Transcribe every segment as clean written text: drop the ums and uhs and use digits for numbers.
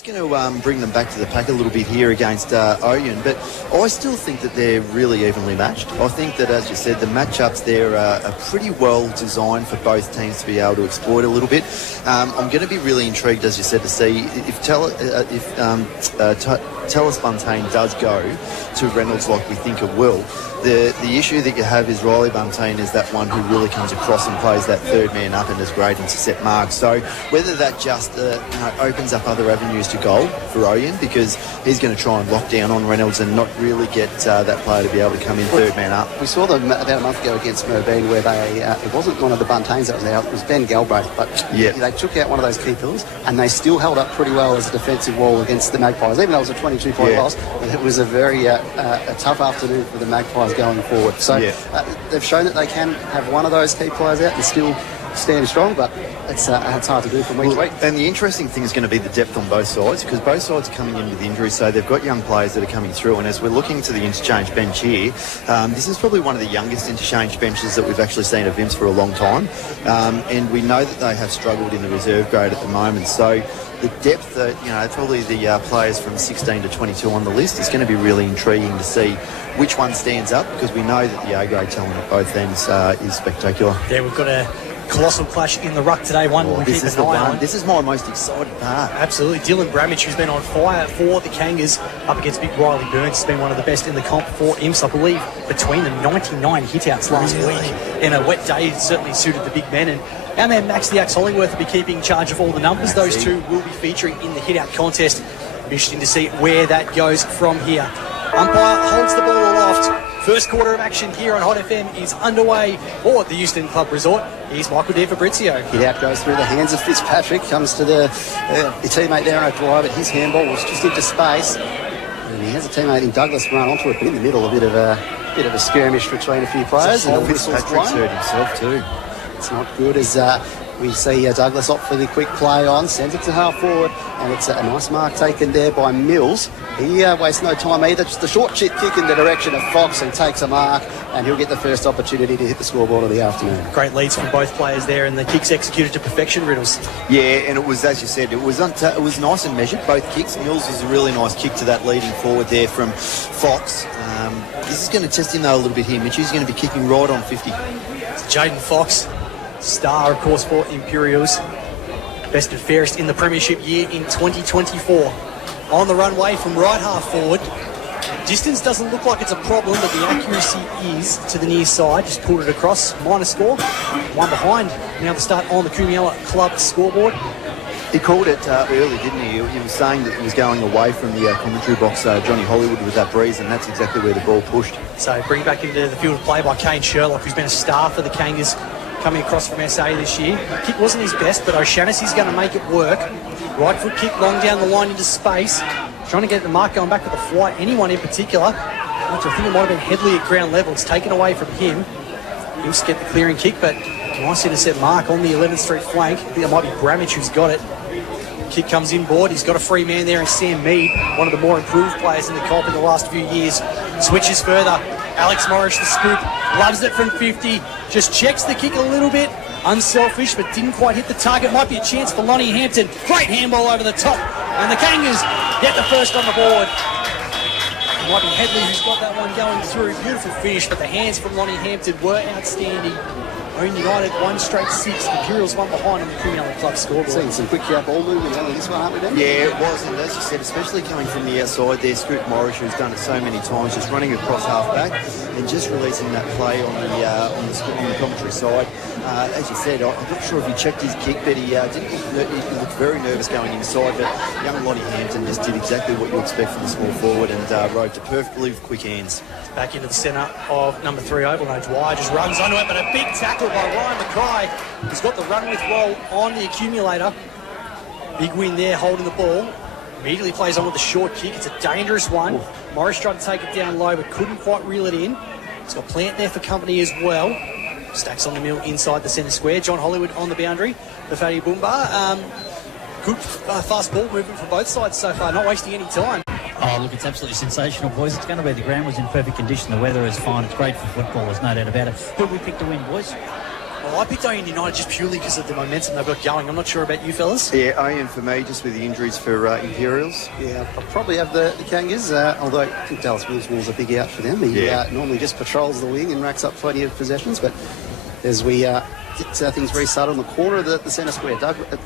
It's going to bring them back to the pack a little bit here against Ouyen, but I still think that they're really evenly matched. I think that, as you said, the matchups there are pretty well designed for both teams to be able to exploit a little bit. I'm going to be really intrigued, as you said, to see if Talis Buntain does go to Reynolds like we think it will. The issue that you have is Riley Buntain is that one who really comes across and plays that third man up and is great intercept marks. So whether that just opens up other avenues to goal for Ouyen, because he's going to try and lock down on Reynolds and not really get that player to be able to come in third man up. We saw them about a month ago against Merbein where they it wasn't one of the Buntains that was out, it was Ben Galbraith, but they took out one of those key pillars and they still held up pretty well as a defensive wall against the Magpies, even though it was a 22-point loss. It was a very a tough afternoon for the Magpies going forward. So they've shown that they can have one of those key players out and still stand strong, but it's hard to do from week to week. And the interesting thing is going to be the depth on both sides, because both sides are coming in with injuries, so they've got young players that are coming through. And as we're looking to the interchange bench here, this is probably one of the youngest interchange benches that we've actually seen at Vince for a long time. And we know that they have struggled in the reserve grade at the moment. So the depth, probably the players from 16 to 22 on the list, is going to be really intriguing to see which one stands up, because we know that the A-grade talent at both ends is spectacular. Yeah, we've got a colossal clash in the ruck today. This is the one. This is my most exciting part. Absolutely. Dylan Bramage, who's been on fire for the Kangas, up against big Riley Burns. He's been one of the best in the comp for Imps, I believe, between the 99 hitouts last week. In a wet day, it certainly suited the big men. And our man Max the Axe Hollingworth will be keeping charge of all the numbers. Those two will be featuring in the hit-out contest. Be interesting to see where that goes from here. Umpire holds the ball aloft. First quarter of action here on Hot FM is underway for the Euston Club Resort. Here's Michael De Fabrizio. Hit out goes through the hands of Fitzpatrick, comes to the teammate Darren O'Dwyer, but his handball was just into space. And he has a teammate in Douglas run onto it, but in the middle, a bit of a skirmish between a few players. And Fitzpatrick's hurt himself too. It's not good as we see Douglas opt for the quick play on, sends it to half forward, and it's a nice mark taken there by Mills. He wastes no time either, just a short chip kick in the direction of Fox and takes a mark, and he'll get the first opportunity to hit the scoreboard of the afternoon. Great leads from both players there, and the kicks executed to perfection, Riddles. Yeah, and it was, as you said, it was nice and measured, both kicks. Mills was a really nice kick to that leading forward there from Fox. This is going to test him though a little bit here. Mitchie's going to be kicking right on 50. It's Jaden Fox, star, of course, for Imperials. Best and fairest in the premiership year in 2024. On the runway from right half forward. Distance doesn't look like it's a problem, but the accuracy is to the near side. Just pulled it across. Minor score. One behind. Now the start on the Kumiela Club scoreboard. He called it early, didn't he? He was saying that it was going away from the commentary box, Johnny Hollywood, with that breeze, and that's exactly where the ball pushed. So bring back into the field of play by Kane Sherlock, who's been a star for the Kangas coming across from SA this year. The kick wasn't his best, but O'Shaughnessy's going to make it work. Right foot kick long down the line into space. Trying to get the mark going back with the flight. Anyone in particular? I think it might have been Headley at ground level. It's taken away from him. He'll get the clearing kick, but nice intercept mark on the 11th Street flank. I think it might be Bramage who's got it. Kick comes inboard. He's got a free man there in Sam Mead, one of the more improved players in the comp in the last few years. Switches further. Alex Morris, the scoop, loves it from 50. Just checks the kick a little bit. Unselfish, but didn't quite hit the target. Might be a chance for Lonnie Hampton. Great handball over the top. And the Kangas get the first on the board. It might be Headley who's got that one going through. Beautiful finish, but the hands from Lonnie Hampton were outstanding. Ouyen United 1 straight 6. Imperials 1 behind on the Kumiela Club scoreboard. Seeing some quick ball movement out of this one, aren't we, Dan? Yeah, it was, and as you said, especially coming from the outside there, Scoot Morris, who's done it so many times, just running across half-back and just releasing that play on the commentary side. As you said, I'm not sure if he checked his kick, but he looked very nervous going inside, but young Lonnie Hampton just did exactly what you expect from the small forward and rode to perfectly with quick hands. Back into the centre of number 3 Oval. Dwyer just runs onto it, but a big tackle by Ryan Mackay. He's got the run with roll on the accumulator. Big win there, holding the ball. Immediately plays on with the short kick. It's a dangerous one. Ooh. Morris tried to take it down low, but couldn't quite reel it in. He's got Plant there for company as well. Stacks on the mill inside the centre square. John Hollywood on the boundary. Bafati Boomba. Good fast ball movement from both sides so far, not wasting any time. Oh, look, it's absolutely sensational, boys. It's going to be, the ground was in perfect condition. The weather is fine. It's great for football. There's no doubt about it. Who we picked to win, boys? Well, I picked Ouyen United just purely because of the momentum they've got going. I'm not sure about you fellas. Yeah, Ouyen for me, just with the injuries for Imperials. Yeah, I'll probably have the Kangas, although I think Dallas Willsmore's a big out for them. He normally just patrols the wing and racks up plenty of possessions, but as we get things restarted on the corner of the centre square,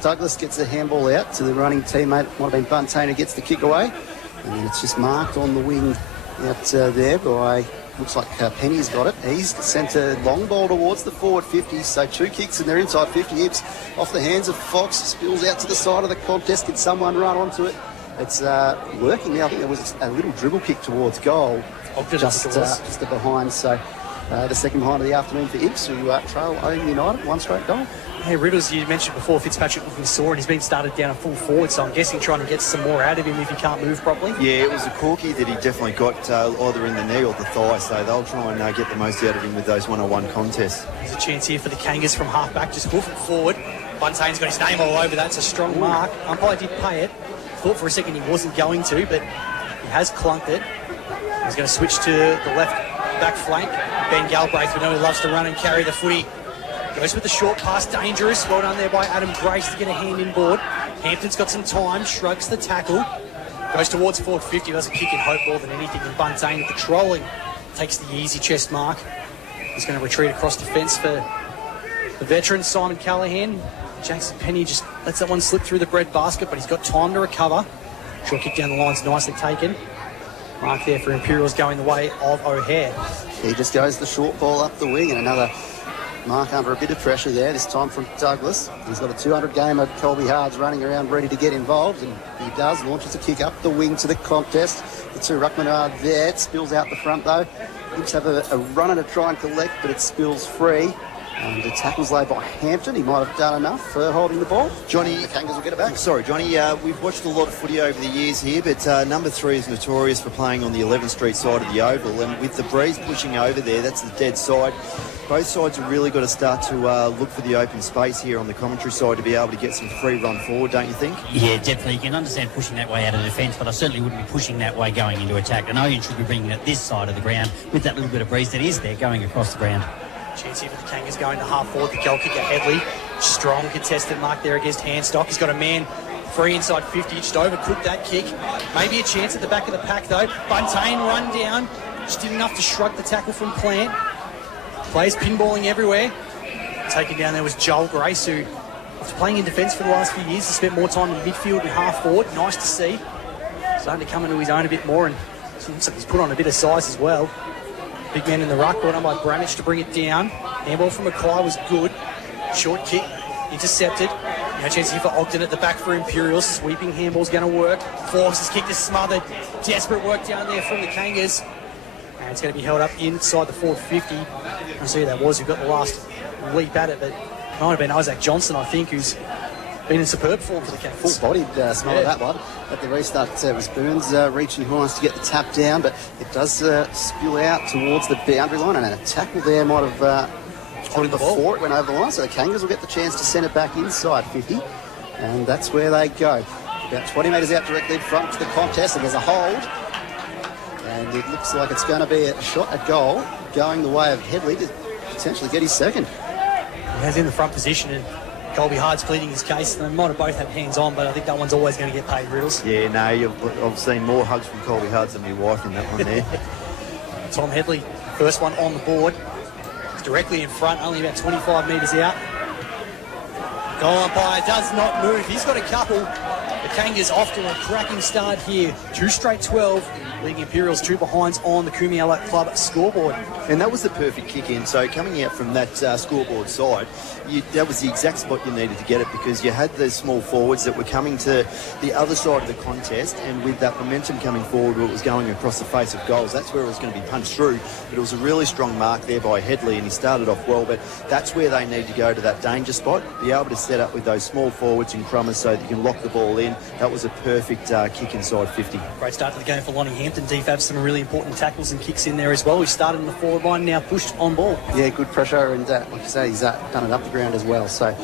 Douglas gets the handball out to the running teammate, might have been Buntain, who gets the kick away, and then it's just marked on the wing out there by... Looks like Penny's got it. He's sent a long ball towards the forward 50, so 2 kicks and they're inside 50 hips off the hands of Fox. Spills out to the side of the contest. Can someone run onto it? It's working now. I think there was a little dribble kick towards goal, just behind. So the second behind of the afternoon for Imps, who trail Ouyen United, 1 straight goal. Hey, Riddles, you mentioned before Fitzpatrick looking sore and he's been started down a full forward, so I'm guessing trying to get some more out of him if he can't move properly. Yeah, it was a corky that he definitely got either in the knee or the thigh, so they'll try and get the most out of him with those one-on-one contests. There's a chance here for the Kangas from half-back, just hoof it forward. Buntain's got his name all over that, it's a strong mark. Umpire did pay it. Thought for a second he wasn't going to, but he has clunked it. He's going to switch to the left back flank. Ben Galbraith, we know he loves to run and carry the footy. Goes with the short pass, dangerous. Well done there by Adam Grace to get a hand in board. Hampton's got some time, shrugs the tackle. Goes towards forward 50, does a kick in hope more than anything. And Buntain patrolling, takes the easy chest mark. He's going to retreat across defence for the veteran, Simon Callahan. Jackson Penny just lets that one slip through the bread basket, but he's got time to recover. Short kick down the line's nicely taken. Mark there for Imperials going the way of O'Hare. He just goes the short ball up the wing, and another mark under a bit of pressure there, this time from Douglas. He's got a 200 game of Colby Hards running around ready to get involved, and he does. Launches a kick up the wing to the contest. The 2 ruckmen are there. It spills out the front though. Imps have a runner to try and collect, but it spills free. And the tackle's laid by Hampton. He might have done enough for holding the ball. Johnny, the Kangas will get it back. Sorry, Johnny, we've watched a lot of footy over the years here, but number 3 is notorious for playing on the 11th Street side of the oval, and with the breeze pushing over there, that's the dead side. Both sides have really got to start to look for the open space here on the commentary side to be able to get some free run forward, don't you think? Yeah, definitely. You can understand pushing that way out of defence, but I certainly wouldn't be pushing that way going into attack. And Ouyen should be bringing it this side of the ground with that little bit of breeze that is there going across the ground. Chance here for the Kangas going to half forward. The goal kicker Headley. Strong contested mark there against Handstock. He's got a man free inside 50. Just overcooked that kick. Maybe a chance at the back of the pack though. Buntain run down. Just did enough to shrug the tackle from Plant. Players pinballing everywhere. Taken down there was Joel Grace, who, after playing in defence for the last few years, has spent more time in midfield and half forward. Nice to see. Starting to come into his own a bit more, and looks like he's put on a bit of size as well. Big man in the ruck, brought done by Branich to bring it down. Handball from Mackay was good. Short kick, intercepted. No chance here for Ogden at the back for Imperials. Sweeping handball's going to work. Forbes' kick is smothered. Desperate work down there from the Kangas. And it's going to be held up inside the forward 50. I see who that was who got the last leap at it, but it might have been Isaac Johnson, I think, who's been in superb form for the Kangas. Full-bodied smell of that one. At the restart, it was Burns reaching high to get the tap down, but it does spill out towards the boundary line, and a tackle there might have holding before it went over the line, so the Kangas will get the chance to send it back inside 50, and that's where they go. About 20 metres out directly in front to the contest, and there's a hold, and it looks like it's going to be a shot at goal going the way of Headley to potentially get his second. He has in the front position, and Colby Hard's pleading his case. They might have both had hands on, but I think that one's always going to get paid, Riddles. Yeah, no, I've seen more hugs from Colby Hards than my wife in that one there. Tom Headley, first one on the board. He's directly in front, only about 25 metres out. Goal umpire does not move. He's got a couple. The Kangas off to a cracking start here. 2 straight 12, leading Imperials 2 behinds on the Kumiala Club scoreboard. And that was the perfect kick in. So coming out from that scoreboard side, that was the exact spot you needed to get it, because you had the small forwards that were coming to the other side of the contest, and with that momentum coming forward, it was going across the face of goals. That's where it was going to be punched through. But it was a really strong mark there by Headley, and he started off well. But that's where they need to go, to that danger spot, be able to set up with those small forwards and crummers so that you can lock the ball in. That was a perfect kick inside 50. Great start to the game for Lonnie Hampton. DFAB some really important tackles and kicks in there as well. He started in the forward line, now pushed on ball. Yeah, good pressure, and like you say, he's done it up the ground as well. So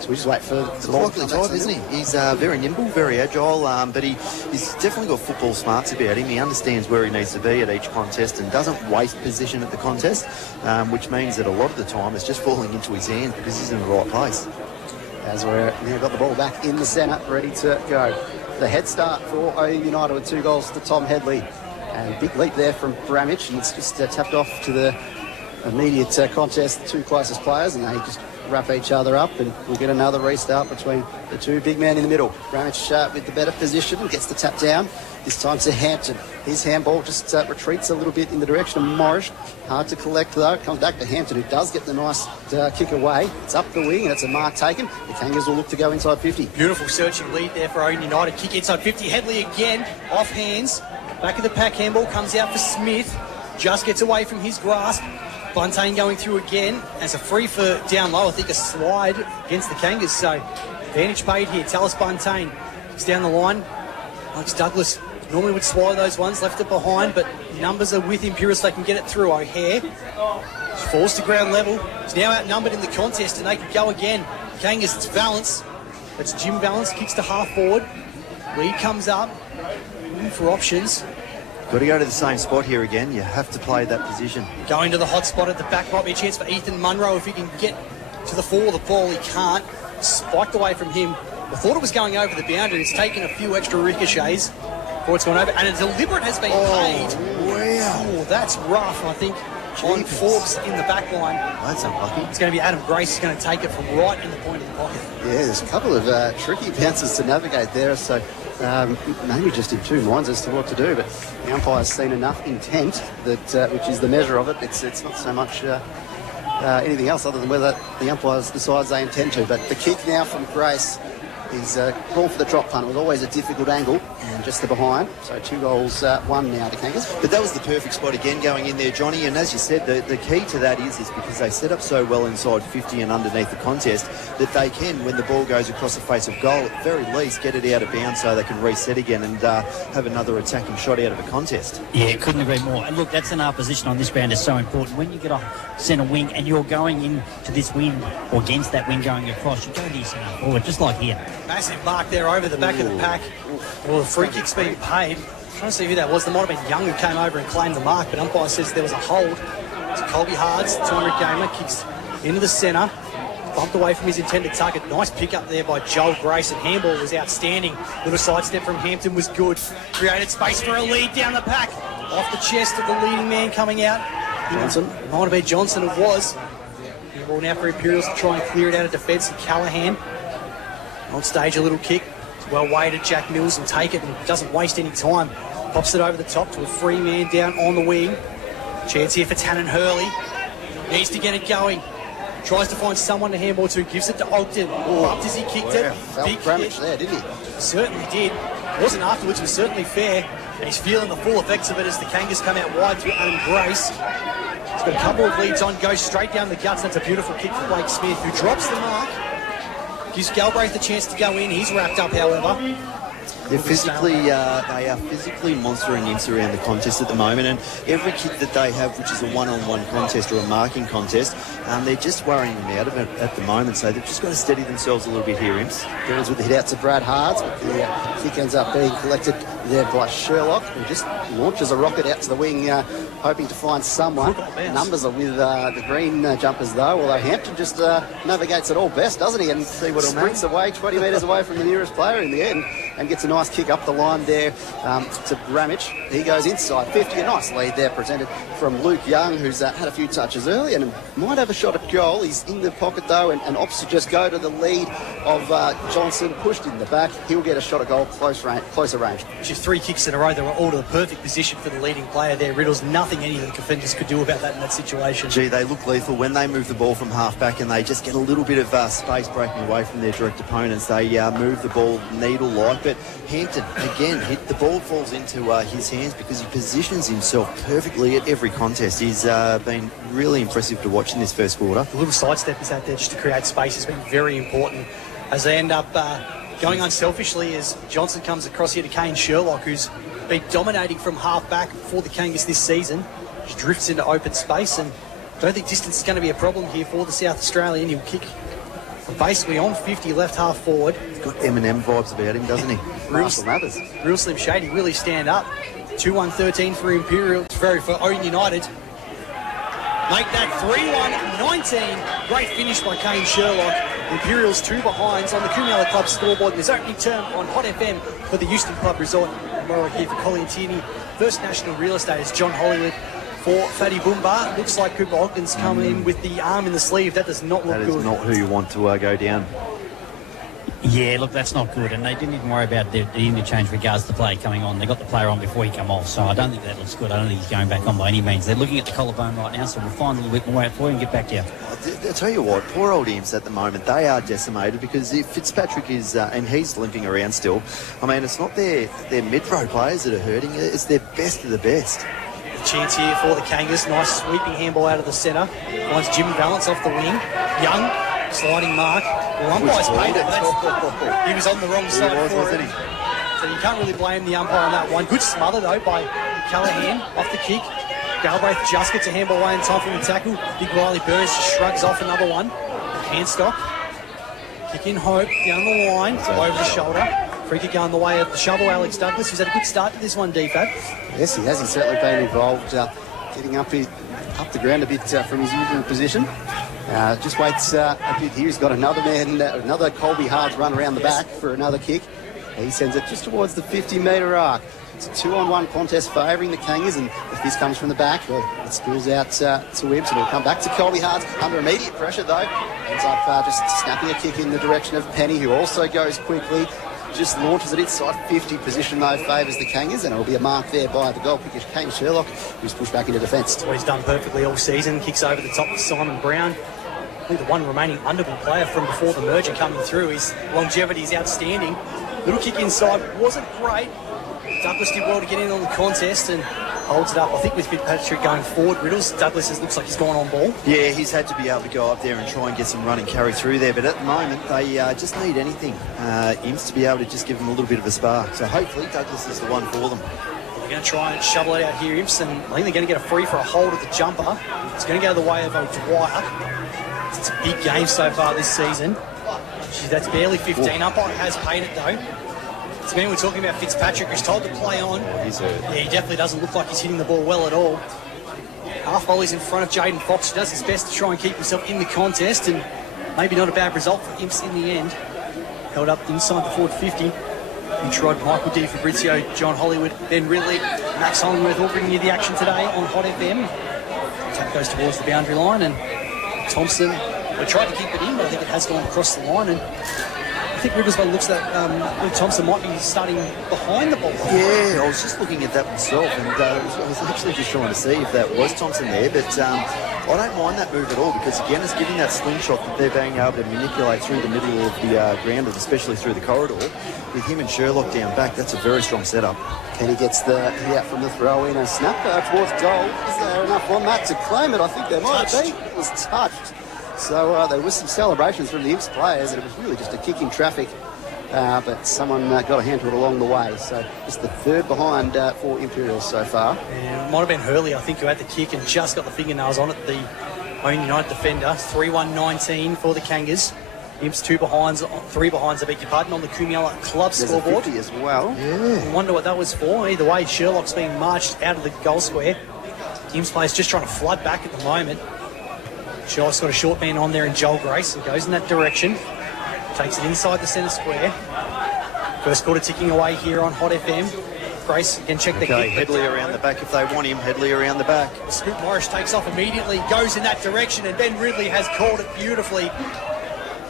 So we just wait for the It's a ball. likely type, isn't he? He's very nimble, very agile, but he's definitely got football smarts about him. He understands where he needs to be at each contest and doesn't waste position at the contest, which means that a lot of the time it's just falling into his hands because he's in the right place. As we're now got the ball back in the centre, ready to go. The head start for Ouyen Utd with 2 goals to Tom Headley. And a big leap there from Bramich, and it's just tapped off to the immediate contest, the 2 closest players, and they just wrap each other up, and we'll get another restart between the 2 big men in the middle. Bramich with the better position and gets the tap down. This time to Hampton. His handball just retreats a little bit in the direction of Morris. Hard to collect though. It comes back to Hampton, who does get the nice kick away. It's up the wing and it's a mark taken. The Kangas will look to go inside 50. Beautiful searching lead there for Ouyen Utd. Kick inside 50. Headley again, off hands. Back of the pack, handball comes out for Smith. Just gets away from his grasp. Buntain going through again. As a free for down low, I think a slide against the Kangas. So advantage paid here. Tallis Buntain kicks down the line. Alex Douglas normally would swallow those ones, left it behind, but numbers are with Imperials. They can get it through. O'Hare falls to ground level. He's now outnumbered in the contest and they can go again. Kangas, it's Valance. It's Jim Valance, kicks to half forward. Lead comes up. Looking for options. Got to go to the same spot here again. You have to play that position. Going to the hot spot at the back. Might be a chance for Ethan Munro if he can get to the fore of the ball. He can't. Spiked away from him. I thought it was going over the boundary. It's taken a few extra ricochets before it's gone over. And a deliberate has been paid. Wow. Oh, that's rough, I think, on Forbes in the back line. That's unlucky. It's going to be Adam Grace who's going to take it from right in the point of the pocket. Yeah, there's a couple of tricky bounces to navigate there, so maybe just in 2 minds as to what to do, but the umpire's seen enough intent that which is the measure of it. It's not so much anything else other than whether the umpires decides they intend to. But the kick now from Grace, he's gone for the drop punt. It was always a difficult angle, and just the behind. So 2 goals, 1 now to Kangas. But that was the perfect spot again going in there, Johnny. And as you said, the key to that is because they set up so well inside 50 and underneath the contest that they can, when the ball goes across the face of goal, at the very least get it out of bounds so they can reset again and have another attacking shot out of a contest. Yeah, couldn't agree more. And look, that's in our position on this ground is so important. When you get off centre wing and you're going into this wing or against that wing going across, you go to your centre forward, just like here. Massive mark there over the back of the pack. Well, the free kick's being paid. I'm trying to see who that was. There might have been Young who came over and claimed the mark, but umpire says there was a hold. It's Colby Hards, 200 gamer, kicks into the centre. Bumped away from his intended target. Nice pick up there by Joel Grace, and handball was outstanding. Little sidestep from Hampton was good. Created space for a lead down the pack. Off the chest of the leading man coming out. Johnson. Might have been Johnson, it was. Ball now for Imperials to try and clear it out of defence. And Callahan on stage, a little kick. Well weighted, Jack Mills will take it and doesn't waste any time. Pops it over the top to a free man down on the wing. Chance here for Tannen Hurley. Needs to get it going. Tries to find someone to handball to. Gives it to Ogden. Up as he kicked it. Felt Big Bramich hit. there, didn't he? Certainly did. Wasn't afterwards, was certainly fair. And he's feeling the full effects of it as the Kangas come out wide through Adam Grace. He's got a couple of leads on, goes straight down the guts. That's a beautiful kick for Blake Smith, who drops the mark. Gives Galbraith the chance to go in. He's wrapped up, however. They're physically, they are physically monstering imps around the contest at the moment, and every kick that they have, which is a one-on-one contest or a marking contest, they're just worrying them out of it at the moment, so they've just got to steady themselves a little bit here, imps. Goes with the hit out to Brad Hards, but the kick ends up being collected there by Sherlock, who just launches a rocket out to the wing, hoping to find someone. Numbers are with the green jumpers, though, although Hampton just navigates it all best, doesn't he? And See what sprints away 20 metres away from the nearest player in the end, and gets a nice kick up the line there to Bramich. He goes inside 50. A nice lead there presented from Luke Young, who's had a few touches early and might have a shot at goal. He's in the pocket though, and opts to just go to the lead of Johnson, pushed in the back. He'll get a shot at goal closer range. Just 3 kicks in a row. They were all to the perfect position for the leading player there. Riddle's nothing any of the defenders could do about that in that situation. Gee, they look lethal when they move the ball from half-back and they just get a little bit of space breaking away from their direct opponents. They move the ball needle-like, but Hampton, again, the ball falls into his hands because he positions himself perfectly at every contest. He's been really impressive to watch in this first quarter. The little sidestep is out there just to create space has been very important as they end up going unselfishly as Johnson comes across here to Kane Sherlock, who's been dominating from half-back for the Kangas this season. Just drifts into open space, and I don't think distance is going to be a problem here for the South Australian. He'll kick basically on 50, left half forward. He's got Eminem vibes about him, doesn't he? Marshall Mathers. Real Slim Shady, really stand up. 2-1-13 for Imperials, for Ouyen Utd. Make that 3-1-19. Great finish by Kane Sherlock. Imperials 2 behinds on the Kumela Club scoreboard in this opening term on Hot FM for the Houston Club Resort. Tomorrow here for Colin Tierney. First National Real Estate is John Hollywood. For Fatty Boomba, looks like Cooper Ogden's coming in with the arm in the sleeve. That does not look good. That is not who you want to go down. Yeah, look, that's not good. And they didn't even worry about the interchange regards to the play coming on. They got the player on before he come off. So I don't think that looks good. I don't think he's going back on by any means. They're looking at the collarbone right now, so we'll find a little bit more out for you and get back to you. I'll tell you what, poor old Imps at the moment, they are decimated because if Fitzpatrick is, and he's limping around still, I mean, it's not their mid-row players that are hurting, it's their best of the best. Chance here for the Kangas. Nice sweeping handball out of the centre. Finds Jimmy Valance off the wing. Young, sliding mark. Well, umpire's paid it. He was on the wrong side for wasn't it. he? So you can't really blame the umpire on that one. Good smother, though, by Callahan off the kick. Galbraith just gets a handball away in time for the tackle. Big Riley Burns shrugs off another one. Hand stop. Kick in Hope down the line. Over the shoulder. Free kick going the way of the shovel, Alex Douglas, who's had a good start to this one, DFAB. Yes, he has. He's certainly been involved, getting up the ground a bit from his usual position. Just waits a bit here. He's got another man, another Colby Hards run around the back for another kick. He sends it just towards the 50-metre arc. It's a 2-on-1 contest favouring the Kangas, and if this comes from the back, well, it spills out to Wibbs, and it'll come back to Colby Hards under immediate pressure, though. Ends up just snapping a kick in the direction of Penny, who also goes quickly. Just launches it inside 50 position, though, favours the Kangas, and it'll be a mark there by the goal kicker, Kane Sherlock, who's pushed back into defence. That's what he's done perfectly all season. Kicks over the top of Simon Brown. I think the one remaining Underwood player from before the merger coming through. His longevity is outstanding. Little kick inside wasn't great. Douglas did well to get in on the contest and holds it up. I think with Fitzpatrick going forward, Riddles, Douglas looks like he's gone on ball. Yeah, he's had to be able to go up there and try and get some run and carry through there. But at the moment, they just need anything. Imps to be able to just give them a little bit of a spark. So hopefully Douglas is the one for them. They're going to try and shovel it out here, Imps, and I think they're going to get a free for a hold of the jumper. It's going to go the way of O'Dwyer. It's a big game so far this season. That's barely 15. Umpire has paid it, though. So when we're talking about Fitzpatrick, who's told to play on. He's hurt. Yeah, he definitely doesn't look like he's hitting the ball well at all. Half volley's in front of Jaden Fox, who does his best to try and keep himself in the contest, and maybe not a bad result for Imps in the end. Held up inside the forward 50. And Trod, Michael D. Fabrizio, John Hollywood, Ben Ridley, Max Hollingworth all bringing you the action today on Hot FM. Tap goes towards the boundary line, and Thompson, we tried to keep it in, but I think it has gone across the line, and I think Riversville looks that Thompson might be starting behind the ball. Yeah, I was just looking at that myself, and I was actually just trying to see if that was Thompson there, but I don't mind that move at all, because again, it's giving that slingshot that they're being able to manipulate through the middle of the ground, and especially through the corridor. With him and Sherlock down back, that's a very strong setup. Kenny gets the hit out from the throw in and snap towards goal. Is there enough on that to claim it? I think there might be. It was touched. So there was some celebrations from the Imps players, and it was really just a kick in traffic. But someone got a hand to it along the way. So it's the third behind for Imperials so far. Yeah, it might have been Hurley, I think, who had the kick and just got the fingernails on it. The Ouyen Utd defender. 3-1-19 for the Kangas. Imps three behinds, I beg your pardon, on the Kumela Club There's scoreboard. a 50 as well. Yeah. I wonder what that was for. Either way, Sherlock's being marched out of the goal square. Imps players just trying to flood back at the moment. Sherlock's got a short man on there in Joel Grace, and goes in that direction. Takes it inside the centre square. First quarter ticking away here on Hot FM. Grace can check the kick. Headley around the back if they want him. Headley around the back. Scoot Morris takes off immediately, goes in that direction, and Ben Ridley has called it beautifully.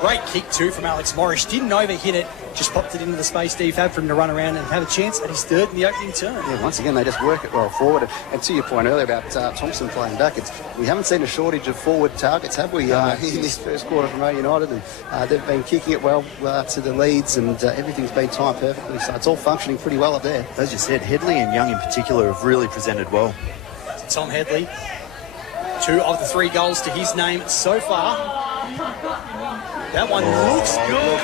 Great kick too from Alex Morris. Didn't overhit it, just popped it into the space DFAB for him to run around and have a chance at his third in the opening term. Yeah, once again, they just work it well forward. And to your point earlier about Thompson playing back, we haven't seen a shortage of forward targets, have we, in this first quarter from Ouyen Utd? And they've been kicking it well to the leads, and everything's been timed perfectly. So it's all functioning pretty well up there. As you said, Headley and Young in particular have really presented well. Tom Headley, 2 of the 3 goals to his name so far. That one looks good.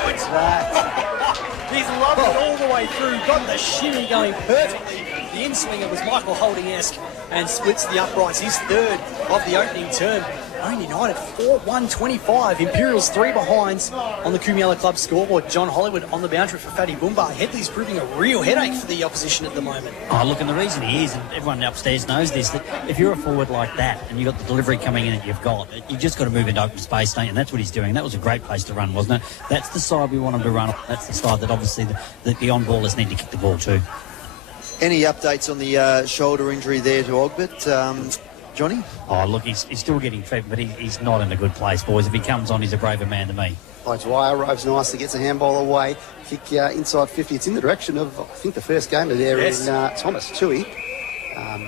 He's loved it all the way through. Got the shimmy going perfectly. The in-swinger was Michael Holding-esque and splits the uprights. His third of the opening term. Ouyen United 4-1-25. Imperials 3 behinds on the Kumiela Club scoreboard. John Hollywood on the boundary for Fatty Boomba. Headley's proving a real headache for the opposition at the moment. Oh, look, and the reason he is, and everyone upstairs knows this, that if you're a forward like that and you've got the delivery coming in that you've got, you just got to move into open space, don't you? And that's what he's doing. That was a great place to run, wasn't it? That's the side we want him to run. That's the side that obviously the on-ballers need to kick the ball to. Any updates on the shoulder injury there to Ogbert, Johnny? Oh, look, he's still getting treatment, but he's not in a good place, boys. If he comes on, he's a braver man than me. Dwyer roves nicely, gets a handball away. Kick inside 50. It's in the direction of, I think, the first gamer there in Thomas Tui.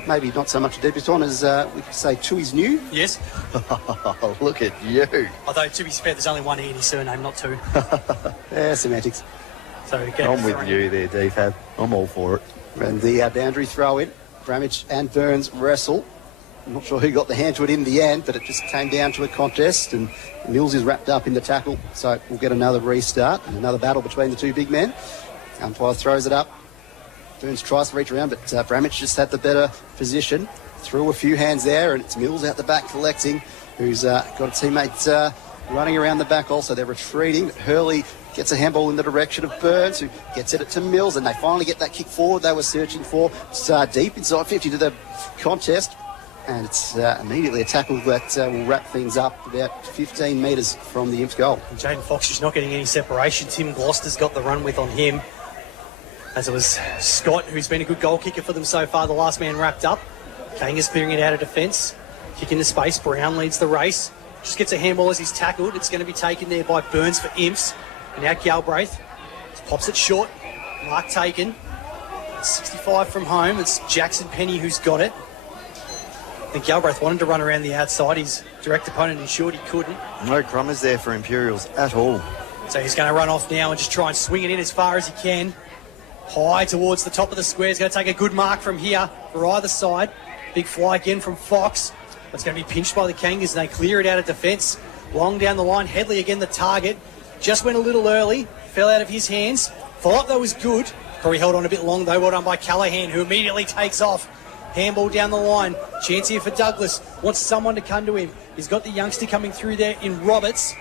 Maybe not so much a debutant as we could say Tui's new. Yes. Oh, look at you. Although, to be fair, there's only one E in his surname, not two. Yeah, semantics. So I'm with you there, D-Fab. I'm all for it. And the boundary throw in. Bramage and Burns wrestle. I'm not sure who got the hand to it in the end, but it just came down to a contest, and Mills is wrapped up in the tackle, so we'll get another restart and another battle between the two big men. Umpire throws it up. Burns tries to reach around, but Bramage just had the better position. Threw a few hands there, and it's Mills out the back collecting, who's got a teammate running around the back also. They're retreating. Hurley gets a handball in the direction of Burns, who gets it to Mills, and they finally get that kick forward they were searching for. It's deep inside 50 to the contest. And it's immediately a tackle that will wrap things up about 15 metres from the Imps goal. Jaden Fox just not getting any separation. Tim Gloucester's got the run with on him. As it was Scott, who's been a good goal kicker for them so far, the last man wrapped up. Kangas clearing it out of defence. Kick into space. Brown leads the race. Just gets a handball as he's tackled. It's going to be taken there by Burns for Imps. And now Galbraith pops it short. Mark taken. 65 from home. It's Jackson Penny who's got it. I think Galbraith wanted to run around the outside. His direct opponent ensured he couldn't. No crummers there for Imperials at all. So he's going to run off now and just try and swing it in as far as he can. High towards the top of the square. He's going to take a good mark from here for either side. Big fly again from Fox. It's going to be pinched by the Kangas and they clear it out of defence. Long down the line. Headley again the target. Just went a little early. Fell out of his hands. Follow-up though was good. Probably held on a bit long though. Well done by Callaghan, who immediately takes off. Handball down the line. Chance here for Douglas. Wants someone to come to him. He's got the youngster coming through there in Roberts.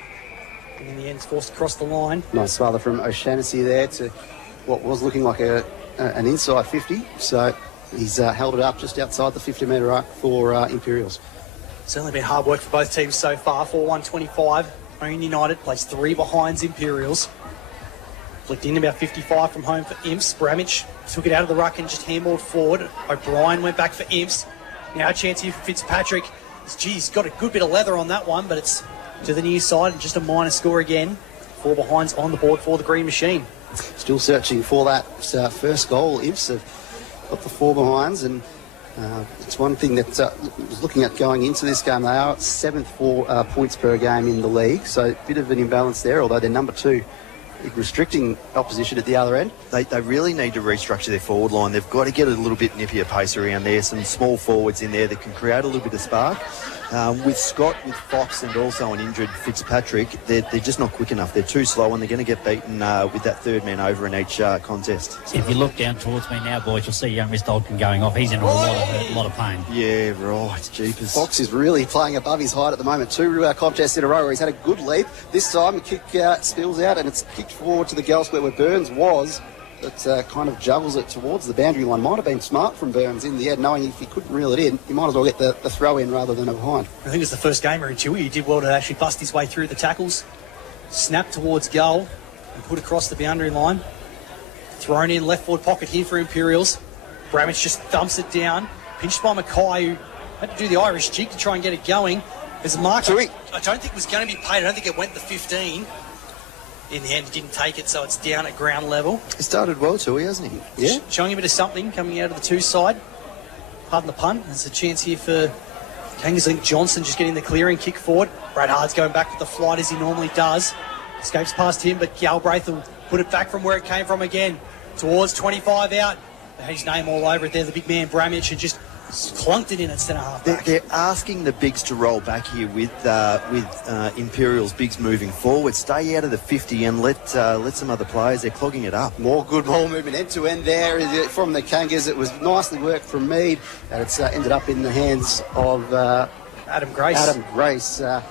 And in the end, it's forced across the line. Nice father from O'Shannessy there to what was looking like an inside 50. So he's held it up just outside the 50-metre arc for Imperials. Certainly been hard work for both teams so far. 4-1-25. Ouyen United plays 3 behinds Imperials. Flicked in about 55 from home for Imps. Bramage took it out of the ruck and just handballed forward. O'Brien went back for Imps. Now a chance here for Fitzpatrick. He's got a good bit of leather on that one, but it's to the near side and just a minor score again. 4 behinds on the board for the Green Machine. Still searching for that first goal. Imps have got the 4 behinds, and it's one thing that was looking at going into this game. They are 7th for points per game in the league, so a bit of an imbalance there, although they're number 2. Restricting opposition at the other end. They really need to restructure their forward line. They've got to get a little bit nippier pace around there. Some small forwards in there that can create a little bit of spark. With Scott, with Fox, and also an injured Fitzpatrick, they're just not quick enough. They're too slow, and they're going to get beaten with that third man over in each contest. If you look down towards me now, boys, you'll see young Mr. Ogden going off. He's in a lot of pain. Yeah, right. Jeepers. Fox is really playing above his height at the moment. 2 contests in a row where he's had a good leap. This time the kick spills out, and it's kicked forward to the goal square where Burns was. That kind of juggles it towards the boundary line. Might have been smart from Burns in the end, knowing if he couldn't reel it in, he might as well get the throw in rather than a behind. I think it's the first gamer in Tui. He did well to actually bust his way through the tackles. Snap towards goal and put across the boundary line. Thrown in left forward pocket here for Imperials. Bramage just thumps it down. Pinched by Mackay, who had to do the Irish jig to try and get it going. There's a mark. I don't think it was going to be paid. I don't think it went the 15. In the end, he didn't take it, so it's down at ground level. He started well too, hasn't he? Yeah. Showing a bit of something coming out of the 2 side. Pardon the pun. There's a chance here for Kangas. I think Johnson just getting the clearing kick forward. Brad Hard's going back with the flight as he normally does. Escapes past him, but Galbraith will put it back from where it came from again. Towards 25 out. They had his name all over it there. The big man Bramage had just clunked it in at centre half back. They're asking the bigs to roll back here with Imperials bigs moving forward. Stay out of the 50 and let some other players. They're clogging it up. More good ball movement end to end there from the Kangas. It was nicely worked from Mead, and it's ended up in the hands of Adam Grace. Adam Grace, the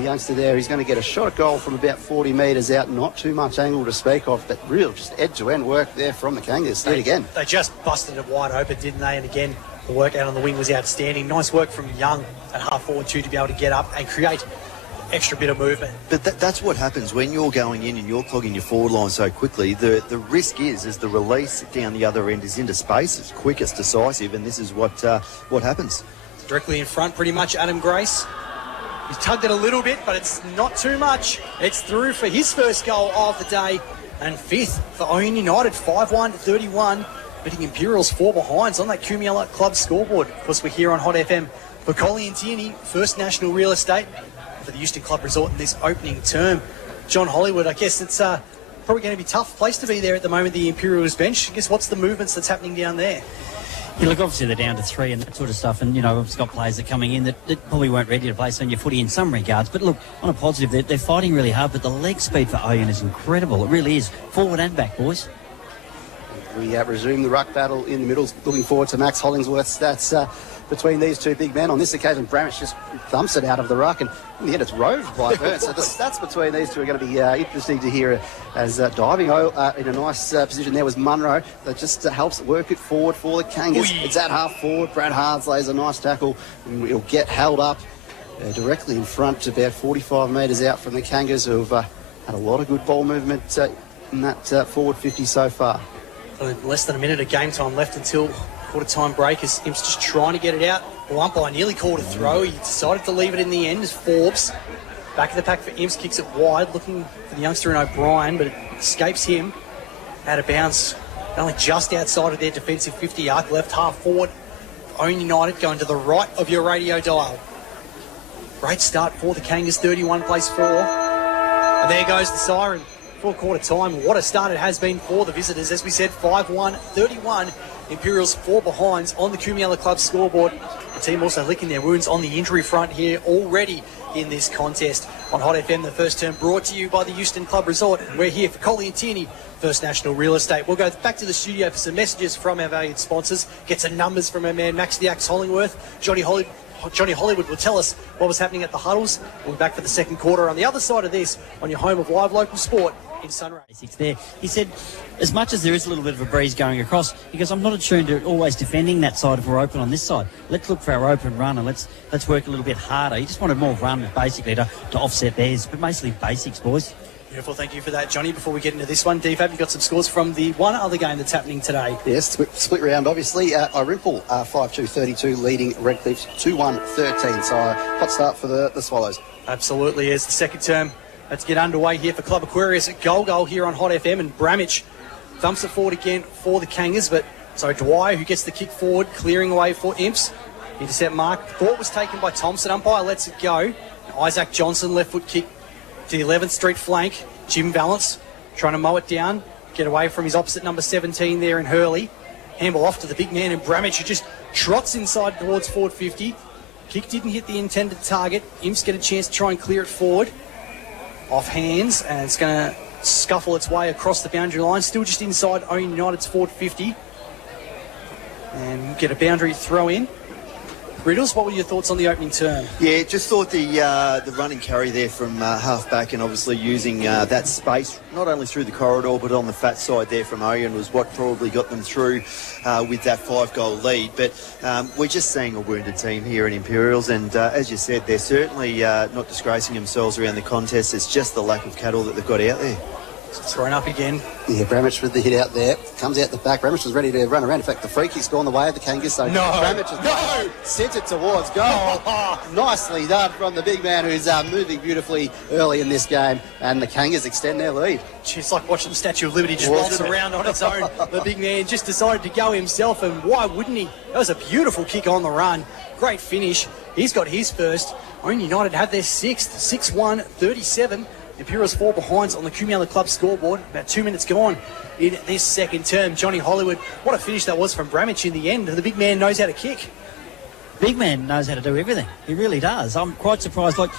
youngster there, he's going to get a shot at goal from about 40 metres out. Not too much angle to speak of, but real just end-to-end work there from the Kangas. They just busted it wide open, didn't they? And again, the work out on the wing was outstanding. Nice work from Young at half forward too to be able to get up and create extra bit of movement. But that's what happens when you're going in and you're clogging your forward line so quickly. The risk is the release down the other end is into space. It's quick, it's decisive, and this is what happens. Directly in front, pretty much, Adam Grace. He's tugged it a little bit, but it's not too much. It's through for his first goal of the day, and fifth for Ouyen United, 5-1-31, beating Imperials 4 behinds on that Cumula Club scoreboard. Of course, we're here on Hot FM for Ouyen Utd, First National Real Estate, for the Houston Club Resort in this opening term. John Hollywood, I guess it's probably going to be a tough place to be there at the moment, the Imperials bench. I guess what's the movements that's happening down there? Yeah, look, obviously they're down to 3 and that sort of stuff, and, you know, it's got players that are coming in that probably weren't ready to play on your footy in some regards. But look, on a positive, they're fighting really hard, but the leg speed for Ouyen is incredible. It really is. Forward and back, boys. We resume the ruck battle in the middle, looking forward to Max Hollingsworth's stats between these two big men. On this occasion, Bramich just thumps it out of the ruck, and in the end it's roved by Burns. So the stats between these two are going to be interesting to hear, as diving in a nice position there was Munro. That just helps work it forward for the Kangas. It's at half forward. Brad Hards lays a nice tackle, and he'll get held up directly in front, about 45 metres out from the Kangas, who have had a lot of good ball movement in that forward 50 so far. Less than a minute of game time left until quarter-time break, as Imps just trying to get it out. The umpire nearly called a throw. He decided to leave it in the end as Forbes, back of the pack for Imps, kicks it wide, looking for the youngster in O'Brien, but it escapes him. Out of bounds, only just outside of their defensive 50 arc, left half forward. Ouyen United going to the right of your radio dial. Great start for the Kangas, 31 plays 4. And there goes the siren for quarter time. What a start it has been for the visitors. As we said, 5-1-31. Imperials 4 behinds on the Cumula Club scoreboard. The team also licking their wounds on the injury front here already in this contest. On Hot FM, the first term brought to you by the Houston Club Resort. We're here for Ouyen Utd, First National Real Estate. We'll go back to the studio for some messages from our valued sponsors, get some numbers from our man Max the Axe Hollingworth. Johnny Hollywood will tell us what was happening at the huddles. We'll be back for the second quarter on the other side of this, on your home of live local sport in Sunray. There. He said, as much as there is a little bit of a breeze going across, because I'm not attuned to always defending that side if we're open on this side. Let's look for our open run and let's work a little bit harder. He just wanted more run, basically, to offset theirs, but mostly basics, boys. Beautiful, thank you for that, Johnny. Before we get into this one, DFAB, you've got some scores from the one other game that's happening today. Yes, split round, obviously. Irimple 5-2-32, leading Redcliffs 2-1-13. So hot start for the Swallows. Absolutely, as the second term. Let's get underway here for Club Aquarius at goal here on Hot FM, and Bramich thumps it forward again for the Kangas, but so Dwyer, who gets the kick forward, clearing away for Imps. Intercept mark, thought was taken by Thompson. Umpire lets it go. Isaac Johnson, left foot kick to the 11th Street flank. Jim Valance trying to mow it down, get away from his opposite number 17 there in Hurley. Handball off to the big man in Bramich, who just trots inside towards forward 50. Kick didn't hit the intended target. Imps get a chance to try and clear it forward. Off hands, and it's going to scuffle its way across the boundary line. Still just inside Ouyen United's forward 50. And get a boundary throw in. Riddles, what were your thoughts on the opening term? Yeah, just thought the run and carry there from half-back, and obviously using that space, not only through the corridor, but on the fat side there from Ouyen, was what probably got them through with that 5-goal lead. But we're just seeing a wounded team here in Imperials, and as you said, they're certainly not disgracing themselves around the contest. It's just the lack of cattle that they've got out there. It's thrown up again. Yeah, Bramich with the hit out there. Comes out the back. Bramich was ready to run around. In fact, the free kick's gone the way of the Kangas. So Bramich has sent it towards goal. Nicely done from the big man, who's moving beautifully early in this game. And the Kangas extend their lead. It's like watching the Statue of Liberty just rolls around on its own. The big man just decided to go himself, and why wouldn't he? That was a beautiful kick on the run. Great finish. He's got his first. Ouyen United had their sixth. 6-1-37. Imperials 4 behinds on the Cumula Club scoreboard. About 2 minutes gone in this second term. Johnny Hollywood, what a finish that was from Bramich in the end. The big man knows how to kick. Big man knows how to do everything. He really does. I'm quite surprised. Like,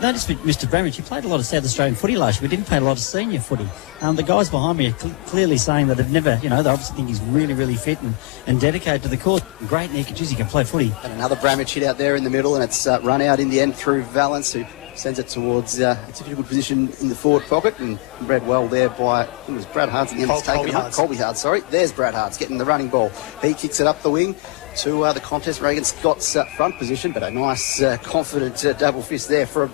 noticed with Mr. Bramage, he played a lot of South Australian footy last year. We didn't play a lot of senior footy. The guys behind me are clearly saying that they've never, they obviously think he's really, really fit and dedicated to the cause. Great Nick, he can play footy. And another Bramage hit out there in the middle, and it's run out in the end through Valence, who sends it towards it's a good position in the forward pocket, and read well there by, I think it was Brad Hards at the end. Colby Hards, sorry. There's Brad Hards getting the running ball. He kicks it up the wing to the contest. Reagan Scott's front position, but a nice, confident double fist there from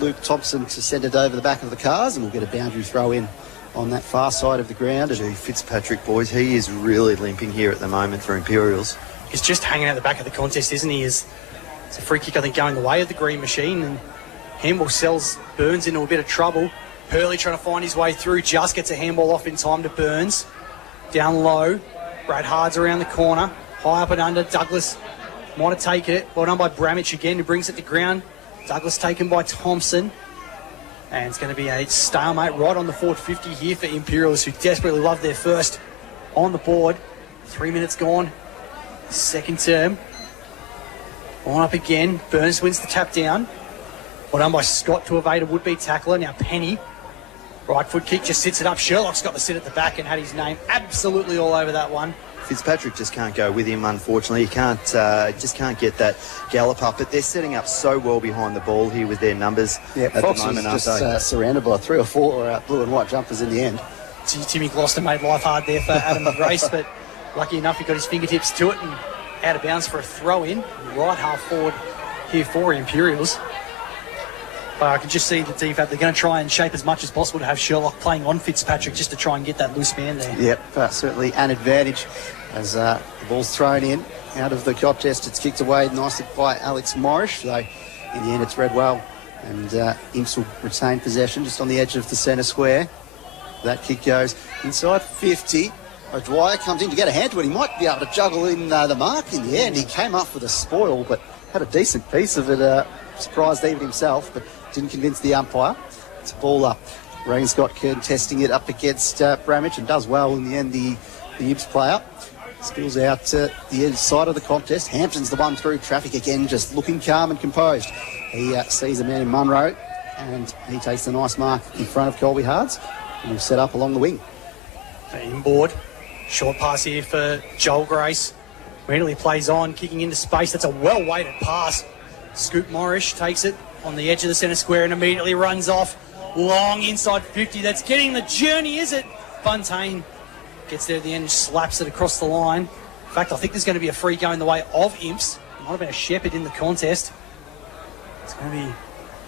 Luke Thompson to send it over the back of the cars, and we'll get a boundary throw in on that far side of the ground. Gee, Fitzpatrick, boys, he is really limping here at the moment for Imperials. He's just hanging out the back of the contest, isn't he? It's a free kick, I think, going the way of the Green Machine, and handball sells Burns into a bit of trouble. Hurley trying to find his way through, just gets a handball off in time to Burns. Down low, Brad Hards around the corner, high up and under. Douglas might have taken it. Well done by Bramage again, who brings it to ground. Douglas taken by Thompson. And it's going to be a stalemate right on the forward 50 here for Imperials, who desperately love their first on the board. 3 minutes gone. Second term. On up again. Burns wins the tap down. Well done by Scott to evade a would-be tackler. Now Penny. Right foot kick, just sits it up. Sherlock's got the sit at the back and had his name absolutely all over that one. Fitzpatrick just can't go with him, unfortunately. He just can't get that gallop up. But they're setting up so well behind the ball here with their numbers at Fox the moment, was just surrounded by 3 or 4 blue and white jumpers in the end. Timmy Gloucester made life hard there for Adam Grace, but lucky enough he got his fingertips to it and out of bounds for a throw-in. Right half forward here for Imperials. But I can just see the defense, they're going to try and shape as much as possible to have Sherlock playing on Fitzpatrick just to try and get that loose man there. Yep, certainly an advantage as the ball's thrown in out of the contest. It's kicked away nicely by Alex Morris, though in the end it's read well. And Imps will retain possession just on the edge of the centre square. That kick goes inside 50. O'Dwyer comes in to get a hand to it. He might be able to juggle in the mark in the end. He came up with a spoil, but had a decent piece of it. Surprised even himself, but didn't convince the umpire. It's a ball up. Reagan Scott contesting it up against Bramage, and does well in the end, the Imps player. Spills out the inside of the contest. Hampton's the one through traffic again, just looking calm and composed. He sees a man in Munro, and he takes a nice mark in front of Colby Hards, and he'll set up along the wing. Inboard. Short pass here for Joel Grace. Immediately plays on, kicking into space. That's a well-weighted pass. Scoop Morris takes it on the edge of the centre square and immediately runs off. Long inside 50. That's getting the journey, is it? Buntain gets there at the end and slaps it across the line. In fact, I think there's going to be a free going the way of Imps. It might have been a Shepherd in the contest. It's going to be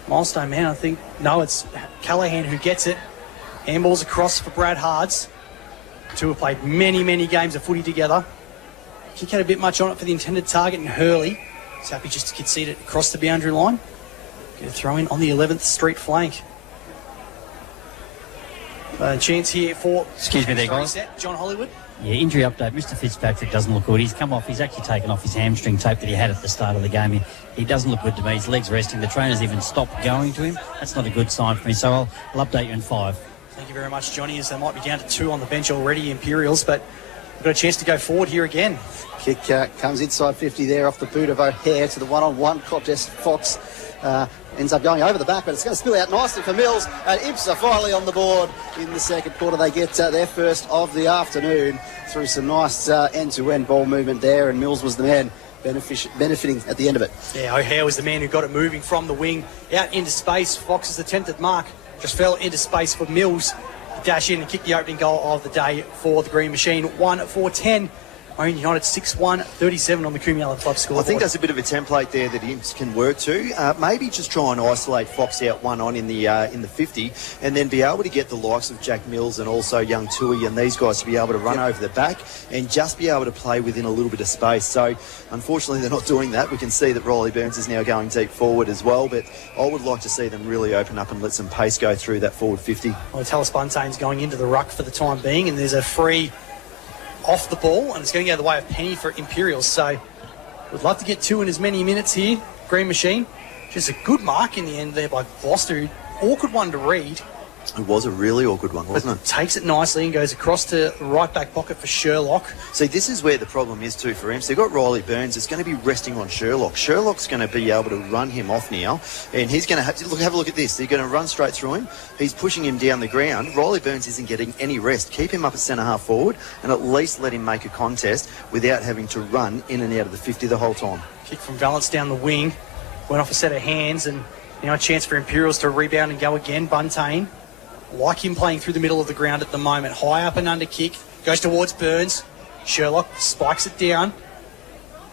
Milestone Man, I think. No, it's Callahan who gets it. Handballs across for Brad Hards. Two have played many, many games of footy together. Kick had a bit much on it for the intended target, and Hurley is happy just to concede it across the boundary line. Get a throw in on the 11th Street flank. Chance here for... Excuse me there, guys. John Hollywood. Yeah, injury update. Mr. Fitzpatrick doesn't look good. He's come off. He's actually taken off his hamstring tape that he had at the start of the game. He doesn't look good to me. His leg's resting. The trainer's even stopped going to him. That's not a good sign for me. So I'll update you in 5. Thank you very much, Johnny, as they might be down to 2 on the bench already, Imperials, but we've got a chance to go forward here again. Kick comes inside 50 there off the boot of O'Hare to the one-on-one contest. Fox ends up going over the back, but it's going to spill out nicely for Mills. And Imps are finally on the board in the second quarter. They get their first of the afternoon through some nice end-to-end ball movement there, and Mills was the man benefiting at the end of it. Yeah, O'Hare was the man who got it moving from the wing out into space. Fox's attempted mark just fell into space for Mills to dash in and kick the opening goal of the day for the Green Machine. 1-4-10. Ouyen Utd 6-1, 37 on the Cumulate Club scoreboard. I think there's a bit of a template there that Imps can work to. Maybe just try and isolate Fox out one on in the 50, and then be able to get the likes of Jack Mills and also young Tui and these guys to be able to run over the back and just be able to play within a little bit of space. So unfortunately they're not doing that. We can see that Riley Burns is now going deep forward as well, but I would like to see them really open up and let some pace go through that forward 50. Well, Tallis Buntaine's going into the ruck for the time being, and there's a free off the ball, and it's going to go the way of Penny for Imperials. So we'd love to get 2 in as many minutes here. Green Machine, just a good mark in the end there by Gloucester. Awkward one to read. It was a really awkward one, wasn't it? Takes it nicely and goes across to right back pocket for Sherlock. See, this is where the problem is too for him. So they've got Riley Burns. It's going to be resting on Sherlock. Sherlock's going to be able to run him off now, and he's going to have a look at this. They're going to run straight through him. He's pushing him down the ground. Riley Burns isn't getting any rest. Keep him up at centre half forward and at least let him make a contest without having to run in and out of the 50 the whole time. Kick from Valance down the wing. Went off a set of hands, and now a chance for Imperials to rebound and go again. Buntain. Like him playing through the middle of the ground at the moment. High up and under kick. Goes towards Burns. Sherlock spikes it down.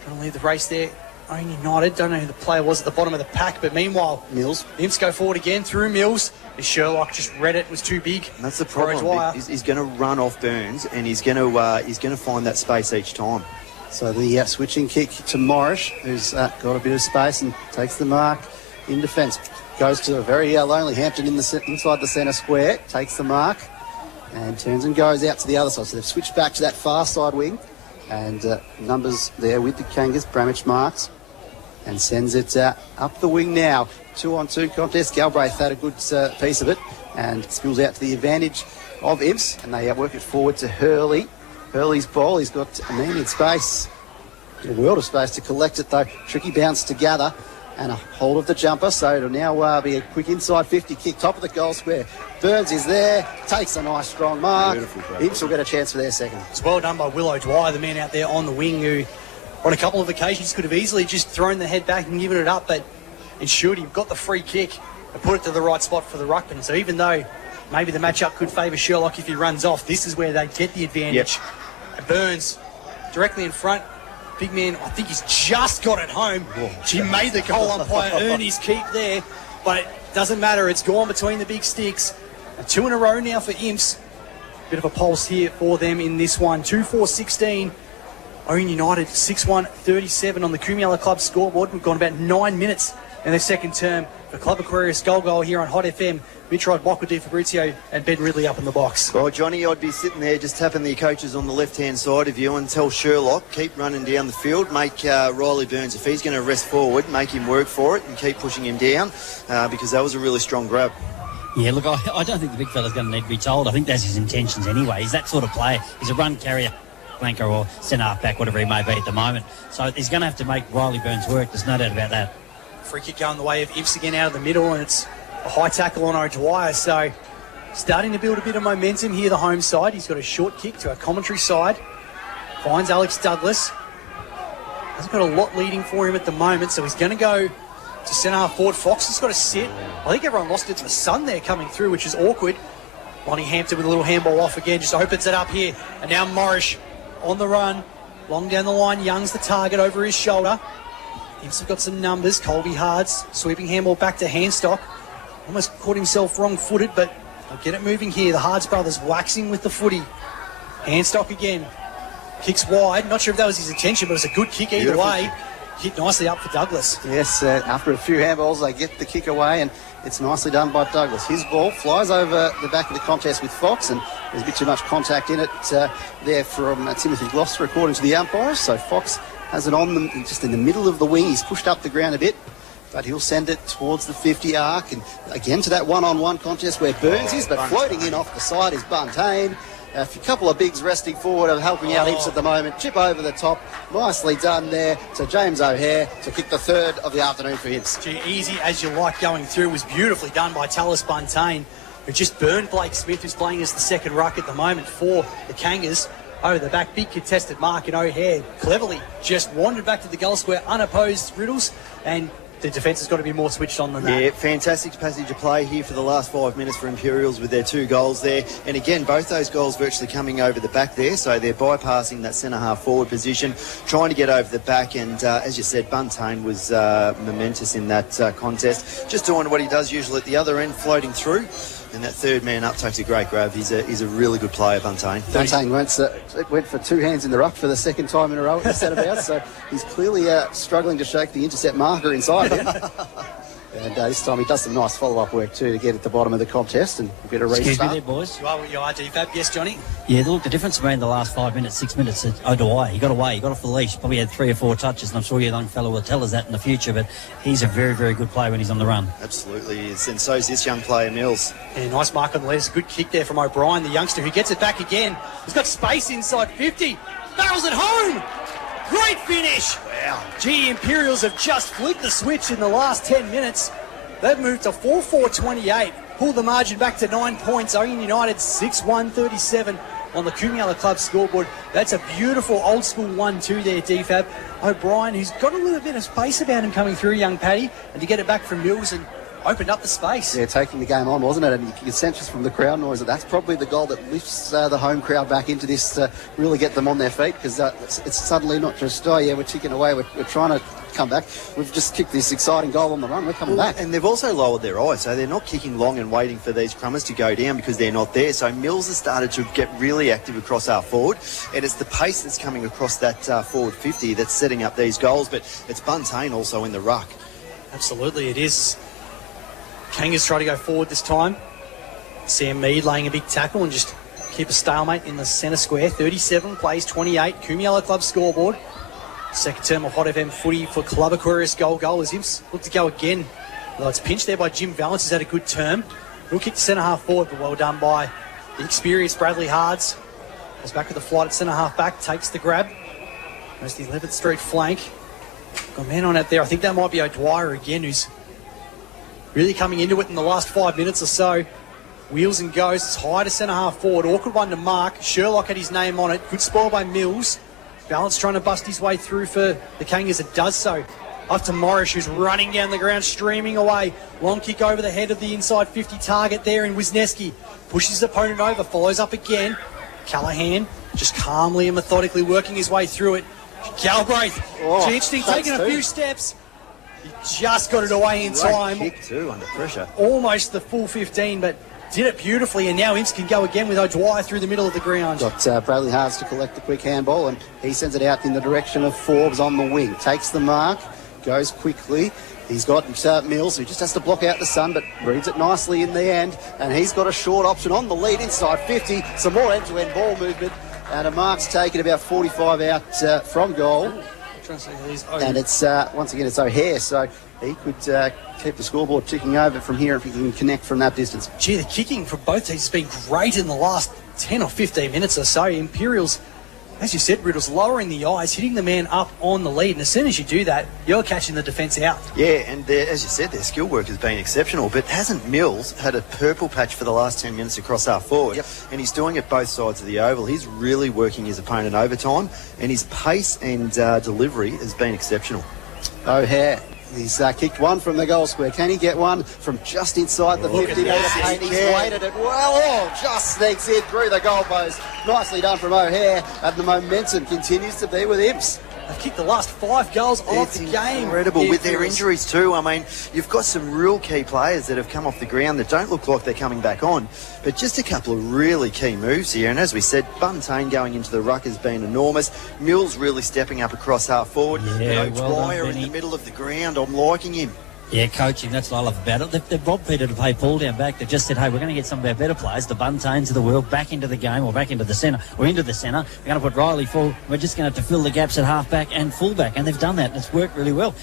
Trying to leave the race there. Ouyen Utd. Don't know who the player was at the bottom of the pack, but meanwhile, Mills. Imps go forward again through Mills. And Sherlock just read it. Was too big. And that's the problem. He's going to run off Burns, and he's going to find that space each time. So the switching kick to Morris, who's got a bit of space and takes the mark in defence. Goes to a very lonely Hampton inside the centre square, takes the mark and turns and goes out to the other side. So they've switched back to that far side wing, and numbers there with the Kangas. Bramich marks and sends it up the wing now. 2-on-2 contest. Galbraith had a good piece of it and spills out to the advantage of Imps, and they work it forward to Hurley. Hurley's ball, he's got a man in space, a world of space to collect it though. Tricky bounce to gather and a hold of the jumper, so it'll now be a quick inside 50 kick, top of the goal square. Burns is there, takes a nice strong mark. Imps will get a chance for their second. It's well done by Will O'Dwyer, the man out there on the wing, who on a couple of occasions could have easily just thrown the head back and given it up, but ensured he got the free kick and put it to the right spot for the ruckman. So even though maybe the matchup could favour Sherlock if he runs off, this is where they get the advantage. Yep. And Burns directly in front. Big man, I think he's just got it home. He made the goal umpire earn his keep there, but it doesn't matter. It's gone between the big sticks. 2 in a row now for Imps. Bit of a pulse here for them in this one. 2-4-16. Ouyen Utd 6-1-37 on the Kumiala Club scoreboard. We've gone about 9 minutes in their second term for Club Aquarius goal here on Hot FM. Mitch Rod, Bocca, Fabrizio and Ben Ridley up in the box. Well, Johnny, I'd be sitting there just tapping the coaches on the left-hand side of you and tell Sherlock, keep running down the field, make Riley Burns, if he's going to rest forward, make him work for it and keep pushing him down because that was a really strong grab. Yeah, look, I don't think the big fella's going to need to be told. I think that's his intentions anyway. He's that sort of player. He's a run carrier, flanker or centre half back, whatever he may be at the moment. So he's going to have to make Riley Burns work. There's no doubt about that. Free kick going the way of Imps again out of the middle, and it's a high tackle on O'Dwyer. So starting to build a bit of momentum here, the home side. He's got a short kick to our commentary side. Finds Alex Douglas. Hasn't got a lot leading for him at the moment, so he's going to go to centre half forward. Fox has got to sit. I think everyone lost it to the sun there coming through, which is awkward. Lonnie Hampton with a little handball off again, just opens it up here. And now Morris on the run. Long down the line, Young's the target over his shoulder. Imps have got some numbers. Colby Hards sweeping handball back to Handstock. Almost caught himself wrong-footed, but they'll get it moving here. The Hards brothers waxing with the footy. Handstock again. Kicks wide. Not sure if that was his intention, but it's a good kick either way. Hit nicely up for Douglas. Yes, after a few handballs, they get the kick away, and it's nicely done by Douglas. His ball flies over the back of the contest with Fox, and there's a bit too much contact in it there from Timothy Gloucester, according to the umpires. So Fox has it on them just in the middle of the wing. He's pushed up the ground a bit, but he'll send it towards the 50 arc, and again to that one-on-one contest where Burns is, but floating in off the side is Buntain. A couple of bigs resting forward and helping out Imps at the moment. Chip over the top. Nicely done there to James O'Hare to kick the third of the afternoon for Imps. Gee, easy as you like going through. Was beautifully done by Tallis Buntain, who just burned Blake Smith, who's playing as the second ruck at the moment for the Kangas. Over the back, big contested mark, and O'Hare cleverly just wandered back to the goal square, unopposed Riddles, and the defence has got to be more switched on than that. Yeah, fantastic passage of play here for the last 5 minutes for Imperials with their 2 goals there. And again, both those goals virtually coming over the back there, so they're bypassing that centre-half forward position, trying to get over the back, and as you said, Buntain was momentous in that contest, just doing what he does usually at the other end, floating through. And that third man up takes a great grab. He's a really good player, Buntain. Buntain went for 2 hands in the ruck for the second time in a row at the centre-bout, so he's clearly struggling to shake the intercept marker inside of him. And this time he does some nice follow-up work too to get at the bottom of the contest and a bit of restart. Excuse me there, boys. You are what you are, DFAB. Yes, Johnny? Yeah, look, the difference between the last 5 minutes, 6 minutes, Ouyen, he got away, he got off the leash, probably had 3 or 4 touches, and I'm sure your young fellow will tell us that in the future, but he's a very, very good player when he's on the run. Absolutely is, and so is this young player, Mills. Yeah, nice mark on the legs. Good kick there from O'Brien, the youngster who gets it back again. He's got space inside 50. Barrels it home. Great finish. Wow. Gee, Imperials have just flipped the switch in the last 10 minutes. They've moved to 4-4-28, pulled the margin back to 9 points. Ouyen United 6-1-37 on the Kumiala Club scoreboard. That's a beautiful old school 1-2 there, DFAB. O'Brien, who's got a little bit of space about him coming through, young Paddy, and to get it back from Mills and opened up the space. Yeah, taking the game on, wasn't it? And you can sense just from the crowd noise that that's probably the goal that lifts the home crowd back into this to really get them on their feet, because it's suddenly not just, oh yeah, we're ticking away, we're trying to come back. We've just kicked this exciting goal on the run, we're coming back. And they've also lowered their eyes, so they're not kicking long and waiting for these crummers to go down because they're not there. So Mills has started to get really active across our forward, and it's the pace that's coming across that forward 50 that's setting up these goals, but it's Buntain also in the ruck. Absolutely, it is. Kangas try to go forward this time. Sam Mead laying a big tackle and just keep a stalemate in the centre square. 37 plays 28. Kumiala Club scoreboard. Second term of Hot FM footy for Club Aquarius goal as Imps look to go again. Well, it's pinched there by Jim Valance, who's had a good term. He'll kick to centre half forward, but well done by the experienced Bradley Hards. Goes back with the flight at centre half back, takes the grab. Goes to the 11th Street flank. Got a man on it there. I think that might be O'Dwyer again, who's really coming into it in the last 5 minutes or so. Wheels and goes. It's high to centre half forward. Awkward one to mark. Sherlock had his name on it. Good spoil by Mills. Balance trying to bust his way through for the Kangas. It does so. Up to Morris, who's running down the ground, streaming away. Long kick over the head of the inside 50 target there in Wisniewski. Pushes his opponent over. Follows up again. Callahan just calmly and methodically working his way through it. Galbraith. Interesting, taking a few steps. He just got it away in time. Great kick too, under pressure. Almost the full 15, but did it beautifully, and now Imps can go again with O'Dwyer through the middle of the ground. Got Bradley Hards to collect the quick handball, and he sends it out in the direction of Forbes on the wing. Takes the mark, goes quickly. He's got Mills, who just has to block out the sun, but reads it nicely in the end, and he's got a short option on the lead inside 50. Some more end-to-end ball movement, and a mark's taken about 45 out from goal. And it's, once again, it's O'Hare, so he could keep the scoreboard ticking over from here if he can connect from that distance. Gee, the kicking for both teams has been great in the last 10 or 15 minutes or so. Imperials, as you said, Riddle's lowering the eyes, hitting the man up on the lead, and as soon as you do that, you're catching the defence out. Yeah, and as you said, their skill work has been exceptional, but hasn't Mills had a purple patch for the last 10 minutes across our forward? Yep. And he's doing it both sides of the oval. He's really working his opponent overtime, and his pace and delivery has been exceptional. O'Hare. He's kicked one from the goal square. Can he get one from just inside the 50-metre paint? He's waited it well. Just sneaks in through the goalpost. Nicely done from O'Hare. And the momentum continues to be with Imps. They've kicked the last 5 goals off the game. Incredible with their injuries too. I mean, you've got some real key players that have come off the ground that don't look like they're coming back on, but just a couple of really key moves here. And as we said, Buntain going into the ruck has been enormous. Mills really stepping up across half forward. Yeah, and well O'Dwyer done, in the middle of the ground. I'm liking him. Yeah, coaching, that's what I love about it. They've robbed Peter to pay Paul down back. They've just said, hey, we're going to get some of our better players, the Buntains of the world, back into the game or back into the centre or into the centre. We're going to put Riley forward. We're just going to have to fill the gaps at half-back and full-back, and they've done that, and it's worked really well.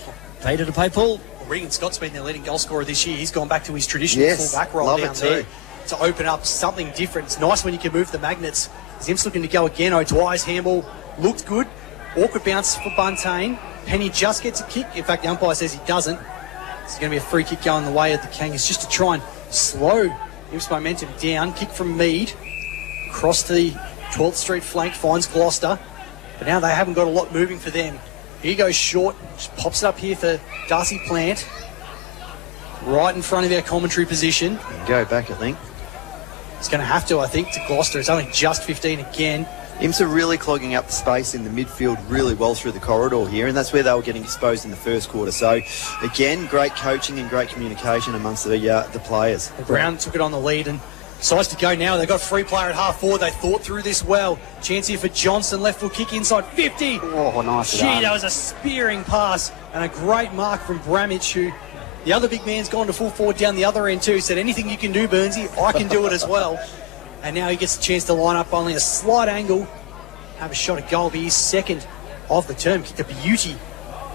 Peter to pay Paul. Regan Scott's been their leading goal scorer this year. He's gone back to his traditional full-back role down there to open up something different. It's nice when you can move the magnets. Zim's looking to go again. O'Dwyer's handball looked good. Awkward bounce for Buntain. Penny just gets a kick. In fact, the umpire says he doesn't. It's going to be a free kick going the way of the Kangas just to try and slow Imps' momentum down. Kick from Mead. Across to the 12th Street flank, finds Gloucester. But now they haven't got a lot moving for them. Here goes short. Just pops it up here for Darcy Plant. Right in front of our commentary position. Go back, I think. He's going to have to, I think, to Gloucester. It's only just 15 again. Imps are really clogging up the space in the midfield really well through the corridor here, and that's where they were getting exposed in the first quarter. So, again, great coaching and great communication amongst the players. Brown took it on the lead and decides to go now. They've got a free player at half forward. They thought through this well. Chance here for Johnson. Left foot kick inside 50. Oh, nice. Gee, that was a spearing pass and a great mark from Bramich, who The other big man's gone to full forward down the other end too. He said, anything you can do, Burnsy, I can do it as well. And now he gets a chance to line up only a slight angle, have a shot at goal, be his second of the term. Kicked a beauty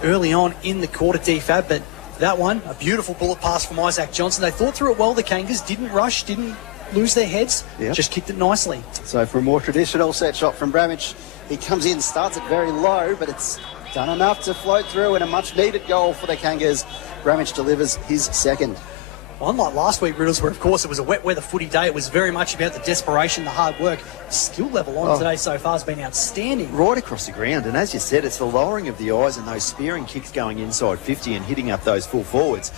early on in the quarter, DFAB, but that one, a beautiful bullet pass from Isaac Johnson. They thought through it well, the Kangas, didn't rush, didn't lose their heads, just kicked it nicely. So for a more traditional set shot from Bramage, he comes in, starts it very low, but it's done enough to float through, and a much needed goal for the Kangas. Bramage delivers his second. Well, unlike last week, Riddles, where of course it was a wet weather footy day, it was very much about the desperation, the hard work. Skill level on today so far has been outstanding. Right across the ground, and as you said, it's the lowering of the eyes and those spearing kicks going inside 50 and hitting up those full forwards.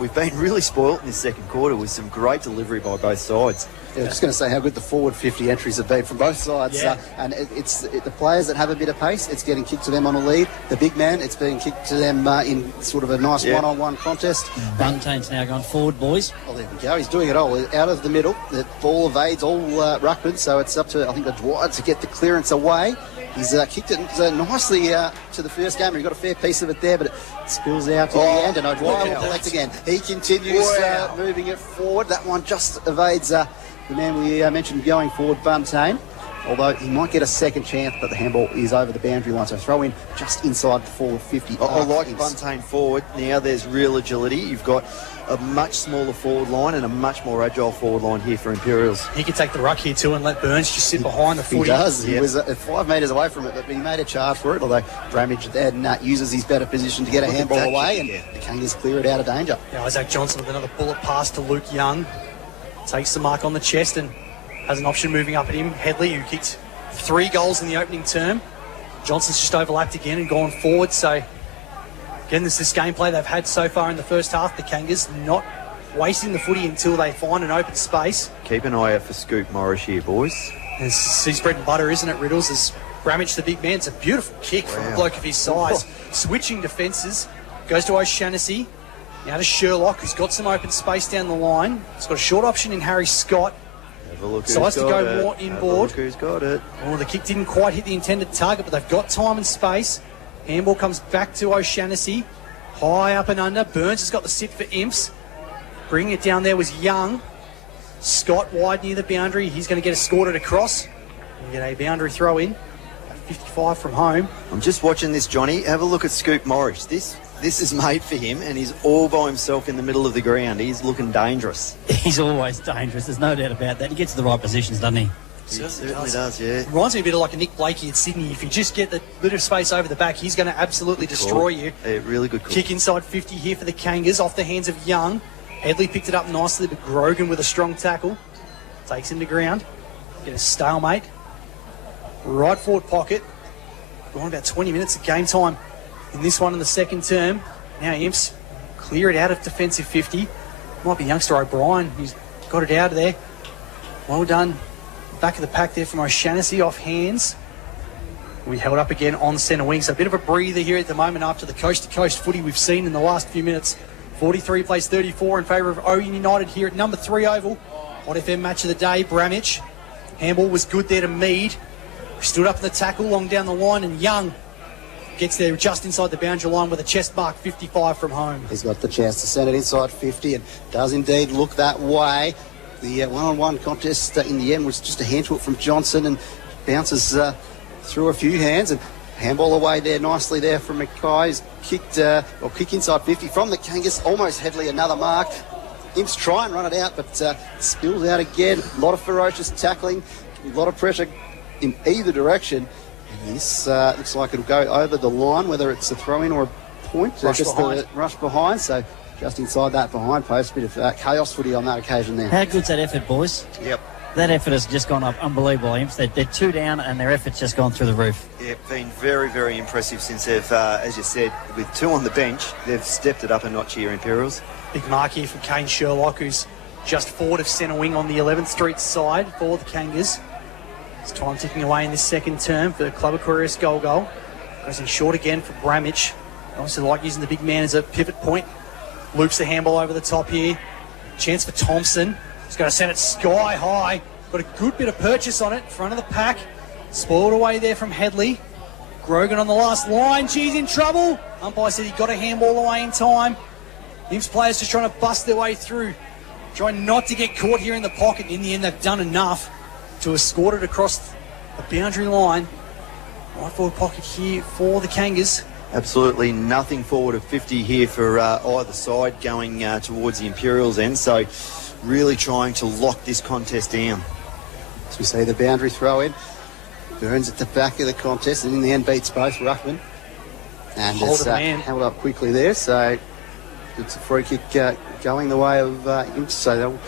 We've been really spoilt in this second quarter with some great delivery by both sides. Yeah, I'm just going to say how good the forward 50 entries have been from both sides. Yeah. And it's the players that have a bit of pace, it's getting kicked to them on a lead. The big man, it's being kicked to them in sort of a nice one-on-one contest. Buntane's now gone forward, boys. Well, there we go. He's doing it all out of the middle. The ball evades all ruckman, so it's up to, I think, the Dwyer to get the clearance away. He's kicked it nicely to the first game. He got a fair piece of it there, but it spills out to the end, and O'Dwyer will collect again. He continues moving it forward. That one just evades the man we mentioned going forward, Buntain. Although he might get a second chance, but the handball is over the boundary line, so throw in just inside the forward 50. I like Buntain forward. Now there's real agility. You've got a much smaller forward line and a much more agile forward line here for Imperials. He can take the ruck here too and let Burns just sit behind the footy. He does. He was 5 metres away from it, but he made a charge for it, although Bramage then uses his better position to get a handball away, and the Kangas clear it out of danger. Now Isaac Johnson with another bullet pass to Luke Young. Takes the mark on the chest and has an option moving up at him. Headley, who kicked 3 goals in the opening term. Johnson's just overlapped again and gone forward. So, again, this is gameplay they've had so far in the first half. The Kangas not wasting the footy until they find an open space. Keep an eye out for Scoop Morris here, boys. This is his bread and butter, isn't it, Riddles? As Bramage, the big man, it's a beautiful kick from a bloke of his size. Switching defences, goes to O'Shannessy. Now to Sherlock, who's got some open space down the line. He's got a short option in Harry Scott. Have a look Decides to go more inboard. Who's got it? Oh, the kick didn't quite hit the intended target, but they've got time and space. Handball comes back to O'Shannessy. High up and under. Burns has got the sit for Imps. Bringing it down there was Young. Scott wide near the boundary. He's going to get escorted across. We'll get a boundary throw in. 55 from home. I'm just watching this, Johnny. Have a look at Scoop Morris. This is made for him, and he's all by himself in the middle of the ground. He's looking dangerous. He's always dangerous. There's no doubt about that. He gets to the right positions, doesn't he? He certainly does, yeah. Reminds me a bit of like a Nick Blakey at Sydney. If you just get the bit of space over the back, he's going to absolutely destroy you. Yeah, really good call. Kick inside 50 here for the Kangas off the hands of Young. Headley picked it up nicely, but Grogan with a strong tackle. Takes him to ground. Get a stalemate. Right forward pocket. Gone about 20 minutes of game time in this one in the second term. Now Imps clear it out of defensive 50. Might be youngster O'Brien who's got it out of there. Well done. Back of the pack there from O'Shannessy off hands. We held up again on centre wing. So a bit of a breather here at the moment after the coast-to-coast footy we've seen in the last few minutes. 43 plays 34 in favour of Ouyen United here at number 3 Oval. Hot FM match of the day, Bramage. Handball was good there to Mead. Stood up in the tackle, long down the line, and Young gets there just inside the boundary line with a chest mark 55 from home. He's got the chance to send it inside 50 and does indeed look that way. The one-on-one contest in the end was just a hand to it from Johnson and bounces through a few hands and handball away there nicely there from Mackay. He's kick inside 50 from the Kangas, almost Headley, another mark. Imps try and run it out, but spills out again. A lot of ferocious tackling, a lot of pressure in either direction. And this looks like it'll go over the line, whether it's a throw-in or a point. Rush behind. The rush behind, so just inside that behind post. Bit of chaos footy on that occasion there. How good's that effort, boys? Yep. That effort has just gone up unbelievable, Imps. They're 2 down and their effort's just gone through the roof. Yeah, been very, very impressive since they've, as you said, with 2 on the bench, they've stepped it up a notch here, Imperials. Big mark here from Kane Sherlock, who's just forward of centre wing on the 11th Street side for the Kangas. It's time ticking away in this second term for the Club Aquarius goal. Goes in short again for Bramage. Obviously like using the big man as a pivot point. Loops the handball over the top here. Chance for Thompson. He's going to send it sky high. Got a good bit of purchase on it. Front of the pack. Spoiled away there from Headley. Grogan on the last line. Geez, in trouble. Umpire said he got a handball away in time. Imps players just trying to bust their way through, trying not to get caught here in the pocket. In the end, they've done enough to escort it across the boundary line. Right forward pocket here for the Kangas. Absolutely nothing forward of 50 here for either side going towards the Imperials end. So really trying to lock this contest down. As we see the boundary throw in. Burns at the back of the contest and in the end beats both ruckmen. And it's held up quickly there. So it's a free kick going the way of Imps. So they'll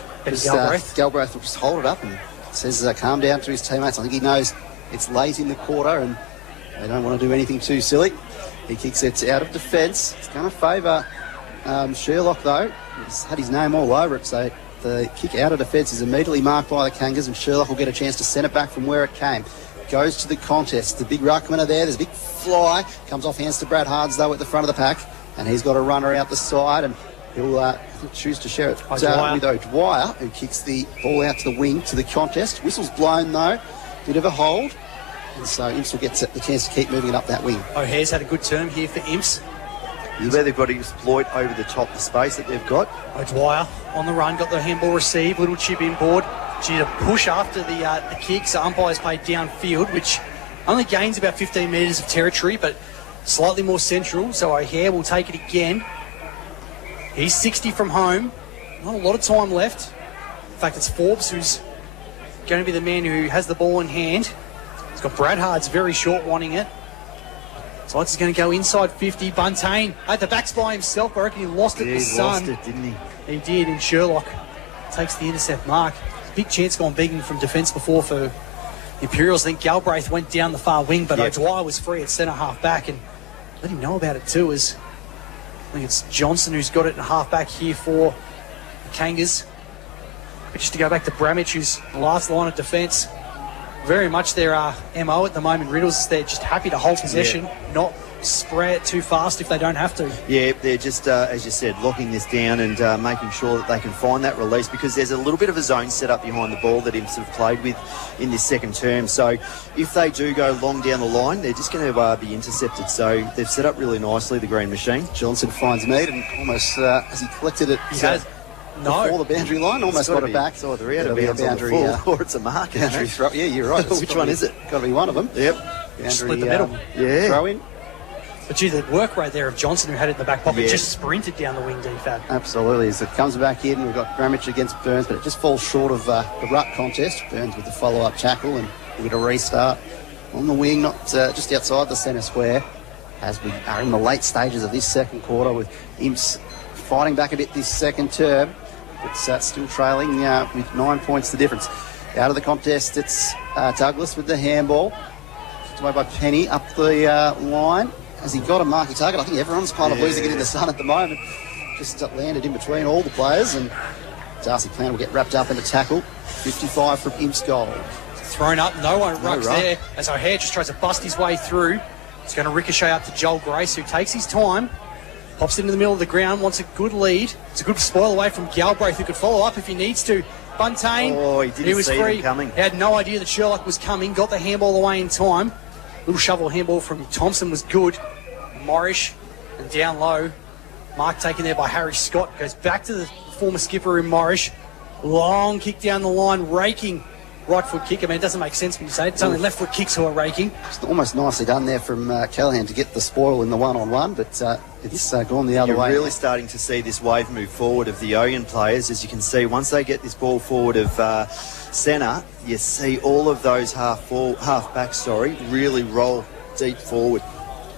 Galbraith will just hold it up and says calm down to his teammates. I think he knows it's late in the quarter and they don't want to do anything too silly. He kicks it out of defence. It's going to favour Sherlock though. He's had his name all over it. So the kick out of defence is immediately marked by the Kangas and Sherlock will get a chance to send it back from where it came. Goes to the contest. The big ruckmen are there. There's a big fly. Comes off hands to Brad Hards though at the front of the pack. And he's got a runner out the side and he'll choose to share it with O'Dwyer, who kicks the ball out to the wing to the contest. Whistle's blown though. Bit of a hold. And so Imps will get the chance to keep moving it up that wing. O'Hare's had a good term here for Imps. Where they've got to exploit over the top the space that they've got. O'Dwyer on the run, got the handball received, little chip inboard. She had a push after the kick, so umpires played downfield, which only gains about 15 metres of territory, but slightly more central, so O'Hare will take it again. He's 60 from home, not a lot of time left. In fact, it's Forbes who's going to be the man who has the ball in hand. He's got Brad Hards very short wanting it. So it's going to go inside 50. Buntain at the backs by himself. I reckon he lost it to the sun. He lost it, didn't he? He did, and Sherlock takes the intercept mark. Big chance gone begging from defence before for the Imperials. I think Galbraith went down the far wing, but O'Dwyer was free at centre half back and let him know about it too. As I think it's Johnson who's got it in half back here for the Kangas. But just to go back to Bramich, who's the last line of defence, very much their MO at the moment. Riddles, they're just happy to hold possession, not spray it too fast if they don't have to. Yeah, they're just, as you said, locking this down and making sure that they can find that release because there's a little bit of a zone set up behind the ball that Imps have played with in this second term. So if they do go long down the line, they're just going to be intercepted. So they've set up really nicely, the Green Machine. Johnson finds Mead and almost, as he collected it... Before the boundary line, almost got it back. So either out of bounds boundary or it's a mark. Boundary throw. Yeah, you're right. Which one is it? Got to be one of them. Yep. Boundary, split the middle. Throw in. But gee, the work right there of Johnson, who had it in the back pocket, just sprinted down the wing defab. Absolutely. As it comes back in, we've got Bramich against Burns, but it just falls short of the ruck contest. Burns with the follow-up tackle, and we'll get a restart on the wing, not just outside the centre square, as we are in the late stages of this second quarter with Imps fighting back a bit this second term. It's still trailing with 9 points the difference. Out of the contest, it's Douglas with the handball. Kicked away by Penny up the line. Has he got a marky target? I think everyone's kind of losing it in the sun at the moment. Just landed in between all the players, and Darcy Plant will get wrapped up in the tackle. 55 from Imps goal. Thrown up, no one rucks there. As O'Hare just tries to bust his way through. It's going to ricochet up to Joel Grace, who takes his time. Pops into the middle of the ground, wants a good lead. It's a good spoil away from Galbraith, who could follow up if he needs to. Buntain, he was free. Him coming. He had no idea that Sherlock was coming. Got the handball away in time. Little shovel handball from Thompson was good. Morrish and down low. Mark taken there by Harry Scott. Goes back to the former skipper in Morrish. Long kick down the line, raking. Right foot kick. I mean, it doesn't make sense when you say it. It's only left foot kicks who are raking. It's almost nicely done there from Callahan to get the spoil in the one-on-one, but it's gone the other way. You're really starting to see this wave move forward of the Ouyen players. As you can see, once they get this ball forward of centre, you see all of those half-backs, really roll deep forward.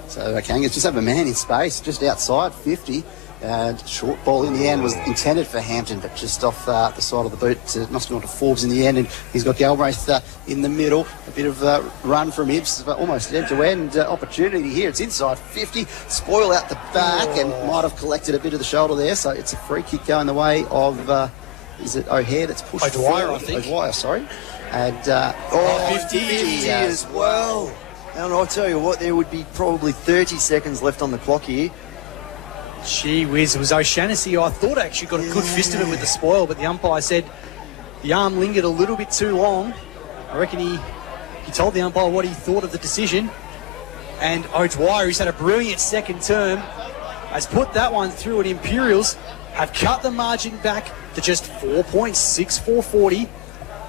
So Kangas just have a man in space, just outside 50. And short ball in the end was intended for Hampton, but just off the side of the boot. It must have gone to Forbes in the end, and he's got Galbraith in the middle. A bit of run from Imps, almost end-to-end opportunity here. It's inside 50, spoil out the back, and might have collected a bit of the shoulder there. So it's a free kick going the way of, is it O'Hare that's pushed O'Dwyer, forward? I think. O'Dwyer, sorry. And 50 as well. And I'll tell you what, there would be probably 30 seconds left on the clock here. Gee whiz, it was O'Shaughnessy. I thought I actually got a good fist of it with the spoil, but the umpire said the arm lingered a little bit too long. I reckon he told the umpire what he thought of the decision. And O'Dwyer, who's had a brilliant second term, has put that one through, and Imperials have cut the margin back to just 4 points, 6-4-40.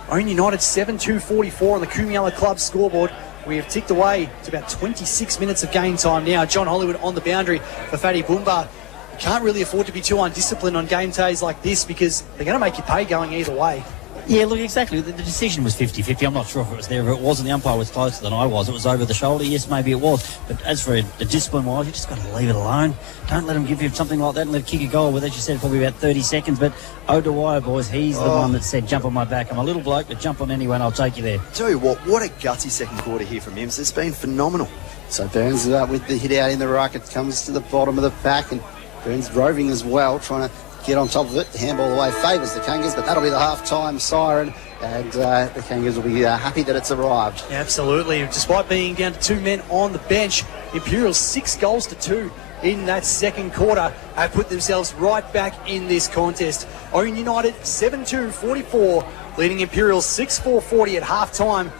Ouyen United 7-2-44 on the Kumiala Club scoreboard. We have ticked away to about 26 minutes of game time now. John Hollywood on the boundary for Fatty Boomba. You can't really afford to be too undisciplined on game days like this because they're going to make you pay going either way. Yeah, look, exactly. The decision was 50-50. I'm not sure if it was there. If it wasn't, the umpire was closer than I was. It was over the shoulder. Yes, maybe it was. But as for the discipline-wise, you just got to leave it alone. Don't let him give you something like that and let him kick a goal with, as you said, probably about 30 seconds. But O'Dwyer, boys, he's the one that said, jump on my back. I'm a little bloke, but jump on anyway and I'll take you there. Tell you what a gutsy second quarter here from him. It's been phenomenal. So Burns with the hit out in the ruck. It comes to the bottom of the pack, and Burns roving as well, trying to get on top of it. The handball away favours the Kangas, but that'll be the half-time siren, and the Kangas will be happy that it's arrived. Yeah, absolutely. Despite being down to 2 men on the bench, Imperials 6 goals to 2 in that second quarter have put themselves right back in this contest. Ouyen United 7-2-44, leading Imperials 6-4-40 at half-time.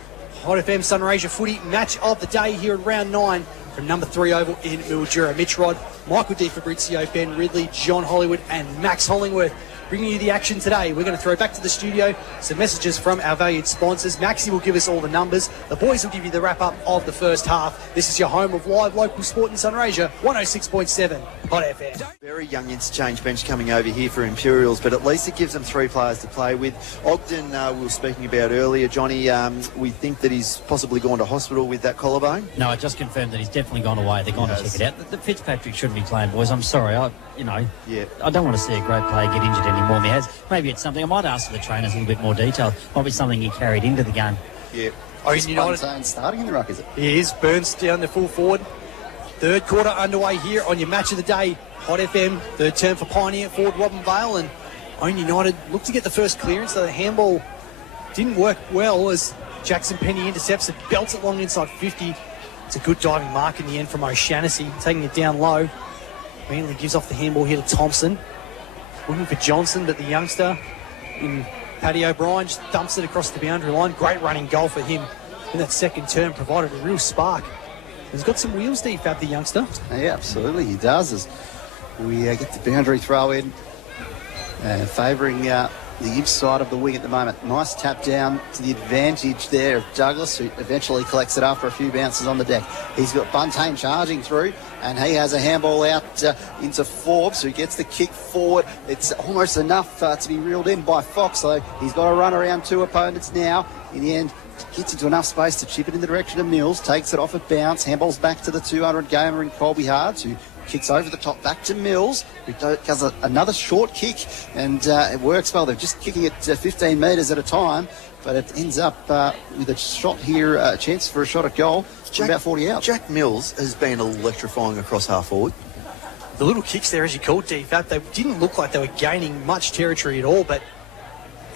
Hot FM Sunraysia footy match of the day here in round 9 from number 3 oval in Mildura. Mitch Rod, Michael Di Fabrizio, Ben Ridley, John Hollywood and Max Hollingworth bringing you the action today. We're going to throw back to the studio some messages from our valued sponsors. Maxie will give us all the numbers. The boys will give you the wrap-up of the first half. This is your home of live local sport in Sunraysia, 106.7 Hot FM. Very young interchange bench coming over here for Imperials, but at least it gives them 3 players to play with. Ogden, we were speaking about earlier, Johnny, we think that he's possibly gone to hospital with that collarbone. No, I just confirmed that he's definitely gone away. They're going to check it out. The Fitzpatrick shouldn't be playing, boys. I'm sorry. I don't want to see a great player get injured anymore than he has. Maybe it's something I might ask the trainers a little bit more detail. Might be something he carried into the game. Yeah. Ouyen United starting in the ruck, is it? He is. Burns down the full forward. Third quarter underway here on your match of the day. Hot FM, third term for Pioneer forward Robin Vale, and Ouyen United looked to get the first clearance, so the handball didn't work well as Jackson Penny intercepts it, belts it long inside 50. It's a good diving mark in the end from O'Shannessy, taking it down low. Manly gives off the handball here to Thompson. Looking for Johnson, but the youngster in Paddy O'Brien just dumps it across the boundary line. Great running goal for him in that second term, provided a real spark. He's got some wheels, D-Fab, the youngster. Yeah, absolutely, he does. As we get the boundary throw in, favouring the inside of the wing at the moment. Nice tap down to the advantage there of Douglas, who eventually collects it after a few bounces on the deck. He's got Buntain charging through, and he has a handball out into Forbes, who gets the kick forward. It's almost enough to be reeled in by Fox, so he's got to run around 2 opponents now. In the end, gets into enough space to chip it in the direction of Mills, takes it off a bounce, handballs back to the 200 gamer in Colby Hards, who kicks over the top back to Mills, who does another short kick, and it works well. They're just kicking it 15 metres at a time, but it ends up with a shot here, a chance for a shot at goal from about 40 out. Jack Mills has been electrifying across half forward. The little kicks there, as you called, D-Fab, they didn't look like they were gaining much territory at all, but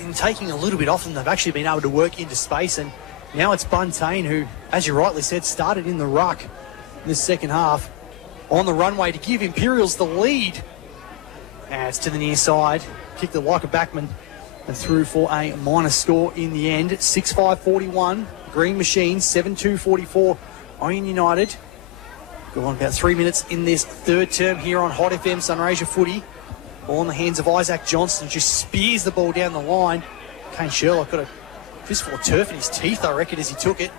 in taking a little bit off them, they've actually been able to work into space, and now it's Buntain, who, as you rightly said, started in the ruck in this second half, on the runway to give Imperials the lead. And it's to the near side, kicked it like a backman, and through for a minor score in the end. 6-5-41, Green Machine, 7-2-44, Ouyen United. Go on about 3 minutes in this third term here on Hot FM Sunraysia footy. Ball in the hands of Isaac Johnston, just spears the ball down the line. Kane Sherlock got a fistful of turf in his teeth, I reckon, as he took it.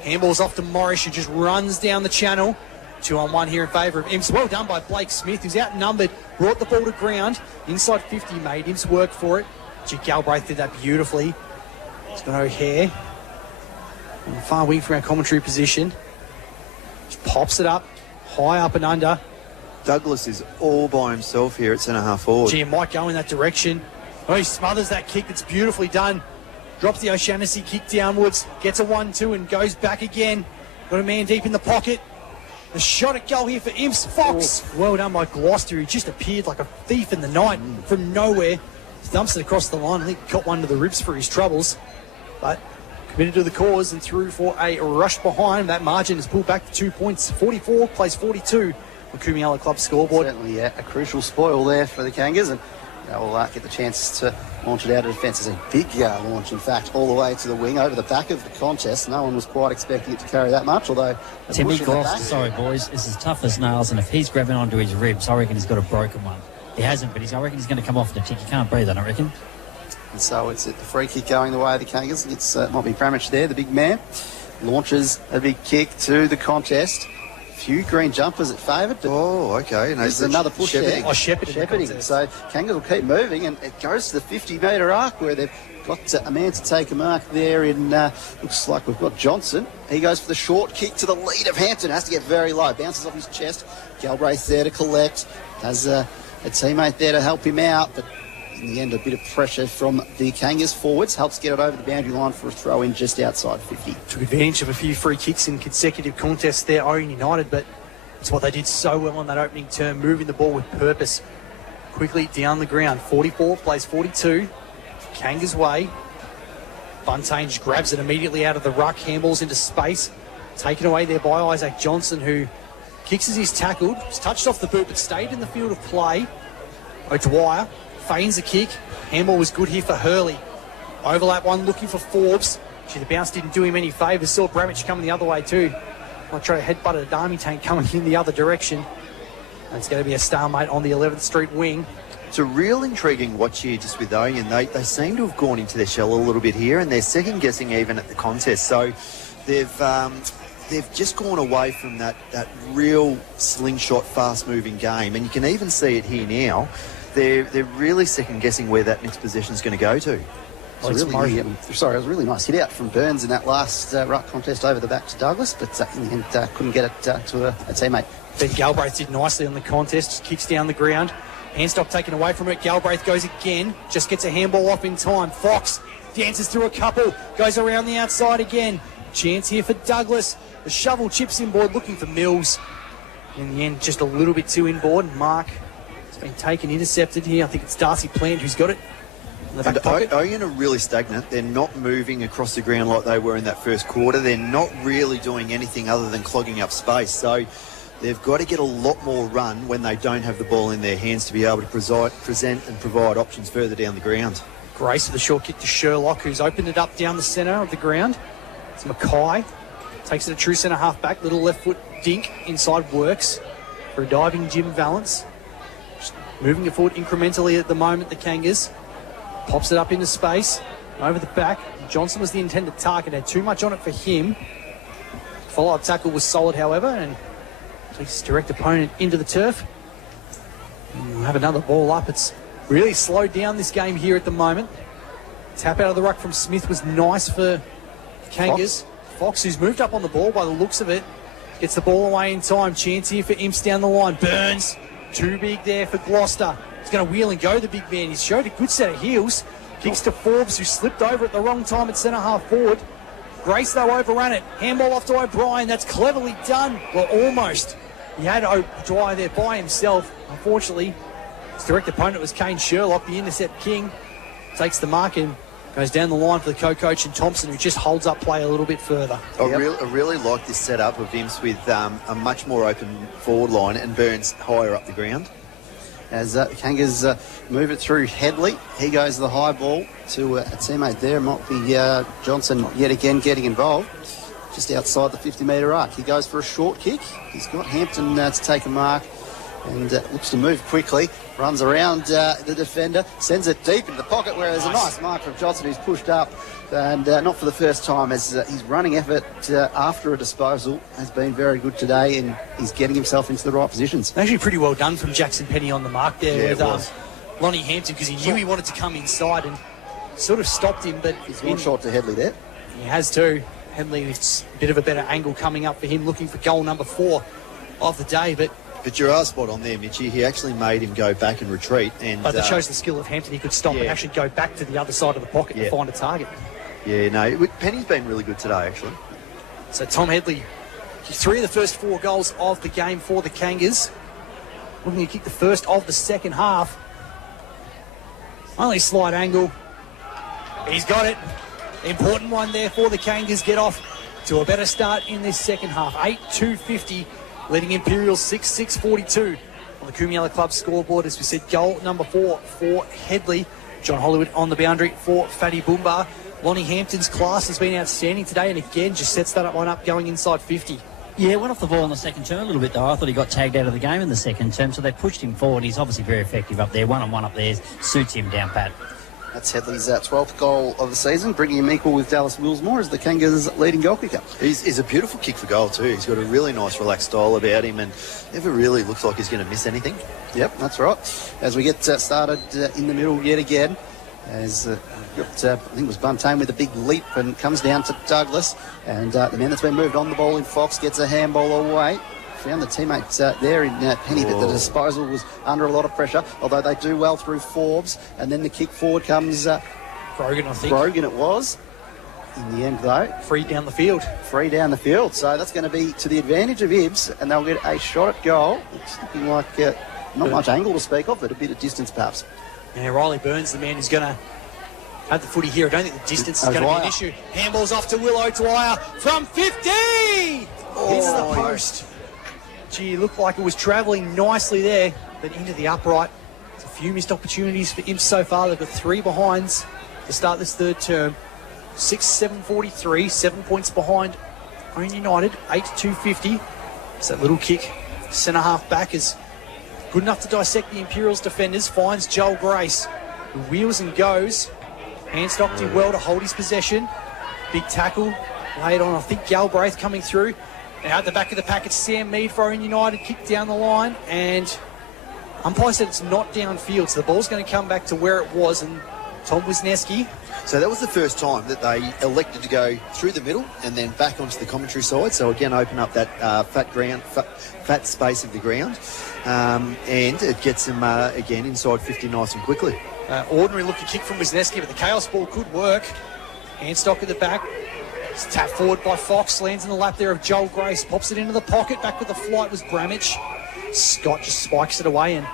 Handball's off to Morris, who just runs down the channel. 2-on-1 here in favour of Imps. Well done by Blake Smith, who's outnumbered, brought the ball to ground. Inside 50, made Imps work for it. Galbraith did that beautifully. He's got O'Hare on the far wing from our commentary position. Just pops it up, high up and under. Douglas is all by himself here at centre-half forward. Gee, it might go in that direction. Oh, he smothers that kick. It's beautifully done. Drops the O'Shannessy kick downwards, gets a 1-2 and goes back again. Got a man deep in the pocket. The shot at goal here for Imps. Fox. Oh. Well done by Gloucester. He just appeared like a thief in the night from nowhere. Thumps it across the line. I think got one to the ribs for his troubles. But committed to the cause and through for a rush behind. That margin is pulled back to 2 points. 44 plays 42 on Kumiala Club scoreboard. Certainly a crucial spoil there for the Kangas. And They'll get the chance to launch it out of defence. It's a big launch, in fact, all the way to the wing, over the back of the contest. No one was quite expecting it to carry that much, although... Timmy Gloucester, sorry, boys, is as tough as nails, and if he's grabbing onto his ribs, I reckon he's got a broken one. He hasn't, but I reckon he's going to come off the tick. He can't breathe, I don't reckon. And so it's a free kick going the way of the Kangas. It's might be Bramich there, the big man. Launches a big kick to the contest. Few green jumpers at favoured. Oh, okay. And there's another push there. Oh, shepherding. So Kangas will keep moving, and it goes to the 50-metre arc where they've got a man to take a mark there in, looks like we've got Johnson. He goes for the short kick to the lead of Hampton. Has to get very low. Bounces off his chest. Galbraith there to collect. Has a teammate there to help him out, but in the end, a bit of pressure from the Kangas forwards helps get it over the boundary line for a throw-in just outside 50. Took advantage of a few free kicks in consecutive contests there, Ouyen United, but it's what they did so well on that opening term, moving the ball with purpose. Quickly down the ground. 44 plays 42. Kangas way. Buntage grabs it immediately out of the ruck, handballs into space. Taken away there by Isaac Johnson, who kicks as he's tackled. He's touched off the boot, but stayed in the field of play. O'Dwyer feigns a kick. Handball was good here for Hurley. Overlap one looking for Forbes. The bounce didn't do him any favours. Saw Bramich coming the other way too. Might try to headbutt a Darmy tank coming in the other direction. And it's going to be a stalemate on the 11th Street wing. It's a real intriguing watch here just with Ouyen. They seem to have gone into their shell a little bit here, and they're second guessing even at the contest. So they've just gone away from that real slingshot fast moving game, and you can even see it here now. They're really second guessing where that next possession is going to go to. It was a really nice hit out from Burns in that last ruck contest over the back to Douglas, but in the end couldn't get it to a teammate. Ben Galbraith did nicely on the contest, just kicks down the ground. Handstop taken away from it. Galbraith goes again, just gets a handball off in time. Fox dances through a couple, goes around the outside again. Chance here for Douglas. The shovel chips inboard, looking for Mills. In the end, just a little bit too inboard. Mark has been taken, intercepted here. I think it's Darcy Plant who's got it. And Ouyen are really stagnant. They're not moving across the ground like they were in that first quarter. They're not really doing anything other than clogging up space. So they've got to get a lot more run when they don't have the ball in their hands to be able to present and provide options further down the ground. Grace with a short kick to Sherlock, who's opened it up down the centre of the ground. It's Mackay. Takes it a true centre half back. Little left foot dink inside works for a diving Jim Valance. Just moving it forward incrementally at the moment, the Kangas. Pops it up into space. Over the back. Johnson was the intended target. Had too much on it for him. Follow-up tackle was solid, however, and takes his direct opponent into the turf. And we'll have another ball up. It's really slowed down this game here at the moment. Tap out of the ruck from Smith was nice for the Kangas. Fox, who's moved up on the ball by the looks of it, gets the ball away in time. Chance here for Imps down the line. Burns, too big there for Gloucester. He's going to wheel and go, the big man. He's showed a good set of heels. Kicks to Forbes, who slipped over at the wrong time at centre half forward. Grace, though, overran it. Handball off to O'Brien. That's cleverly done. Well, almost. He had O'Dwyer there by himself. Unfortunately, his direct opponent was Kane Sherlock, the intercept king. Takes the mark and goes down the line for the co-coach and Thompson, who just holds up play a little bit further. I really like this setup of Imps with a much more open forward line and Burns higher up the ground. As Kangas move it through Headley. He goes the high ball to a teammate there. Might be Johnson yet again getting involved. Just outside the 50-metre arc. He goes for a short kick. He's got Hampton to take a mark and looks to move quickly. Runs around the defender. Sends it deep in the pocket where there's a nice mark from Johnson, who's pushed up. And not for the first time, as his running effort after a disposal has been very good today, and he's getting himself into the right positions. Actually pretty well done from Jackson Penny on the mark there with Lonnie Hampton, because he knew he wanted to come inside and sort of stopped him. But he's gone short to Headley there. He has too. Headley, it's a bit of a better angle coming up for him, looking for goal number 4 of the day. But you are spot on there, Mitchie. He actually made him go back and retreat. But that shows the skill of Hampton. He could stop and actually go back to the other side of the pocket to find a target. Yeah, no, Penny's been really good today, actually. So Tom Headley, 3 of the first 4 goals of the game for the Kangas. Looking to kick the first of the second half. Only slight angle. He's got it. Important one there for the Kangas. Get off to a better start in this second half. 8-2-50, leading Imperials 6-6-42 on the Coomiella Club scoreboard. As we said, goal number 4 for Headley. John Hollywood on the boundary for Fatty Boomba. Lonnie Hampton's class has been outstanding today, and again just sets that one up going inside 50. Yeah, went off the ball in the second term a little bit, though. I thought he got tagged out of the game in the second term, so they pushed him forward. He's obviously very effective up there. One-on-one up there suits him down pat. That's Headley's 12th goal of the season, bringing him equal with Dallas Willsmore as the Kangas' leading goal kicker. He's a beautiful kick for goal too. He's got a really nice relaxed style about him and never really looks like he's going to miss anything. Yep, that's right. As we get started in the middle yet again, as got, I think it was Buntain with a big leap and comes down to Douglas, and the man that's been moved on the ball in Fox gets a handball away. Found the teammate there in Penny that the disposal was under a lot of pressure, although they do well through Forbes, and then the kick forward comes Brogan, I think. Brogan it was. In the end, though, Free down the field. So that's going to be to the advantage of Ibs, and they'll get a shot at goal. It's looking like not much angle to speak of, but a bit of distance perhaps. Yeah, Riley Burns, the man who's going to have the footy here. I don't think the distance is going to be an issue. Handball's off to Will O'Dwyer from 50! Hits the post. Gee, it looked like it was travelling nicely there, but into the upright. It's a few missed opportunities for Imps so far. They've got 3 behinds to start this third term. 6-7-43, 7 points behind Ouyen United, 8-2-50. It's that little kick. Centre half back is good enough to dissect the Imperials defenders. Finds Joel Grace, who wheels and goes. Handstock did well to hold his possession. Big tackle laid on, I think, Galbraith coming through. Now at the back of the pack, it's Sam Mead for Ouyen United, kick down the line, and umpire said it's not downfield, so the ball's going to come back to where it was, and Tom Wisniewski. So that was the first time that they elected to go through the middle and then back onto the commentary side. So again, open up that fat space of the ground, and it gets them again inside 50 nice and quickly. Ordinary looking kick from Wisniewski, but the chaos ball could work. Handstock at the back. It's tapped forward by Fox, lands in the lap there of Joel Grace, pops it into the pocket. Back with the flight was Bramich. Scott just spikes it away and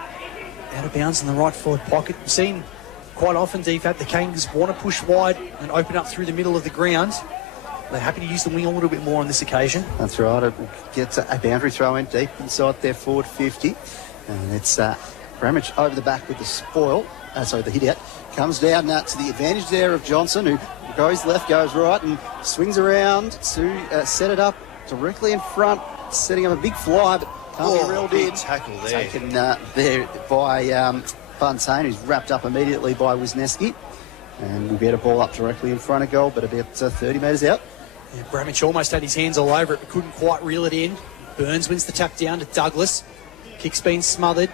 out of bounds in the right forward pocket. We've seen quite often, DFAT, the Kangas want to push wide and open up through the middle of the ground. They're happy to use the wing a little bit more on this occasion. That's right. It gets a boundary throw in deep inside their forward 50. And it's Bramich over the back with the spoil. The hit out. Comes down to the advantage there of Johnson, who goes left, goes right, and swings around to set it up directly in front, setting up a big fly, but can't be reeled in. Tackle there. Taken there by Buntain, who's wrapped up immediately by Wisniewski. And we'll get a ball up directly in front of goal, but about 30 metres out. Yeah, Bramich almost had his hands all over it, but couldn't quite reel it in. Burns wins the tap down to Douglas. Kick's been smothered.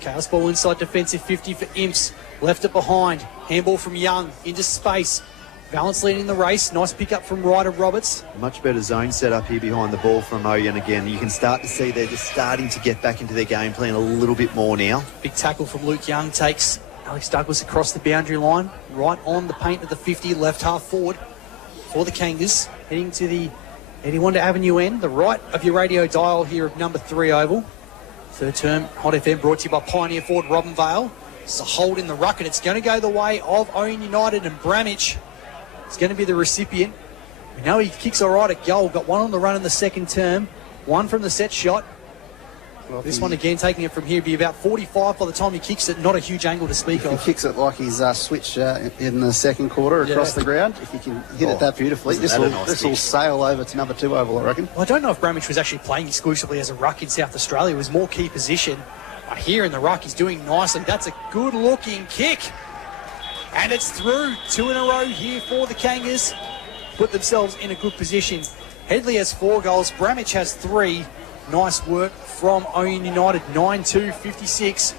Chaos ball inside defensive 50 for Imps. Left it behind. Handball from Young into space. Valance leading the race. Nice pick up from Ryder Roberts. Much better zone set up here behind the ball from Ouyen again. You can start to see they're just starting to get back into their game plan a little bit more now. Big tackle from Luke Young takes Alex Douglas across the boundary line. Right on the paint of the 50, left half forward for the Kangas. Heading to the Eddie Wonder Avenue end. The right of your radio dial here of number 3 oval. Third term Hot FM brought to you by Pioneer Ford Robin Vale. It's a hold in the ruck, and it's going to go the way of Ouyen United, and Bramich is going to be the recipient. We know he kicks all right at goal. Got one on the run in the second term, one from the set shot. Well, this one again, taking it from here, be about 45 by the time he kicks it. Not a huge angle to speak of. He kicks it like he's switched in the second quarter across the ground. If he can hit it that beautifully, this will sail over to number 2 oval, I reckon. Well, I don't know if Bramich was actually playing exclusively as a ruck in South Australia. It was more key position. But here in the ruck, he's doing nicely. That's a good-looking kick. And it's through. 2 in a row here for the Kangas. Put themselves in a good position. Headley has 4 goals. Bramich has 3. Nice work from Ouyen United. 9-2-56.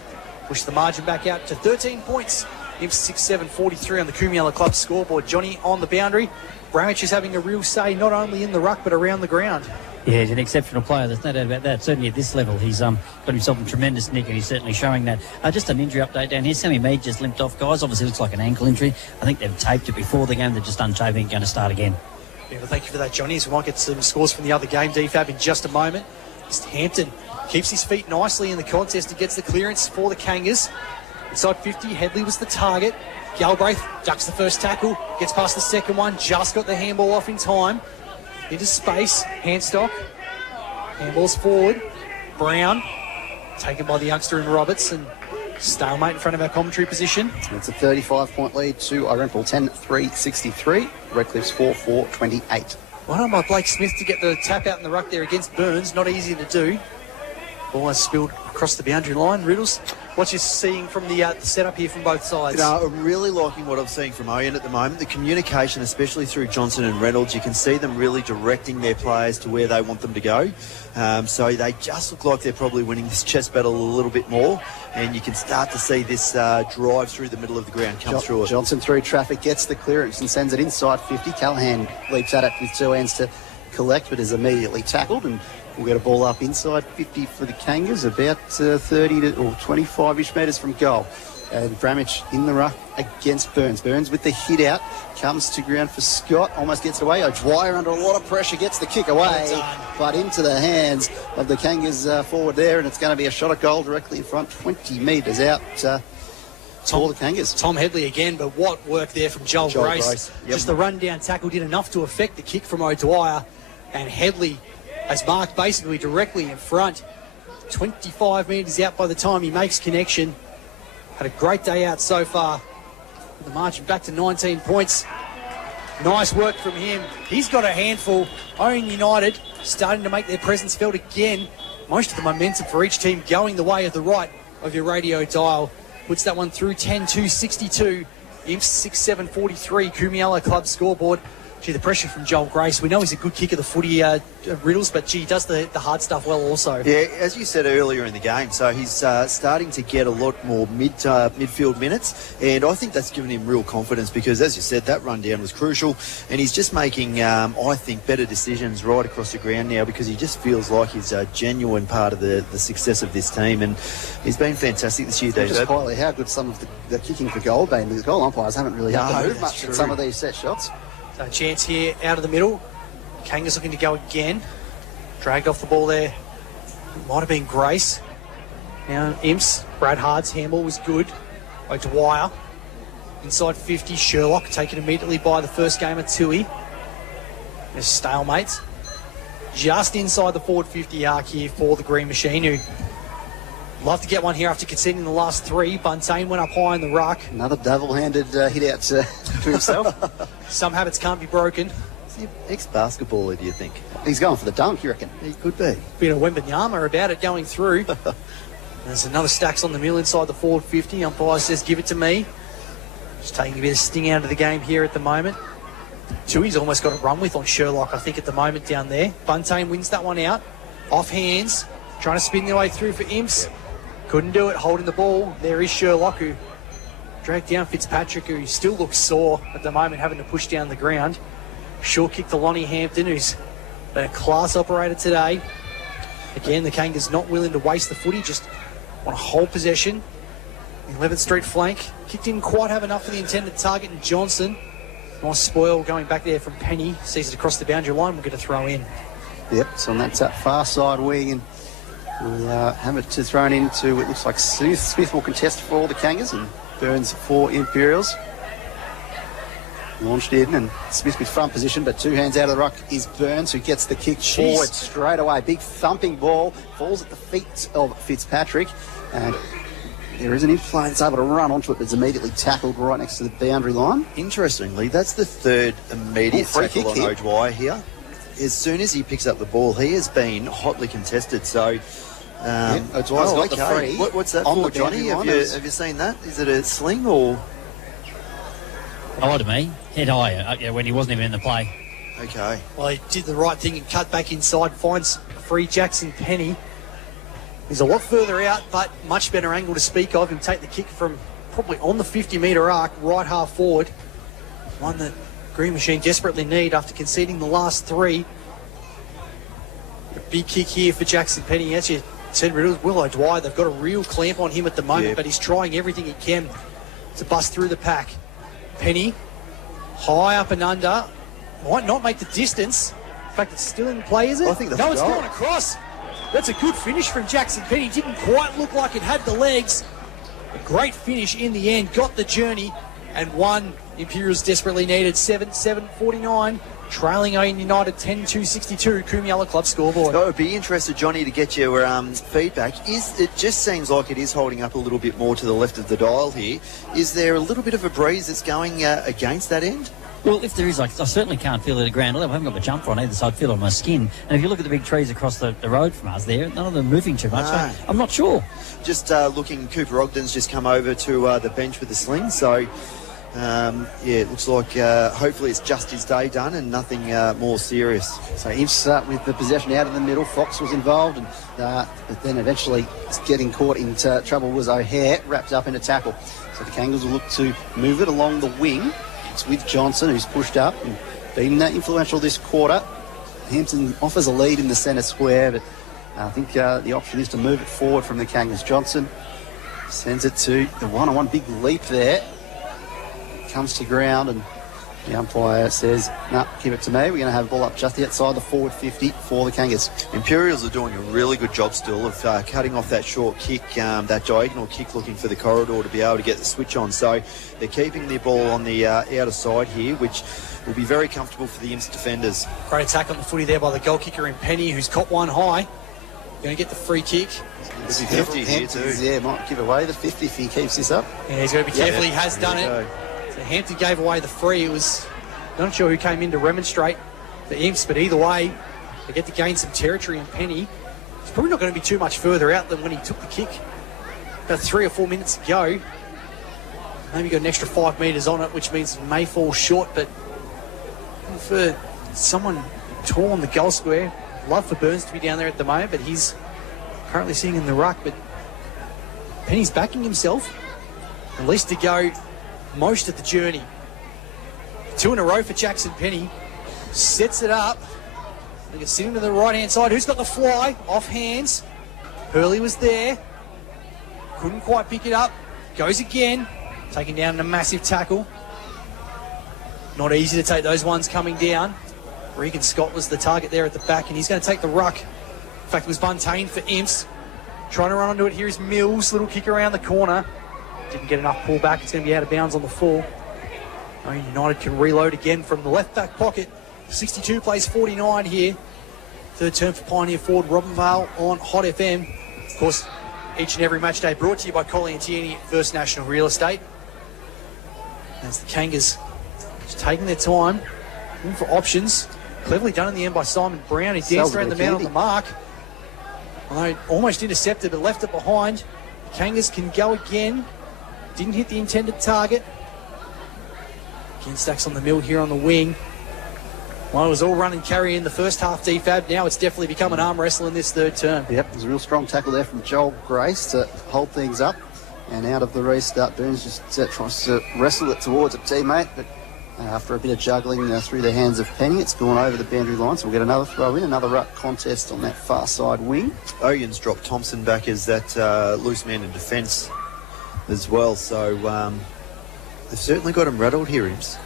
Push the margin back out to 13 points. Imps 6-7-43 on the Coomiella Club scoreboard. Johnny on the boundary. Bramich is having a real say not only in the ruck but around the ground. Yeah, he's an exceptional player. There's no doubt about that. Certainly at this level, he's got himself in tremendous nick, and he's certainly showing that. Just an injury update down here. Sammy Mead just limped off, guys. Obviously, looks like an ankle injury. I think they've taped it before the game. They're just untaping, going to start again. Yeah, well, thank you for that, Johnny. As we might get some scores from the other game, DFAB, in just a moment. Hampton keeps his feet nicely in the contest. He gets the clearance for the Kangas. Inside 50, Headley was the target. Galbraith ducks the first tackle, gets past the second one, just got the handball off in time. Into space, Handstock. Handball's forward. Brown taken by the youngster in Roberts, and stalemate in front of our commentary position. It's a 35-point lead to Iremple, 10-3-63. Redcliffe's 4-4-28. Well done by Blake Smith to get the tap out in the ruck there against Burns. Not easy to do. Ball has spilled across the boundary line. Riddles, what you're seeing from the setup here from both sides? You know, I'm really liking what I'm seeing from Ouyen at the moment. The communication, especially through Johnson and Reynolds, you can see them really directing their players to where they want them to go. So they just look like they're probably winning this chess battle a little bit more, and you can start to see this drive through the middle of the ground come through it. Johnson through traffic, gets the clearance and sends it inside 50. Callahan leaps at it with two hands to collect, but is immediately tackled, and we'll get a ball up inside 50 for the Kangas, about 30 to or 25-ish metres from goal. And Bramich in the ruck against Burns. Burns with the hit out, comes to ground for Scott, almost gets it away. O'Dwyer under a lot of pressure, gets the kick away, but into the hands of the Kangas forward there, and it's going to be a shot at goal directly in front, 20 metres out for the Kangas. Tom Headley again, but what work there from Joel Grace. Yep. Just the run-down tackle did enough to affect the kick from O'Dwyer, and Headley has marked basically directly in front. 25 metres out by the time he makes connection. Had a great day out so far. The margin back to 19 points. Nice work from him. He's got a handful. Ouyen Utd starting to make their presence felt again. Most of the momentum for each team going the way of the right of your radio dial. Puts that one through 10-2-62. Imps 6-7-43. Kumiala Club scoreboard. Gee, the pressure from Joel Grace. We know he's a good kicker, the footy Riddles, but gee, he does the hard stuff well also. Yeah, as you said earlier in the game, so he's starting to get a lot more midfield minutes, and I think that's given him real confidence because, as you said, that rundown was crucial, and he's just making, I think, better decisions right across the ground now because he just feels like he's a genuine part of the success of this team, and he's been fantastic this year, Dave. Just quietly, how good some of the kicking for goal been. The goal umpires haven't really had to move much in some of these set shots. So a chance here out of the middle. Kangas looking to go again. Dragged off the ball there. Might have been Grace. Now Imps. Brad Hard's handball was good. O'Dwyer. Inside 50. Sherlock taken immediately by the first game at Tui. There's stalemate. Just inside the forward 50 arc here for the Green Machine, who love to get one here after conceding the last three. Buntain went up high in the ruck. Another double-handed hit out to himself. Some habits can't be broken. Is he an ex-basketballer, do you think? He's going for the dunk, you reckon? He could be. Bit of Wembanyama about it going through. There's another stacks on the mill inside the forward 50. Umpire says, give it to me. Just taking a bit of sting out of the game here at the moment. Tui's almost got a run with on Sherlock, I think, at the moment down there. Buntain wins that one out. Off hands. Trying to spin their way through for Imps. Couldn't do it, holding the ball. There is Sherlock, who dragged down Fitzpatrick, who still looks sore at the moment, having to push down the ground. Short kick to Lonnie Hampton, who's been a class operator today. Again, the Kangas not willing to waste the footy, just want to hold possession. 11th Street flank. Kick didn't quite have enough for the intended target in Johnson. Nice spoil going back there from Penny. Sees it across the boundary line. We'll get a throw in. Yep, so on that far side wing, and we'll have it thrown into, it looks like Smith. Smith will contest for all the Kangas, and Burns for Imperials. Launched in, and Smith with front position, but two hands out of the ruck is Burns, who gets the kick forward straight away. Big thumping ball, falls at the feet of Fitzpatrick, and there is an in-play that's able to run onto it, but it's immediately tackled right next to the boundary line. Interestingly, that's the third immediate tackle on O'Dwyer here. As soon as he picks up the ball, he has been hotly contested, so... O'Dwyer's got the free. What's that on for, the Johnny? Have you seen that? Is it a sling or...? Oh, to me, head high when he wasn't even in the play. Okay. Well, he did the right thing and cut back inside, finds free Jackson Penny. He's a lot further out, but much better angle to speak of. He'll take the kick from probably on the 50-metre arc, right half forward. One that Green Machine desperately need after conceding the last three. A big kick here for Jackson Penny. As you said, Will O'Dwyer, they've got a real clamp on him at the moment, but he's trying everything he can to bust through the pack. Penny, high up and under, might not make the distance. In fact, it's still in play, is it? I think that's it's gone across. That's a good finish from Jackson Penny. Didn't quite look like it had the legs. A great finish in the end. Got the journey and won. Imperials desperately needed. 7-7-49. trailing Ouyen United 10-2-62, Coomiella Club scoreboard. I would be interested, Johnny, to get your feedback. It just seems like it is holding up a little bit more to the left of the dial here. Is there a little bit of a breeze that's going against that end? Well, if there is, I certainly can't feel it at ground level. I haven't got my jumper on either side, I feel it on my skin. And if you look at the big trees across the road from us there, none of them moving too much. No. So I'm not sure. Just looking, Cooper Ogden's just come over to the bench with the sling. So, it looks like hopefully it's just his day done and nothing more serious. So Imps with the possession out in the middle. Fox was involved, and but then eventually getting caught into trouble was O'Hare, wrapped up in a tackle. So the Kangaroos will look to move it along the wing. It's with Johnson, who's pushed up and been influential this quarter. Hampton offers a lead in the centre square, but I think the option is to move it forward from the Kangaroos. Johnson sends it to the one-on-one, big leap there. Comes to ground, and the umpire says, no, give it to me. We're going to have a ball up just outside the forward 50 for the Kangaroos. Imperials are doing a really good job still of cutting off that short kick, that diagonal kick, looking for the corridor to be able to get the switch on. So they're keeping their ball on the outer side here, which will be very comfortable for the Imps defenders. Great attack on the footy there by the goal kicker in Penny, who's caught one high. Going to get the free kick. There's a 50 here too. Yeah, might give away the 50 if he keeps this up. Yeah, he's got to be careful. He has done it. So Hampton gave away the free. It was not sure who came in to remonstrate for Imps, but either way, they get to gain some territory in Penny. It's probably not going to be too much further out than when he took the kick about 3 or 4 minutes ago. Maybe got an extra 5 metres on it, which means it may fall short, but for someone tall on the goal square, love for Burns to be down there at the moment, but he's currently sitting in the ruck. But Penny's backing himself, at least to go most of the journey. 2 in a row for Jackson Penny. Sets it up. They can sit him to the right-hand side. Who's got the fly? Off hands. Hurley was there. Couldn't quite pick it up. Goes again. Taken down in a massive tackle. Not easy to take those ones coming down. Regan Scott was the target there at the back, and he's going to take the ruck. In fact, it was Buntain for Imps. Trying to run onto it. Here is Mills. Little kick around the corner. Didn't get enough pull back. It's going to be out of bounds on the full. Ouyen United can reload again from the left back pocket. 62 plays 49 here. Third term for Pioneer forward Robin Vale on Hot FM. Of course, each and every match day brought to you by Collier & Tierney at First National Real Estate. As the Kangas just taking their time, looking for options. Cleverly done in the end by Simon Brown. He danced around the man on the mark. Although almost intercepted, but left it behind. The Kangas can go again. Didn't hit the intended target. Again, Stacks on the mill here on the wing. Well, it was all run and carry in the first half DFAB. Now it's definitely become an arm wrestle in this third term. Yep, there's a real strong tackle there from Joel Grace to hold things up. And out of the restart, Burns just tries to wrestle it towards a teammate. But after a bit of juggling through the hands of Penny, it's gone over the boundary line. So we'll get another throw in, another ruck contest on that far side wing. Ouyen's dropped Thompson back as that loose man in defence as well. So they've certainly got him rattled here, Imps.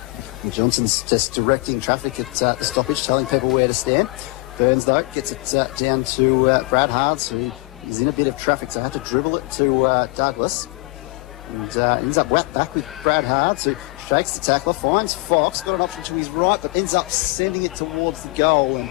And Johnson's just directing traffic at the stoppage, telling people where to stand. Burns, though, gets it down to Brad Hards, who is in a bit of traffic, so I had to dribble it to Douglas. And ends up whacked back with Brad Hards, who shakes the tackler, finds Fox, got an option to his right, but ends up sending it towards the goal and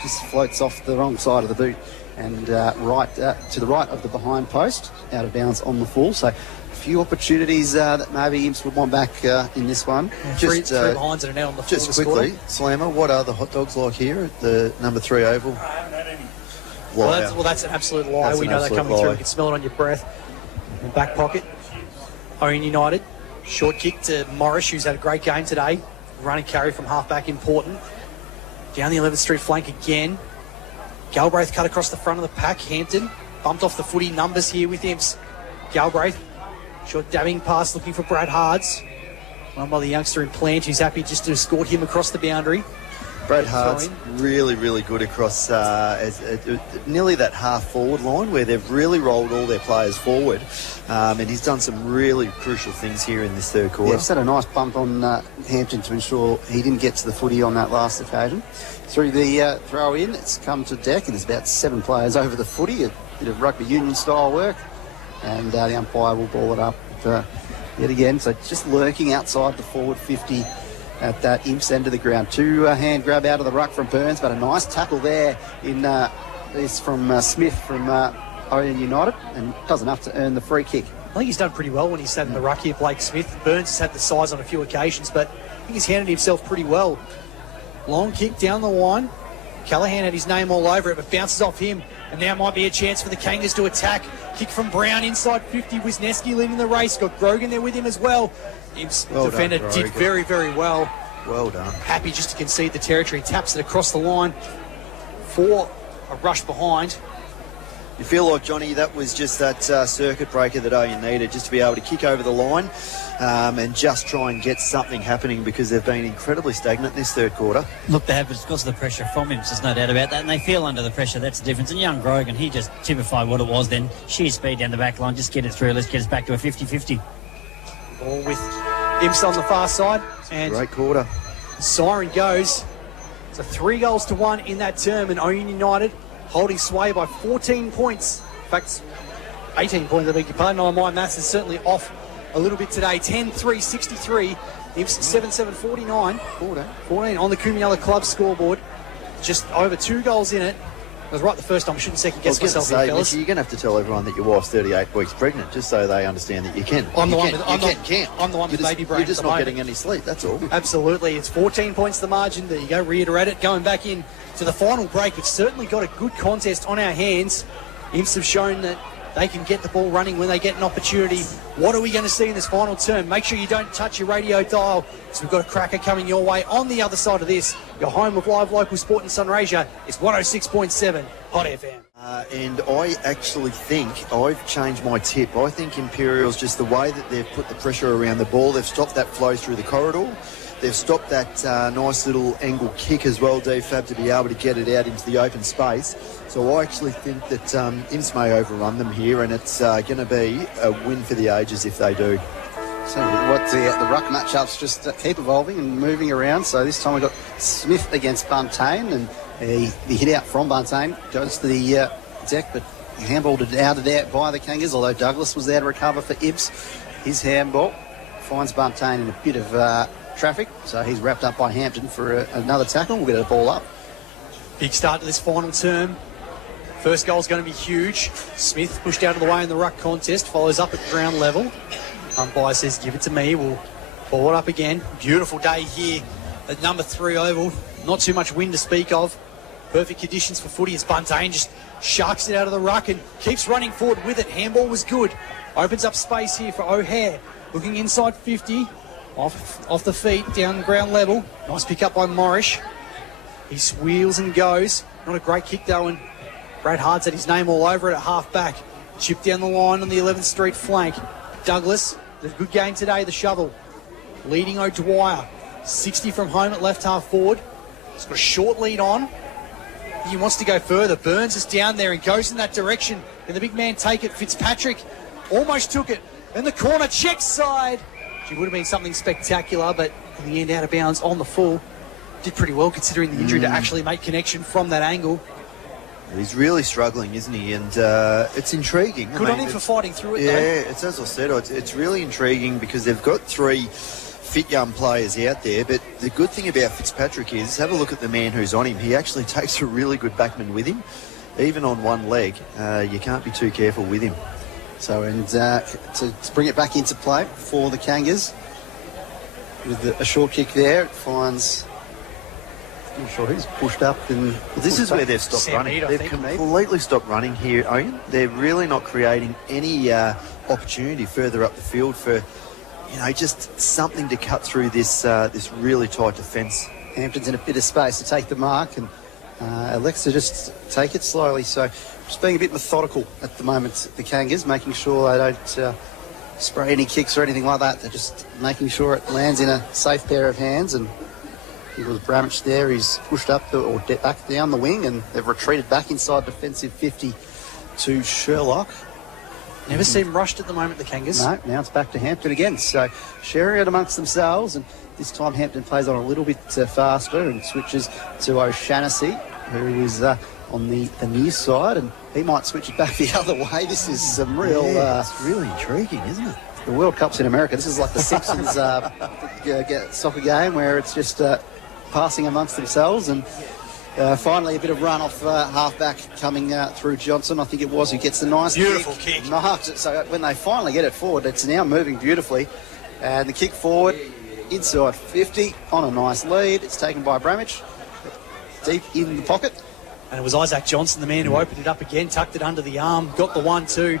just floats off the wrong side of the boot and right to the right of the behind post, out of bounds on the full. So few opportunities that maybe Imps would want back in this one. Yeah, three behinds and an out on the full. Just quickly, Slammer, what are the hot dogs like here at the number 3 oval? I haven't had any. Well, that's an absolute lie. That's we know they're coming through. You can smell it on your breath. In the back pocket, Ouyen United. Short kick to Morris, who's had a great game today. Run and carry from half-back, important. Down the 11th Street flank again. Galbraith cut across the front of the pack. Hampton bumped off the footy numbers here with Imps. Galbraith, short dabbing pass looking for Brad Hards. Run by the youngster in Plant, who's happy just to escort him across the boundary. Brad Hart's really, really good across nearly that half-forward line where they've really rolled all their players forward. And he's done some really crucial things here in this third quarter. Yeah, just had a nice bump on Hampton to ensure he didn't get to the footy on that last occasion. Through the throw-in, it's come to deck, and there's about 7 players over the footy, a bit of rugby union-style work. And the umpire will ball it up yet again. So just lurking outside the forward 50 at that Imps end of the ground. Two-hand grab out of the ruck from Burns, but a nice tackle there is from Smith from Ouyen Utd, and does enough to earn the free kick. I think he's done pretty well when he's sat in the ruck here, Blake Smith. Burns has had the size on a few occasions, but I think he's handled himself pretty well. Long kick down the line. Callaghan had his name all over it, but bounces off him. And now might be a chance for the Kangas to attack. Kick from Brown inside 50. Wisniewski leading the race. Got Grogan there with him as well. Imps defender did very, very well. Well done. Happy just to concede the territory. Taps it across the line for a rush behind. You feel like, Johnny, that was just that circuit breaker that Ouyen needed, just to be able to kick over the line and just try and get something happening, because they've been incredibly stagnant this third quarter. Look, they have, but it's because of the pressure from him. There's no doubt about that. And they feel under the pressure. That's the difference. And young Grogan, he just typified what it was then. Sheer speed down the back line. Just get it through. Let's get us back to a 50-50. Ball with Imps on the far side. And great quarter. Siren goes. So 3-1 in that term, and Ouyen Utd holding sway by 14 points. In fact, 18 points, I beg your pardon. My maths is certainly off a little bit today. 10-3-63. Imps 7-7-49. 14 on the Kumiala Club scoreboard. Just over 2 goals in it. I was right the first time. I shouldn't second guess myself here, fellas. Mickey, you're going to have to tell everyone that your wife's 38 weeks pregnant, just so they understand that you can. I'm the one with baby brain. You're just not getting any sleep, that's all. Absolutely. It's 14 points the margin. There you go, reiterate it. Going back in to the final break, which certainly got a good contest on our hands. Imps have shown that they can get the ball running when they get an opportunity. What are we going to see in this final term? Make sure you don't touch your radio dial, because we've got a cracker coming your way on the other side of this. Your home of live local sport in Sunraysia is 106.7 Hot FM. And I actually think I've changed my tip. I think Imperials, just the way that they've put the pressure around the ball, they've stopped that flow through the corridor. They've stopped that nice little angle kick as well, DFAB, to be able to get it out into the open space. So I actually think that Imps may overrun them here, and it's going to be a win for the ages if they do. So what the ruck matchups just keep evolving and moving around. So this time we've got Smith against Buntain, and the hit out from Buntain goes to the deck, but handballed it out of there by the Kangas, although Douglas was there to recover for Imps. His handball finds Buntain in a bit of traffic, so he's wrapped up by Hampton for another tackle. We'll get a ball up. Big start to this final term. First goal's going to be huge. Smith pushed out of the way in the ruck contest, follows up at ground level. Umpire says, give it to me. We'll ball it up again. Beautiful day here at number 3 oval. Not too much wind to speak of. Perfect conditions for footy as Buntain just sharks it out of the ruck and keeps running forward with it. Handball was good. Opens up space here for O'Hare. Looking inside 50. Off the feet, down ground level. Nice pick up by Morrish. He wheels and goes. Not a great kick though, and Brad Hard's had his name all over it at half back. Chip down the line on the 11th Street flank. Douglas, a good game today, the shovel. Leading O'Dwyer. 60 from home at left half forward. He's got a short lead on. He wants to go further. Burns is down there and goes in that direction. Can the big man take it? Fitzpatrick almost took it. In the corner, check side. It would have been something spectacular, but in the end, out of bounds on the full. Did pretty well considering the injury to actually make connection from that angle. He's really struggling, isn't he? And it's intriguing. Good on him for fighting through it, though. Yeah, it's as I said, it's really intriguing because they've got 3 fit young players out there, but the good thing about Fitzpatrick is, have a look at the man who's on him. He actually takes a really good backman with him. Even on one leg, you can't be too careful with him. So, and to bring it back into play for the Kangas, with a short kick there, it finds... I'm not sure who's pushed up. And this is where they've stopped running. They've completely stopped running here, Ouyen. They're really not creating any opportunity further up the field for, just something to cut through this this really tight defence. Hampton's in a bit of space to take the mark, and Alexa just take it slowly. So just being a bit methodical at the moment, the Kangas, making sure they don't spray any kicks or anything like that. They're just making sure it lands in a safe pair of hands. And it was Bramich there. He's pushed up back down the wing, and they've retreated back inside defensive 50 to Sherlock. Never seem rushed at the moment, the Kangas. No, now it's back to Hampton again. So sharing it amongst themselves, and this time Hampton plays on a little bit faster and switches to O'Shaughnessy, who is on the near side, and he might switch it back the other way. This is some real... it's really intriguing, isn't it? the World Cup's in America. This is like the Simpsons soccer game where it's just passing amongst themselves. And finally a bit of run off half-back coming through Johnson, I think it was, who gets the nice beautiful kick. Marks it. So when they finally get it forward, it's now moving beautifully. And the kick forward, inside 50, on a nice lead. It's taken by Bramage, deep in the pocket. And it was Isaac Johnson, the man who opened it up again, tucked it under the arm, got the 1-2.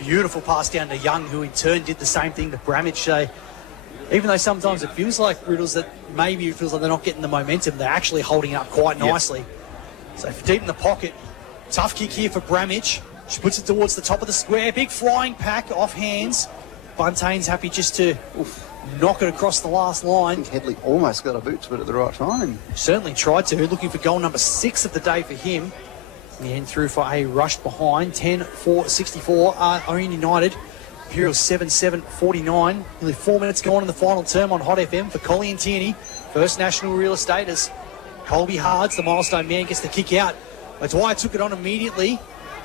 Beautiful pass down to Young, who in turn did the same thing to Bramage. Even though sometimes it feels like Riddles that maybe it feels like they're not getting the momentum, they're actually holding it up quite nicely. So deep in the pocket, tough kick here for Bramage. She puts it towards the top of the square. Big flying pack off hands. Buntane's happy just to knock it across the last line. I think Headley almost got a boot to it at the right time. Certainly tried to. Looking for goal number 6 of the day for him. In the end, through for a rush behind. 10-4-64. Ouyen Utd. Imperials 7-7-49. Nearly 4 minutes gone in the final term on Hot FM for Collie and Tierney. First National Real Estate as Colby Hards, the milestone man, gets the kick out. Dwyer took it on immediately.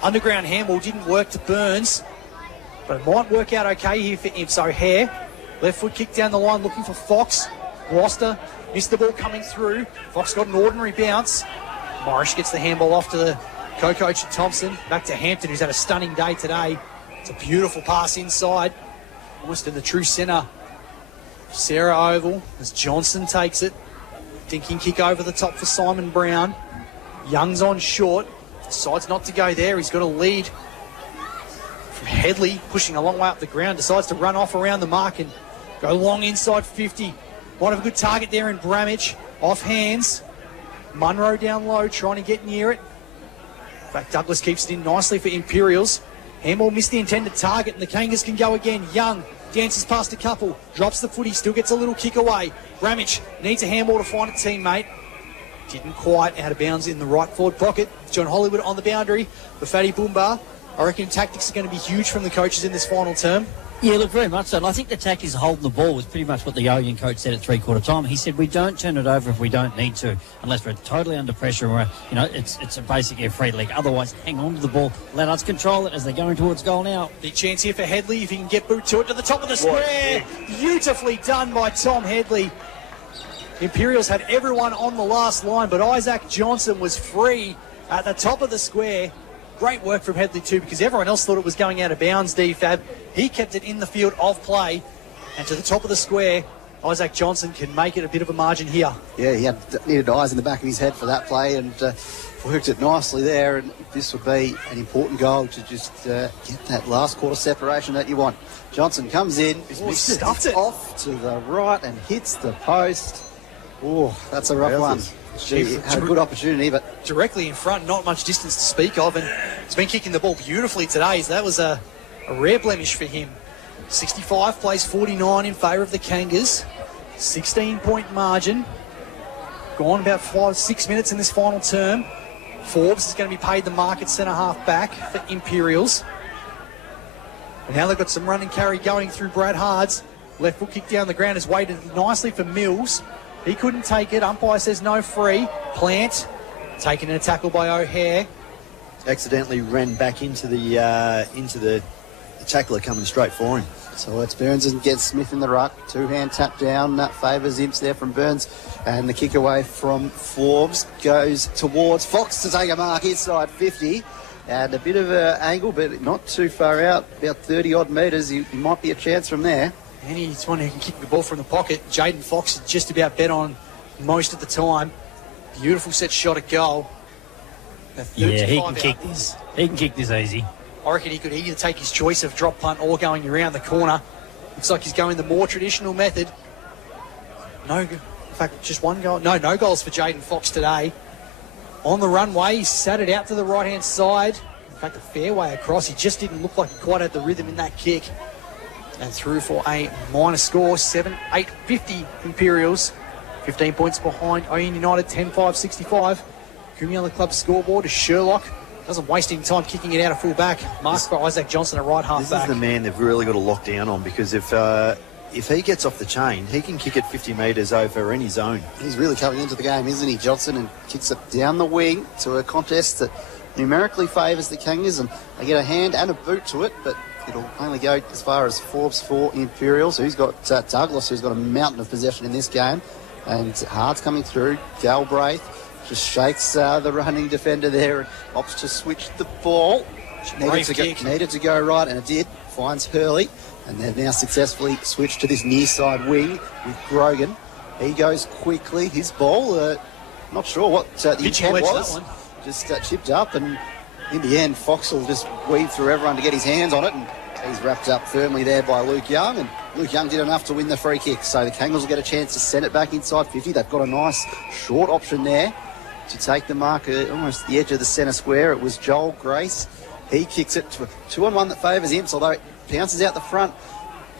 Underground handball didn't work to Burns. But it might work out okay here for him. So Hare, left foot kick down the line looking for Fox. Gloucester missed the ball coming through. Fox got an ordinary bounce. Morris gets the handball off to the co-coach Thompson. Back to Hampton, who's had a stunning day today. It's a beautiful pass inside. Almost in the true centre. Sarah Oval as Johnson takes it. Dinking kick over the top for Simon Brown. Young's on short. Decides not to go there. He's got a lead from Headley, pushing a long way up the ground. Decides to run off around the mark and go long inside 50. Might have a good target there in Bramage. Off hands. Munro down low, trying to get near it. In fact, Douglas keeps it in nicely for Imperials. Handball missed the intended target, and the Kangas can go again. Young dances past a couple, drops the footy, still gets a little kick away. Bramage needs a handball to find a teammate. Didn't quite, out of bounds in the right forward pocket. John Hollywood on the boundary for Fatty Boomba. I reckon tactics are going to be huge from the coaches in this final term. Yeah, look, very much so. And I think the tactics of holding the ball was pretty much what the Ouyen coach said at three-quarter time. He said, we don't turn it over if we don't need to, unless we're totally under pressure or, it's basically a free leg. Otherwise, hang on to the ball. Let us control it as they're going towards goal now. Big chance here for Headley if he can get boot to it to the top of the square. Beautifully done by Tom Headley. Imperials had everyone on the last line, but Isaac Johnson was free at the top of the square. Great work from Headley too, because everyone else thought it was going out of bounds, DFAB. He kept it in the field of play, and to the top of the square, Isaac Johnson can make it a bit of a margin here. Yeah, he needed eyes in the back of his head for that play, and worked it nicely there, and this would be an important goal to just get that last quarter separation that you want. Johnson comes in, stuffed it off to the right and hits the post. Oh, that's a rough one. She had a good opportunity, but directly in front, not much distance to speak of, and he's been kicking the ball beautifully today, so that was a rare blemish for him. 65 plays 49 in favour of the Kangas. 16-point margin. Gone about 5-6 minutes in this final term. Forbes is going to be paid the market centre-half back for Imperials. And now they've got some run and carry going through Brad Hards. Left foot kick down the ground is weighted nicely for Mills. He couldn't take it. Umpire says no free. Plant taken in a tackle by O'Hare. Accidentally ran back into the tackler coming straight for him. So it's Burns and gets Smith in the ruck. Two-hand tap down. That favours Imps there from Burns. And the kick away from Forbes goes towards Fox to take a mark inside 50. And a bit of an angle, but not too far out. About 30-odd metres. He might be a chance from there. And he's one who can kick the ball from the pocket. Jaden Fox is just about bet on most of the time. Beautiful set shot at goal. Yeah, he can kick this. He can kick this easy. I reckon he could either take his choice of drop punt or going around the corner. Looks like he's going the more traditional method. In fact, just one goal. No goals for Jaden Fox today. On the runway, he sat it out to the right-hand side. In fact, a fair way across. He just didn't look like he quite had the rhythm in that kick. And through for a minor score, 7-8-50 Imperials. 15 points behind Ouyen Utd, 10-5-65. Coming on the club scoreboard is Sherlock. Doesn't waste any time kicking it out of full back. Marked by Isaac Johnson at right half back. This is the man they've really got to lock down on, because if he gets off the chain, he can kick it 50 metres over any zone. He's really coming into the game, isn't he, Johnson? And kicks it down the wing to a contest that numerically favours the Kangas, and they get a hand and a boot to it, but it'll only go as far as Forbes for Imperials, who's got Douglas, who's got a mountain of possession in this game. And Hart's coming through. Galbraith just shakes the running defender there and opts to switch the ball. Needed to go right, and it did. Finds Hurley, and they've now successfully switched to this near side wing with Grogan. He goes quickly. His ball, not sure what the intent was. Just chipped up, and in the end, Foxall just weaved through everyone to get his hands on it, and he's wrapped up firmly there by Luke Young, and Luke Young did enough to win the free kick. So the Kangaroos will get a chance to send it back inside 50. They've got a nice short option there to take the mark almost the edge of the centre square. It was Joel Grace. He kicks it to a 2-on-1 that favours Imps, although it bounces out the front,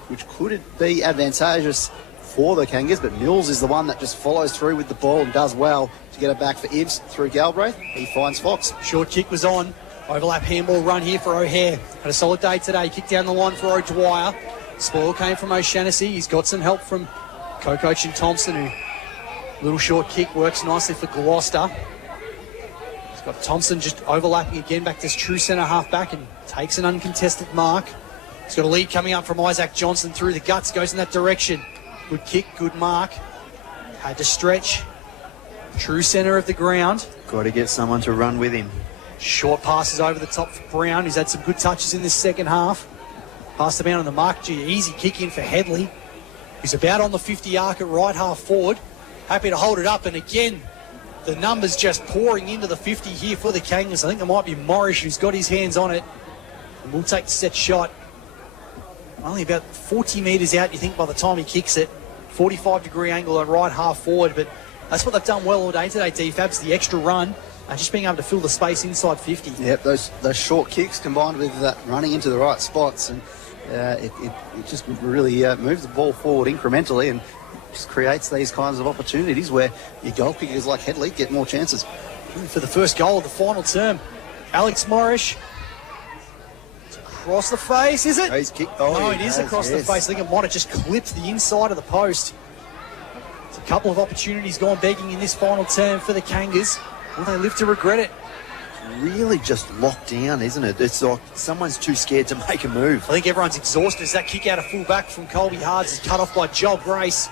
which could be advantageous for the Kangas, but Mills is the one that just follows through with the ball and does well to get it back for Imps through Galbraith. He finds Fox. Short kick was on. Overlap handball run here for O'Hare. Had a solid day today. Kicked down the line for O'Dwyer. Spoil came from O'Shanassy. He's got some help from co-coach Thompson, who little short kick works nicely for Gloucester. He's got Thompson just overlapping again back to his true centre half back and takes an uncontested mark. He's got a lead coming up from Isaac Johnson through the guts. Goes in that direction. Good kick, good mark. Had to stretch. True centre of the ground. Got to get someone to run with him. Short passes over the top for Brown, who's had some good touches in this second half. Passed them out on the mark. Gee, easy kick in for Headley. He's about on the 50 arc at right half forward. Happy to hold it up, and again, the numbers just pouring into the 50 here for the Kangas. I think it might be Morris who's got his hands on it. And we'll take the set shot. Only about 40 metres out, you think, by the time he kicks it. 45-degree angle at right half forward, but that's what they've done well all day today, DFABs, the extra run. And just being able to fill the space inside 50. Yep, those short kicks combined with running into the right spots, and it just really moves the ball forward incrementally and just creates these kinds of opportunities where your goal kickers like Headley get more chances. For the first goal of the final term, Alex Morris. It's across the face, is it? He's kicked. No, it is across the face. I think it might have just clipped the inside of the post. It's a couple of opportunities gone begging in this final term for the Kangas. Will they live to regret it? Really just locked down, isn't it? It's like someone's too scared to make a move. I think everyone's exhausted as that kick out of full back from Colby Hards is cut off by Joel Grace.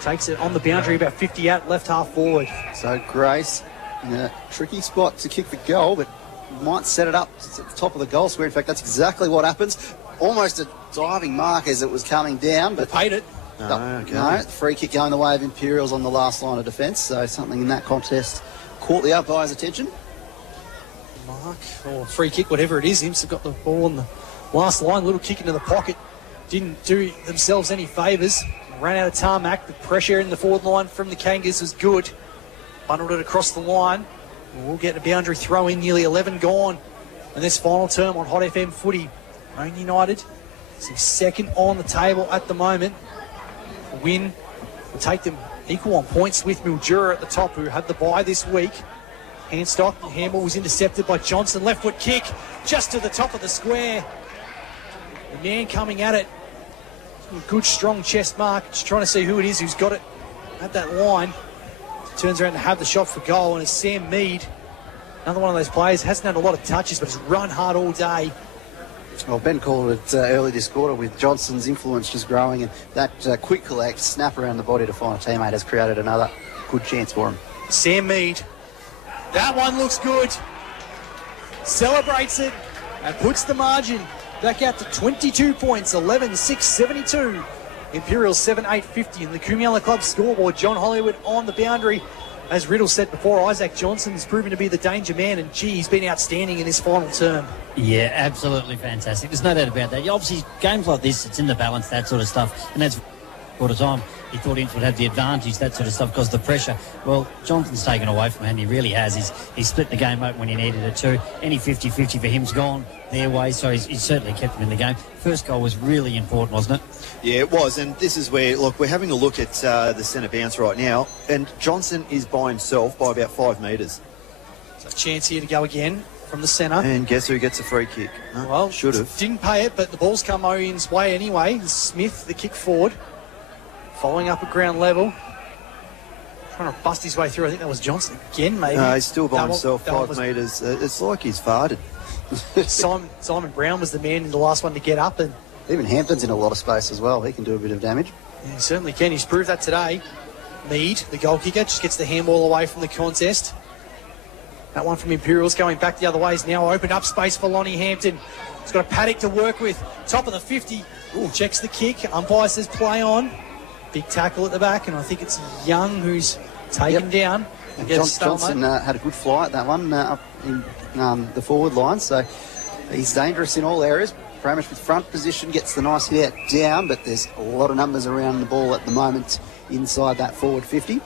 Takes it on the boundary about 50 out, left half forward. So Grace in a tricky spot to kick the goal, but might set it up at the top of the goal square. In fact, that's exactly what happens. Almost a diving mark as it was coming down, but paid it. No, the free kick going the way of Imperials on the last line of defence. So something in that contest caught the umpire's attention. Mark, or free kick, whatever it is. Imps have got the ball on the last line. Little kick into the pocket. Didn't do themselves any favours. Ran out of tarmac. The pressure in the forward line from the Kangas was good. Bundled it across the line. We'll get a boundary throw in. Nearly 11 gone. And this final term on Hot FM footy. Ouyen United is second on the table at the moment. A win will take them equal on points with Mildura at the top, who had the bye this week. Handstock, the handball was intercepted by Johnson. Left foot kick just to the top of the square. The man coming at it. Good strong chest mark. Just trying to see who it is who's got it at that line. Turns around to have the shot for goal, and it's Sam Mead. Another one of those players. Hasn't had a lot of touches, but has run hard all day. Well, Ben called it early this quarter with Johnson's influence just growing, and that quick collect, snap around the body to find a teammate has created another good chance for him. Sam Mead. That one looks good. Celebrates it and puts the margin back out to 22 points, 11-6-72. Imperials 7-8-50 in the Kumiala Club scoreboard. John Hollywood on the boundary. As Riddle said before, Isaac Johnson's proven to be the danger man, and gee, he's been outstanding in this final term. Yeah, absolutely fantastic. There's no doubt about that. Obviously, games like this, it's in the balance, that sort of stuff, and that's all the time. He thought Ince would have the advantage, that sort of stuff, because of the pressure. Well, Johnson's taken away from him, he really has. He's split the game open when he needed it too. Any 50-50 for him's gone their way, so he's certainly kept him in the game. First goal was really important, wasn't it? Yeah, it was, and this is where, look, we're having a look at the centre bounce right now, and Johnson is by himself by about 5 metres. So a chance here to go again from the centre. And guess who gets a free kick? No, well, should have. Didn't pay it, but the ball's come Ouyen's way anyway. Smith, the kick forward. Following up at ground level. Trying to bust his way through. I think that was Johnson again, maybe. No, he's still by himself, 5 metres. It's like he's farted. Simon Brown was the man in the last one to get up, and Even Hampton's in a lot of space as well. He can do a bit of damage. he certainly can. He's proved that today. Mead, the goal kicker, just gets the handball away from the contest. That one from Imperials going back the other way has now opened up space for Lonnie Hampton. He's got a paddock to work with. Top of the 50. Ooh, checks the kick. Umpire says play on. Big tackle at the back, and I think it's Young who's taken down. And Johnson had a good fly at that one up in the forward line, so he's dangerous in all areas. Bramish with front position gets the nice hit out down, but there's a lot of numbers around the ball at the moment inside that forward 50.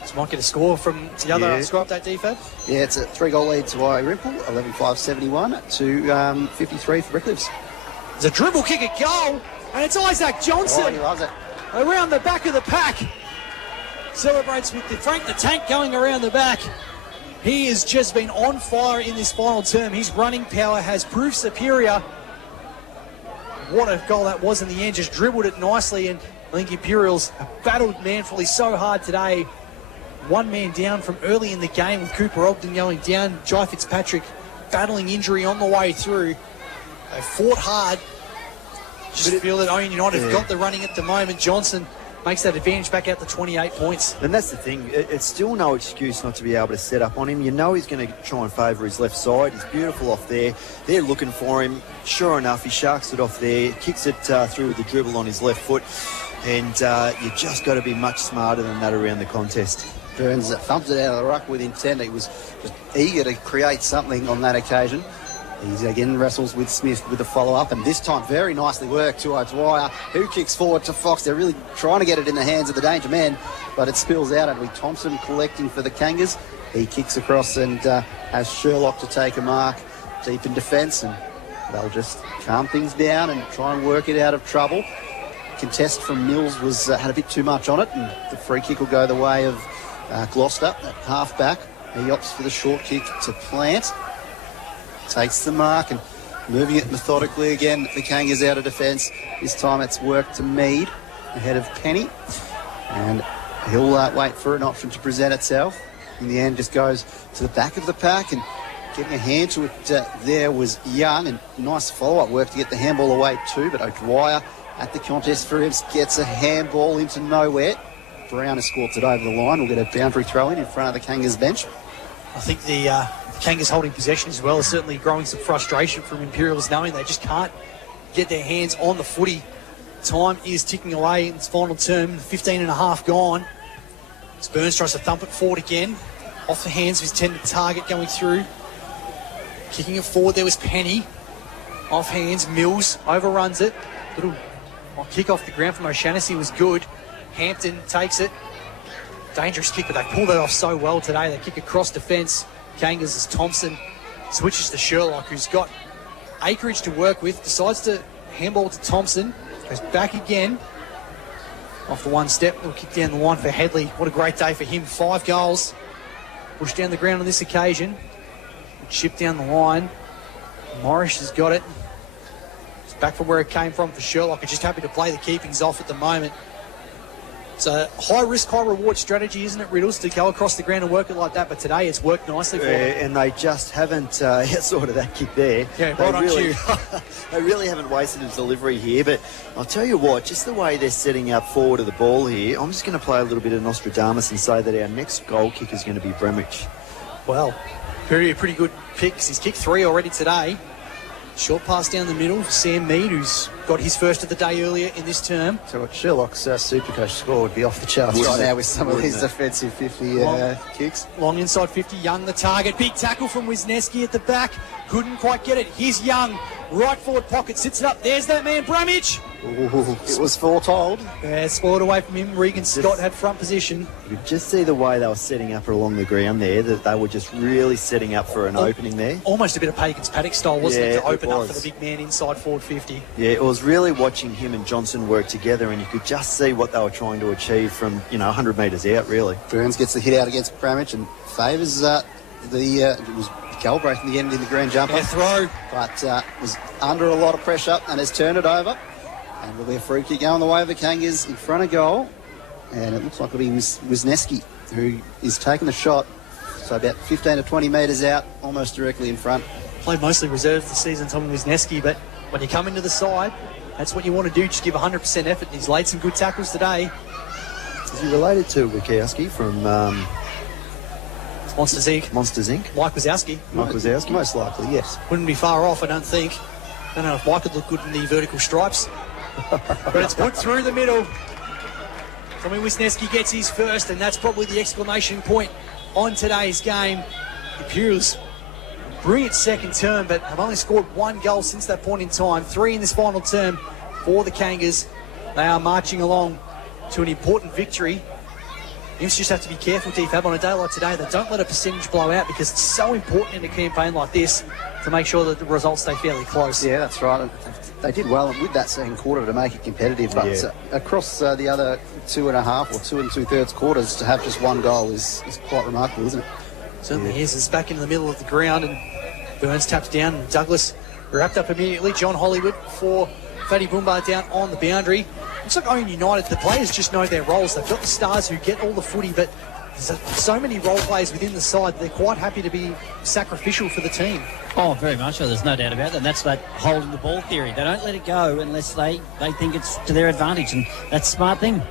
This might get a score from the other score update, DFAB. Yeah, it's a 3-goal lead to Rimple, 11-5-71 to 53 for Brickliffs. There's a dribble kick at goal, and it's Isaac Johnson. Oh, he loves it. Around the back of the pack. Celebrates with the Frank the Tank going around the back. He has just been on fire in this final term. His running power has proved superior. What a goal that was in the end. Just dribbled it nicely, and I think Imperials battled manfully so hard today. One man down from early in the game with Cooper Ogden going down. Jai Fitzpatrick battling injury on the way through. They fought hard. Just feel that Ouyen Utd have got the running at the moment. Johnson makes that advantage back out to 28 points. And that's the thing. It's still no excuse not to be able to set up on him. You know he's going to try and favour his left side. He's beautiful off there. They're looking for him. Sure enough, he sharks it off there, kicks it through with the dribble on his left foot. And you just got to be much smarter than that around the contest. Burns thumped it out of the ruck with intent. He was just eager to create something on that occasion. He again wrestles with Smith with the follow-up, and this time very nicely worked to Dwyer, who kicks forward to Fox. They're really trying to get it in the hands of the danger man, but it spills out. It'll be Thompson collecting for the Kangas. He kicks across and has Sherlock to take a mark deep in defence, and they'll just calm things down and try and work it out of trouble. Contest from Mills was had a bit too much on it, and the free kick will go the way of Gloucester at half-back. He opts for the short kick to Plant. Takes the mark and moving it methodically again. The Kangas out of defence. This time it's worked to Mead ahead of Penny. And he'll wait for an option to present itself. In the end, just goes to the back of the pack, and getting a hand to it there was Young. And nice follow-up work to get the handball away too. But O'Dwyer at the contest for him gets a handball into nowhere. Brown has scored it over the line. We'll get a boundary throw in front of the Kangas bench. I think the Kangas holding possession as well is certainly growing some frustration from Imperials, knowing they just can't get their hands on the footy. Time is ticking away in its final term, 15 and a half gone. Burns tries to thump it forward again. Off the hands of his tended target going through. Kicking it forward, there was Penny. Off hands, Mills overruns it. Little kick off the ground from O'Shannessy was good. Hampton takes it. Dangerous kick, but they pulled that off so well today. They kick across defence. Kangas as Thompson switches to Sherlock, who's got acreage to work with. Decides to handball to Thompson. Goes back again. Off the one step. Little kick down the line for Headley. What a great day for him. 5 goals. Pushed down the ground on this occasion. Chip down the line. Morris has got it. It's back from where it came from for Sherlock. He's just happy to play the keepings off at the moment. It's a high-risk, high-reward strategy, isn't it, Riddles, to go across the ground and work it like that? But today it's worked nicely for them. And they just haven't sort of that kick there. Yeah, right on cue. They really haven't wasted his delivery here. But I'll tell you what, just the way they're setting up forward of the ball here, I'm just going to play a little bit of Nostradamus and say that our next goal kick is going to be Bremwich. Well, pretty good picks. He's kicked 3 already today. Short pass down the middle for Sam Mead, who's got his first of the day earlier in this term. So what Sherlock's Supercoach score would be off the charts right now with some of these defensive 50 kicks. Long inside 50, Young the target. Big tackle from Wisniewski at the back. Couldn't quite get it. Here's Young. Right forward pocket, sits it up. There's that man, Brumage. Ooh, it was foretold. Yeah, spoiled away from him. Regan Scott had front position. You could just see the way they were setting up along the ground there, that they were just really setting up for an opening there. Almost a bit of Pagan's paddock style, wasn't it, to open up for the big man inside forward 50. Yeah, it was really watching him and Johnson work together, and you could just see what they were trying to achieve from, 100 metres out, really. Burns gets the hit out against Bramage and favours it was Galbraith in the end in the grand jumper. Yeah, throw. But was under a lot of pressure and has turned it over. And will be a free kick going the way of the Kangas in front of goal. And it looks like it'll be Wisniewski who is taking the shot. So about 15 to 20 metres out, almost directly in front Played mostly reserve this season, Tommy Wisniewski, but when you come into the side, that's what you want to do. Just give 100% effort. He's laid some good tackles today. Is he related to Wachowski from Monsters Inc.? Monsters Inc. Mike Wazowski. Mike Wazowski? Most likely, yes. Wouldn't be far off, I don't think. I don't know if Mike could look good in the vertical stripes. But it's put through the middle. Tommy Wisniewski gets his first, and that's probably the exclamation point on today's game. Imperials, brilliant second term, but have only scored 1 goal since that point in time. 3 in this final term for the Kangas. They are marching along to an important victory. Imps just have to be careful, DFAB, on a day like today. They don't let a percentage blow out because it's so important in a campaign like this to make sure that the results stay fairly close. Yeah, that's right. They did well with that second quarter to make it competitive, but across the other 2.5 or 2 2/3 quarters to have just 1 goal is quite remarkable, isn't it? Certainly is. It's back into the middle of the ground, and Burns tapped down, and Douglas wrapped up immediately. John Hollywood for Fatty Boomba down on the boundary. It's like Ouyen United, the players just know their roles. They've got the stars who get all the footy, but there's so many role players within the side. They're quite happy to be sacrificial for the team. Oh, very much so. There's no doubt about that. And that's that holding the ball theory. They don't let it go unless they think it's to their advantage, and that's a smart thing.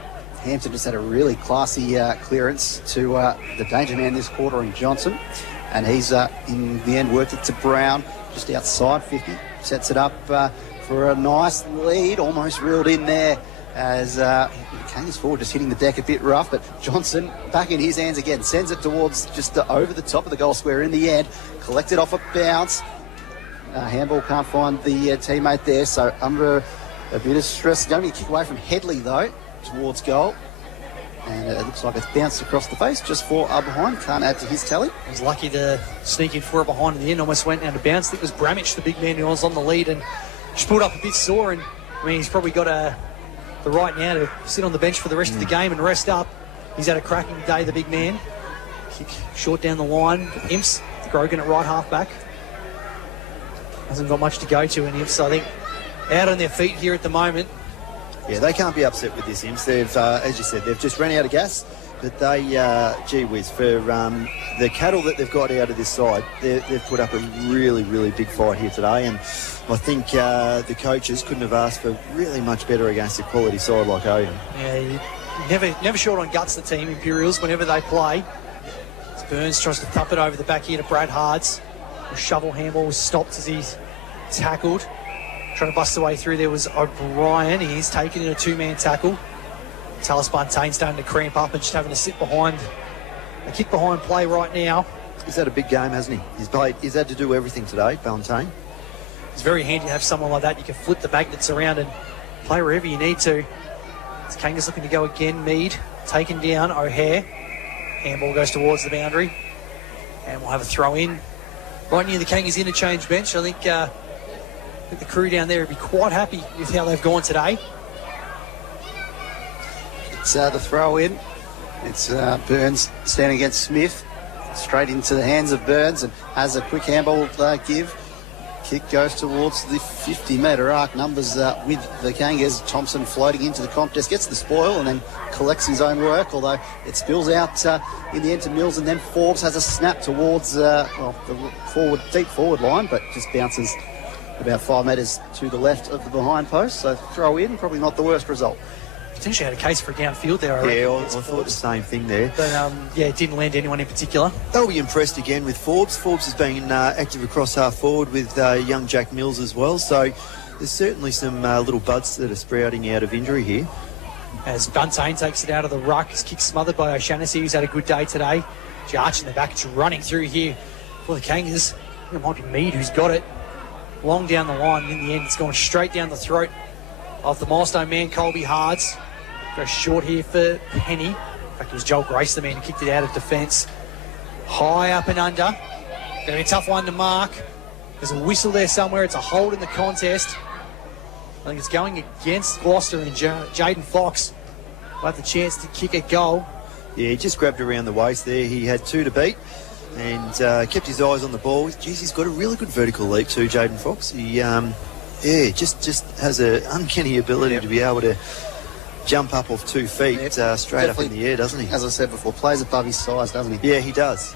Hampton just had a really classy clearance to the danger man this quarter in Johnson, and he's in the end worked it to Brown just outside 50, sets it up for a nice lead, almost reeled in there as Kangas forward just hitting the deck a bit rough, but Johnson back in his hands again, sends it towards just over the top of the goal square in the end, collected off a bounce. Handball can't find the teammate there, so under a bit of stress. Going to be a kick away from Headley though towards goal, and it looks like it's bounced across the face just for behind. Can't add to his tally. He was lucky to sneak in for a behind in the end, almost went out of bounds. I think it was Bramich, the big man who was on the lead, and just pulled up a bit sore, and I mean he's probably got the right now to sit on the bench for the rest of the game and rest up. He's had a cracking day, the big man. Kick short down the line. Imps, Grogan at right half back. Hasn't got much to go to in Imps, so I think out on their feet here at the moment. Yeah, they can't be upset with this, Imps. They've, as you said, they've just run out of gas, but they, gee whiz, for the cattle that they've got out of this side, they've put up a really, really big fight here today, and I think the coaches couldn't have asked for really much better against a quality side like Ouyen. Yeah, never short on guts, the team, Imperials, whenever they play. As Burns tries to thump it over the back here to Brad Hards. The shovel handball was stopped as he's tackled. Trying to bust the way through there was O'Brien. He's taken in a 2-man tackle. Talis Buntain starting to cramp up and just having to sit behind a kick behind play right now. He's had a big game, hasn't he? He's had to do everything today, Buntain. It's very handy to have someone like that. You can flip the magnets around and play wherever you need to. As Kangas looking to go again. Mead taken down. O'Hare. Handball goes towards the boundary. And we'll have a throw in right near the Kangas interchange bench. I think the crew down there would be quite happy with how they've gone today. It's the throw in. It's Burns standing against Smith. Straight into the hands of Burns and has a quick handball give. Kick goes towards the 50-metre arc. Numbers with the Kangas. Thompson floating into the contest, gets the spoil and then collects his own work, although it spills out in the end to Mills, and then Forbes has a snap towards the deep forward line, but just bounces about 5 metres to the left of the behind post. So throw in, probably not the worst result. Potentially had a case for a downfield there. I thought the same thing there. But, it didn't land anyone in particular. They'll be impressed again with Forbes. Forbes has been active across half forward with young Jack Mills as well. So there's certainly some little buds that are sprouting out of injury here. As Buntain takes it out of the ruck, his kick smothered by O'Shannessy, who's had a good day today. Jarch in the back, it's running through here for the Kangas. It might be Mead who's got it. Long down the line, and in the end, it's gone straight down the throat of the milestone man, Colby Hards. Goes short here for Penny. In fact, it was Joel Grace, the man who kicked it out of defence. High up and under. Going to be a tough one to mark. There's a whistle there somewhere. It's a hold in the contest. I think it's going against Gloucester, and Jaden Fox will have the chance to kick a goal. Yeah, he just grabbed around the waist there. He had 2 to beat and kept his eyes on the ball. Jeez, he's got a really good vertical leap too, Jaden Fox. He, just has an uncanny ability to be able to jump up off 2 feet straight up in the air, doesn't he? As I said before, plays above his size, doesn't he? Yeah, he does.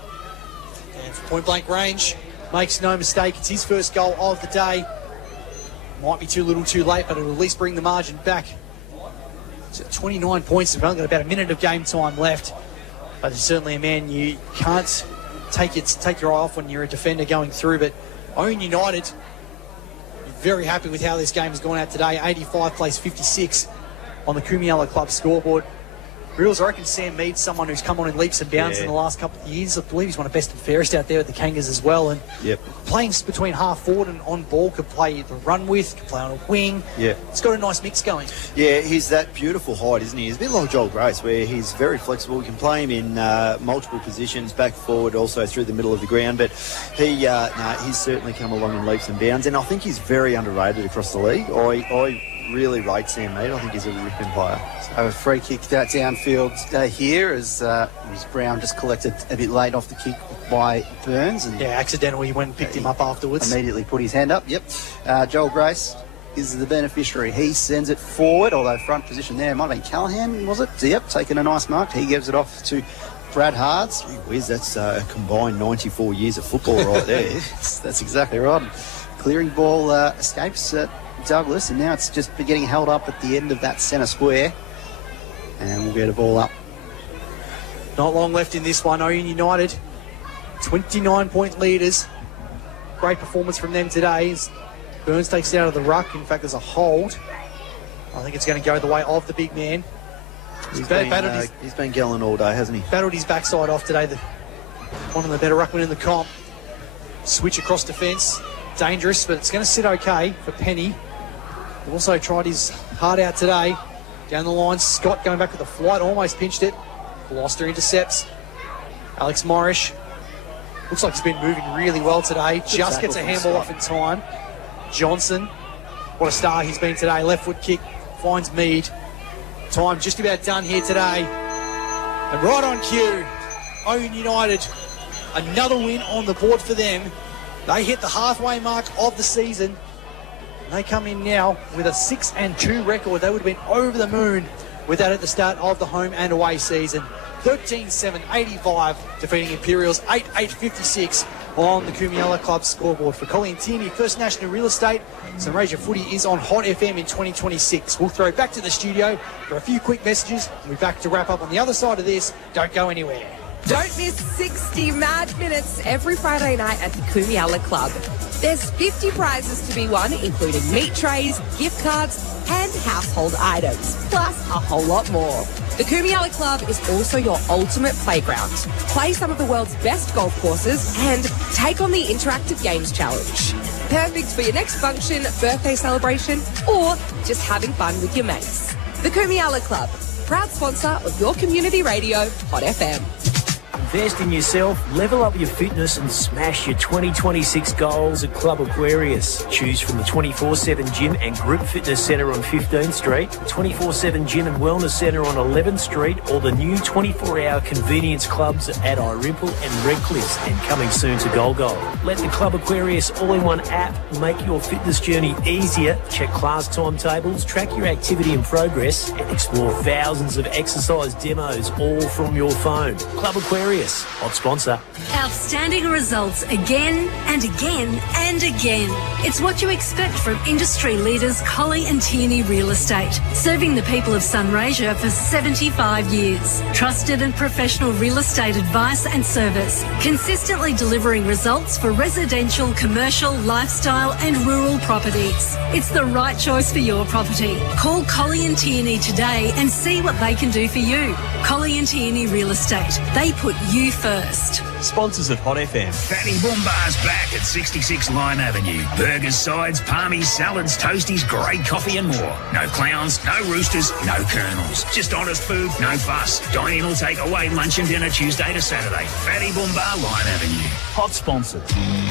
And from point blank range, makes no mistake. It's his first goal of the day. Might be too little too late, but it'll at least bring the margin back. It's at 29 points. We've only got about a minute of game time left. But it's certainly a man you can't take your eye off when you're a defender going through. But Ouyen United, very happy with how this game has gone out today. 85 plays 56 on the Kumiala Club scoreboard. Reals, I reckon Sam Mead's someone who's come on in leaps and bounds in the last couple of years. I believe he's one of the best and fairest out there at the Kangas as well. And playing between half forward and on ball, could play the run with, could play on a wing. Yeah, it's got a nice mix going. Yeah, he's that beautiful height, isn't he? He's a bit like Joel Grace, where he's very flexible. You can play him in multiple positions, back, forward, also through the middle of the ground. But he's certainly come along in leaps and bounds, and I think he's very underrated across the league. I really rate Sam Mead. I think he's a ripping player. So a free kick downfield here as Brown just collected a bit late off the kick by Burns. And accidentally went and picked him up afterwards. Immediately put his hand up. Joel Grace is the beneficiary. He sends it forward, although front position there might have been Callahan, was it? Taking a nice mark. He gives it off to Brad Hards. Gee whiz, that's a combined 94 years of football right there. That's exactly right. Clearing ball escapes Douglas, and now it's just getting held up at the end of that centre square, and we'll get a ball up. Not long left in this one. Ouyen United 29-point leaders. Great performance from them today as Burns takes it out of the ruck. In fact, there's a hold. I think it's going to go the way of the big man. He's been gallant all day, hasn't he? Battled his backside off today. One of the better ruckmen in the comp. Switch across defence. Dangerous, but it's going to sit okay for Penny. Also tried his heart out today. Down the line, Scott going back with a flight, almost pinched it. Gloucester intercepts. Alex Morrish. Looks like he's been moving really well today. Just gets a handball off in time. Johnson, what a star he's been today. Left foot kick, finds Mead. Time just about done here today. And right on cue, Ouyen United, another win on the board for them. They hit the halfway mark of the season. They come in now with a 6-2 record. They would have been over the moon with that at the start of the home and away season. 13-7-85, defeating Imperials 8-8-56 on the Kumiala Club scoreboard. For Colleen Tierney, First National Real Estate, Sunraysia Footy is on Hot FM in 2026. We'll throw back to the studio for a few quick messages. We'll be back to wrap up on the other side of this. Don't go anywhere. Don't miss 60 mad minutes every Friday night at the Kumiala Club. There's 50 prizes to be won, including meat trays, gift cards, and household items, plus a whole lot more. The Kumiala Club is also your ultimate playground. Play some of the world's best golf courses and take on the Interactive Games Challenge. Perfect for your next function, birthday celebration, or just having fun with your mates. The Kumiala Club, proud sponsor of your community radio, Hot FM. Invest in yourself, level up your fitness and smash your 2026 goals at Club Aquarius. Choose from the 24/7 Gym and Group Fitness Centre on 15th Street, the 24/7 Gym and Wellness Centre on 11th Street, or the new 24-hour convenience clubs at Irimple and Redcliffe, and coming soon to Golgol. Let the Club Aquarius all-in-one app make your fitness journey easier. Check class timetables, track your activity and progress, and explore thousands of exercise demos all from your phone. Club Aquarius, hot sponsor. Outstanding results again and again and again. It's what you expect from industry leaders Collie and Tierney Real Estate, serving the people of Sunraysia for 75 years. Trusted and professional real estate advice and service, consistently delivering results for residential, commercial, lifestyle and rural properties. It's the right choice for your property. Call Collie and Tierney today and see what they can do for you. Collie and Tierney Real Estate. They put you first. Sponsors of Hot FM. Fatty Boombar's back at 66 Lime Avenue. Burgers, sides, palmies, salads, toasties, great coffee and more. No clowns, no roosters, no colonels. Just honest food, no fuss. Dine in or take away lunch and dinner Tuesday to Saturday. Fatty Boombar, Lime Avenue. Hot sponsors.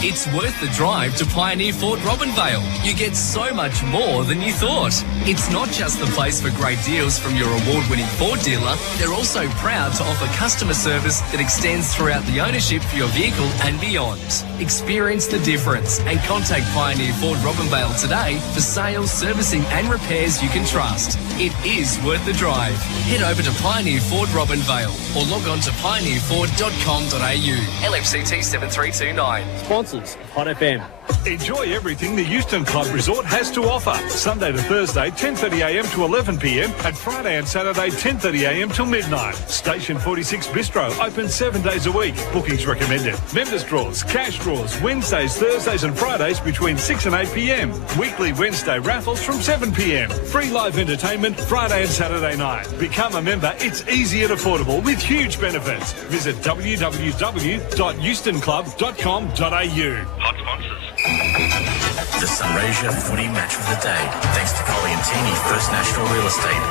It's worth the drive to Pioneer Ford Robinvale. You get so much more than you thought. It's not just the place for great deals from your award-winning Ford dealer. They're also proud to offer customer service that extends throughout the ownership for your vehicle and beyond. Experience the difference and contact Pioneer Ford Robinvale today for sales, servicing and repairs you can trust. It is worth the drive. Head over to Pioneer Ford Robinvale or log on to pioneerford.com.au. LFCT 7329. Sponsors of Hot FM. Enjoy everything the Euston Club Resort has to offer. Sunday to Thursday, 10:30am to 11pm, and Friday and Saturday, 10:30am till midnight. Station 46 Bistro, open 7 days a week. Bookings recommended. Members draws, cash draws, Wednesdays, Thursdays and Fridays between 6 and 8pm. Weekly Wednesday raffles from 7pm. Free live entertainment Friday and Saturday night. Become a member. It's easy and affordable with huge benefits. Visit www.eustonclub.com.au. Hot sponsors. The Sunraysia Footy Match of the Day, thanks to Ouyen Utd First National Real Estate.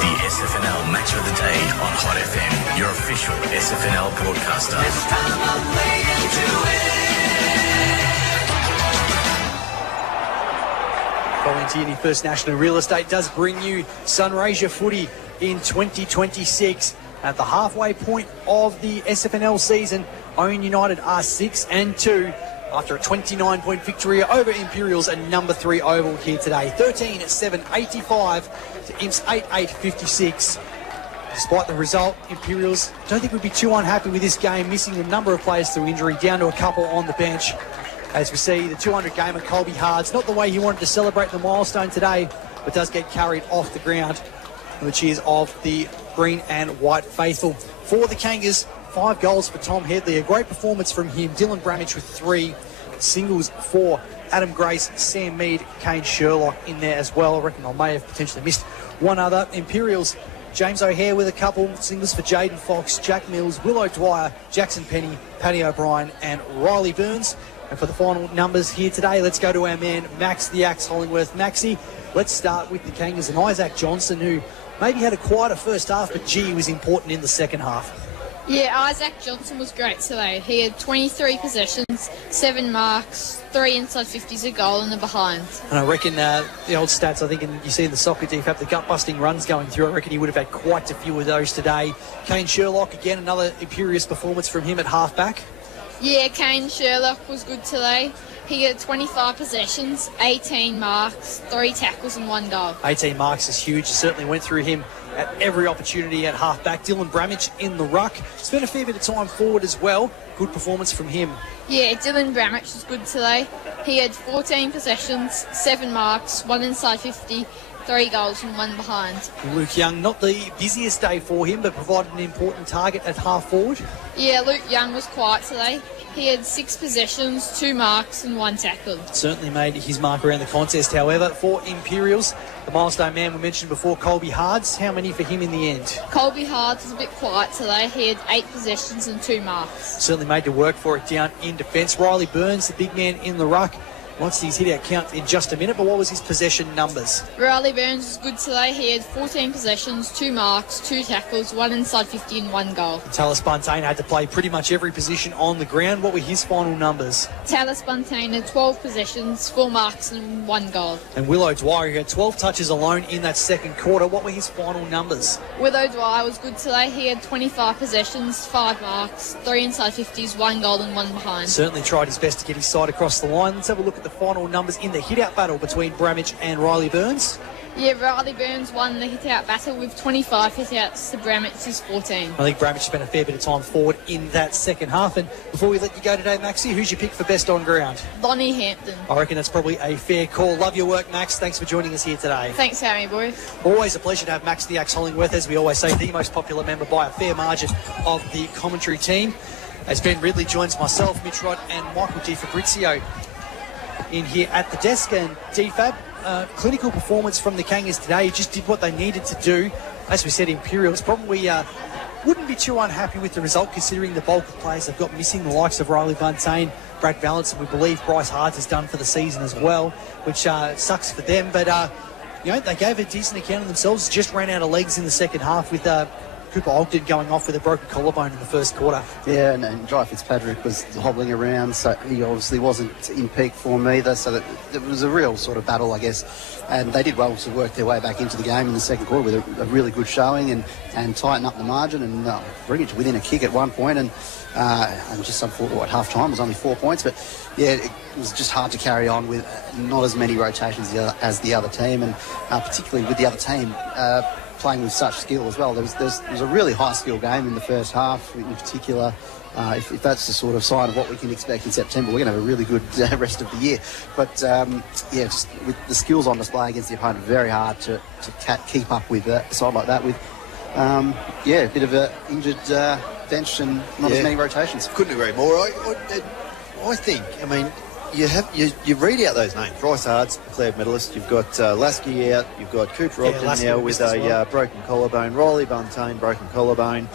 The SFNL Match of the Day on Hot FM, your official SFNL broadcaster. This time I'm waiting to Ouyen Utd First National Real Estate does bring you Sunraysia Footy in 2026. At the halfway point of the SFNL season, Ouyen United are 6-2. After a 29-point victory over Imperials at number 3 Oval here today. 13-7-85 to Imps 8-8-56. Despite the result, Imperials don't think we'd be too unhappy with this game, missing a number of players through injury, down to a couple on the bench. As we see, the 200-gamer Colby Hards, not the way he wanted to celebrate the milestone today, but does get carried off the ground with the cheers of the green and white faithful. For the Kangas, 5 goals for Tom Headley. A great performance from him. Dylan Bramage with 3 singles for Adam Grace, Sam Mead, Kane Sherlock in there as well. I reckon I may have potentially missed one other. Imperials, James O'Hare with a couple singles for Jaden Fox, Jack Mills, Willow Dwyer, Jackson Penny, Paddy O'Brien and Riley Burns. And for the final numbers here today, let's go to our man Max the Axe Hollingworth. Maxie, let's start with the Kangas and Isaac Johnson, who maybe had a quieter first half, but gee, was important in the second half. Yeah, Isaac Johnson was great today. He had 23 possessions, 7 marks, 3 inside 50s, a goal and a behind. And I reckon the old stats, I think you see in the soccer team have the gut-busting runs going through. I reckon he would have had quite a few of those today. Kane Sherlock, again, another imperious performance from him at half-back. Yeah, Kane Sherlock was good today. He had 25 possessions, 18 marks, 3 tackles and 1 goal. 18 marks is huge. Certainly went through him at every opportunity at half-back. Dylan Bramage in the ruck. Spent a fair bit of time forward as well. Good performance from him. Yeah, Dylan Bramage was good today. He had 14 possessions, 7 marks, 1 inside 50, 3 goals and 1 behind. Luke Young, not the busiest day for him, but provided an important target at half forward. Yeah, Luke Young was quiet today. He had 6 possessions, 2 marks and 1 tackle. Certainly made his mark around the contest. However, for Imperials, the milestone man we mentioned before, Colby Hards, how many for him in the end? Colby Hards was a bit quiet today. He had 8 possessions and 2 marks. Certainly made to work for it down in defence. Riley Burns, the big man in the ruck, wants his hit-out count in just a minute, but what was his possession numbers? Riley Burns was good today. He had 14 possessions, 2 marks, 2 tackles, 1 inside 50 and 1 goal. Talis Buntain had to play pretty much every position on the ground. What were his final numbers? Talis Buntain had 12 possessions, 4 marks and 1 goal. And Willow Dwyer, who had 12 touches alone in that second quarter. What were his final numbers? Willow Dwyer was good today. He had 25 possessions, 5 marks, 3 inside 50s, 1 goal and 1 behind. Certainly tried his best to get his side across the line. Let's have a look at the final numbers in the hit-out battle between Bramage and Riley Burns. Yeah, Riley Burns won the hit-out battle with 25 hit-outs to Bramage's 14. I think Bramage spent a fair bit of time forward in that second half. And before we let you go today, Maxie, who's your pick for best on ground? Lonnie Hampton. I reckon that's probably a fair call. Love your work, Max. Thanks for joining us here today. Thanks for having me, boys. Always a pleasure to have Max the Axe Hollingworth, as we always say, the most popular member by a fair margin of the commentary team. As Ben Ridley joins myself, Mitch Rod and Michael Di Fabrizio in here at the desk. And DFAB, clinical performance from the Kangas today. Just did what they needed to do. As we said, Imperials probably wouldn't be too unhappy with the result, considering the bulk of players they've got missing, the likes of Riley Buntain, Brad Valance, and we believe Bryce Hards is done for the season as well, which sucks for them. But, they gave a decent account of themselves, just ran out of legs in the second half with Cooper Ogden going off with a broken collarbone in the first quarter. Yeah, and Jai Fitzpatrick was hobbling around, so he obviously wasn't in peak form either, so that it was a real sort of battle, I guess. And they did well to work their way back into the game in the second quarter with a really good showing and tighten up the margin and bring it to within a kick at one point. And just at half time was only 4 points, but yeah, it was just hard to carry on with not as many rotations as the other team, and particularly with the other team playing with such skill as well. There was a really high skill game in the first half in particular. If that's the sort of sign of what we can expect in September, we're going to have a really good rest of the year. But just with the skills on display against the opponent, very hard to keep up with a side like that with a bit of an injured bench and not as many rotations. Couldn't agree more. I think, I mean, you read out those names. Bryce Hart's declared medalist. You've got Lasky out. You've got Cooper Ogden now with a broken collarbone. Riley Buntain, broken collarbone.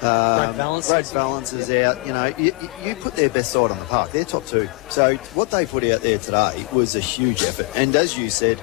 Brad Valance is out. You know, you put their best side on the park. They're top two. So what they put out there today was a huge effort. And as you said,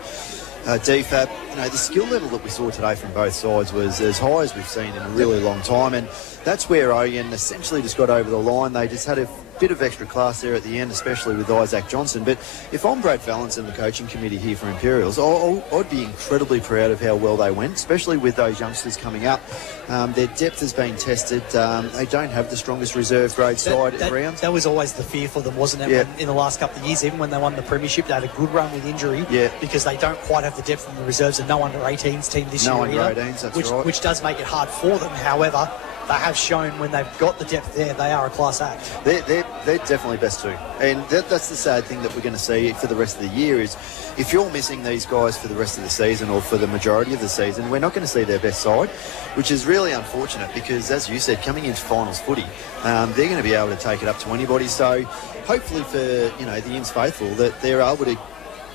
DFAB, you know, the skill level that we saw today from both sides was as high as we've seen in a really long time. And that's where Ouyen essentially just got over the line. They just had a bit of extra class there at the end, especially with Isaac Johnson. But if I'm Brad Valance and the coaching committee here for Imperials, I'd be incredibly proud of how well they went, especially with those youngsters coming up. Their depth has been tested. They don't have the strongest reserve grade side around. That was always the fear for them, wasn't it? Yeah. In the last couple of years, even when they won the premiership, they had a good run with injury because they don't quite have the depth from the reserves, and no under-18s team this year either. No under-18s, that's right. Which does make it hard for them. However, they have shown when they've got the depth there, they are a class act. They're definitely best too. And that's the sad thing that we're going to see for the rest of the year is if you're missing these guys for the rest of the season or for the majority of the season, we're not going to see their best side, which is really unfortunate because, as you said, coming into finals footy, they're going to be able to take it up to anybody. So hopefully for, you know, the Imps faithful that they're able to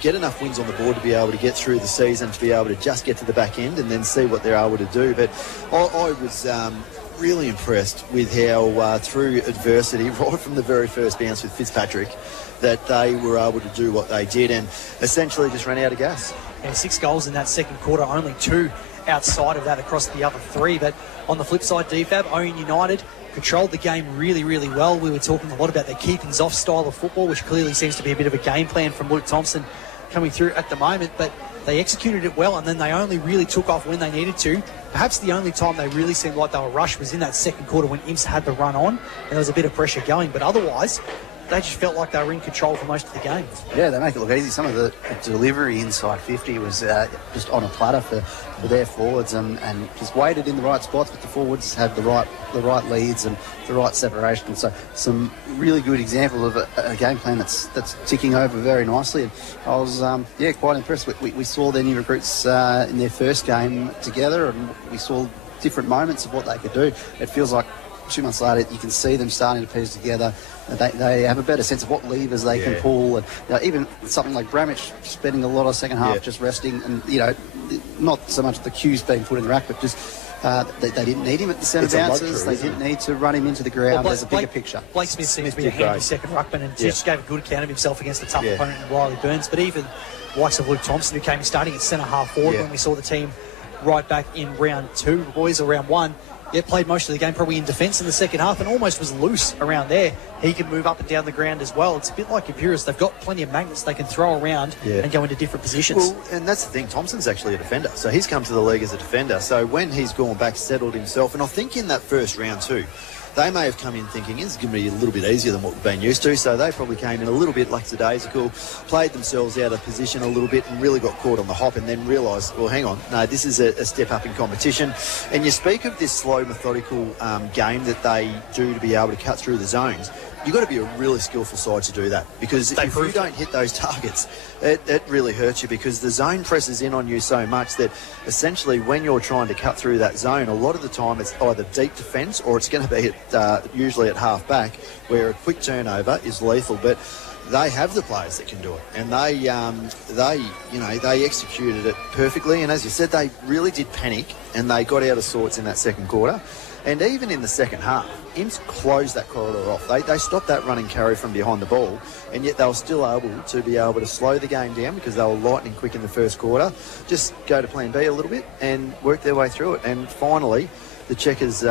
get enough wins on the board to be able to get through the season, to be able to just get to the back end and then see what they're able to do. But I was really impressed with how through adversity, right from the very first bounce with Fitzpatrick, that they were able to do what they did and essentially just ran out of gas. And 6 goals in that second quarter, only 2 outside of that across the other 3. But on the flip side, DFAB, Ouyen United controlled the game really, really well. We were talking a lot about their keepings off style of football, which clearly seems to be a bit of a game plan from Luke Thompson coming through at the moment, but they executed it well, and then they only really took off when they needed to. Perhaps the only time they really seemed like they were rushed was in that second quarter when Imps had the run on, and there was a bit of pressure going, but otherwise they just felt like they were in control for most of the game. Yeah, they make it look easy. Some of the delivery inside 50 was just on a platter for their forwards and just waited in the right spots, but the forwards had the right leads and the right separation. So some really good example of a game plan that's ticking over very nicely. And I was quite impressed. We saw their new recruits in their first game together, and we saw different moments of what they could do. It feels like 2 months later, you can see them starting to piece together. They have a better sense of what levers they can pull. And even something like Bramich spending a lot of second half just resting, and not so much the cues being put in the rack, but just they didn't need him at the centre bounces. They didn't need to run him into the ground. There's a bigger picture. Blake Smith seems to be a handy second ruckman and just gave a good account of himself against a tough opponent in Riley Burns. But even the likes of Luke Thompson, who came starting at centre half forward when we saw the team right back in round 2, the boys, or round 1. Played most of the game probably in defence in the second half and almost was loose around there. He can move up and down the ground as well. It's a bit like Imperials. They've got plenty of magnets they can throw around and go into different positions. Well, and that's the thing. Thompson's actually a defender. So he's come to the league as a defender. So when he's gone back, settled himself, and I think in that first round too, they may have come in thinking this is going to be a little bit easier than what we've been used to. So they probably came in a little bit lackadaisical, played themselves out of position a little bit and really got caught on the hop and then realised, well, hang on, no, this is a step up in competition. And you speak of this slow, methodical game that they do to be able to cut through the zones. You've got to be a really skillful side to do that, because if you don't hit those targets, it really hurts you, because the zone presses in on you so much that essentially when you're trying to cut through that zone, a lot of the time it's either deep defence or it's going to be usually at half back, where a quick turnover is lethal. But they have the players that can do it, and they executed it perfectly. And as you said, they really did panic and they got out of sorts in that second quarter. And even in the second half, Imps closed that corridor off. They stopped that running carry from behind the ball, and yet they were still able to slow the game down because they were lightning quick in the first quarter, just go to plan B a little bit and work their way through it. And finally, the Checkers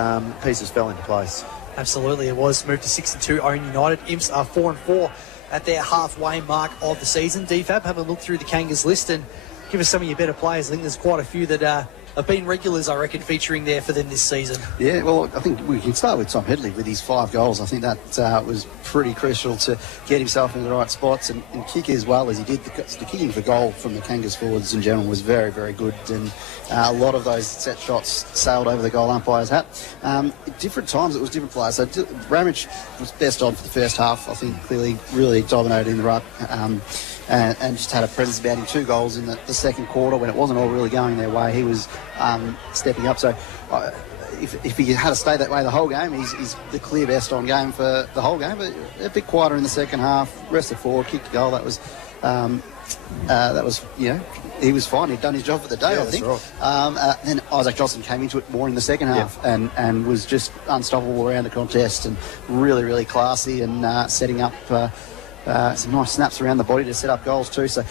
pieces fell into place. Absolutely, it was. Moved to 6-2, Ouyen United. Imps are 4-4 at their halfway mark of the season. DFAB, have a look through the Kangas list and give us some of your better players. I think there's quite a few that have been regulars, I reckon, featuring there for them this season. Yeah, well, I think we can start with Tom Headley with his 5 goals. I think that was pretty crucial to get himself in the right spots and kick as well as he did. The kicking for goal from the Kangas forwards in general was very, very good, and a lot of those set shots sailed over the goal umpire's hat. At different times, it was different players. So Ramage was best on for the first half. I think clearly really dominated in the ruck. And just had a presence about him. 2 goals in the second quarter when it wasn't all really going their way. He was stepping up. So if he had to stay that way the whole game, he's the clear best on game for the whole game. But a bit quieter in the second half. Rested forward, kicked a goal. That was he was fine. He'd done his job for the day, I think. Right. Then Isaac Johnson came into it more in the second half and was just unstoppable around the contest and really, really classy and setting up some nice snaps around the body to set up goals too. So,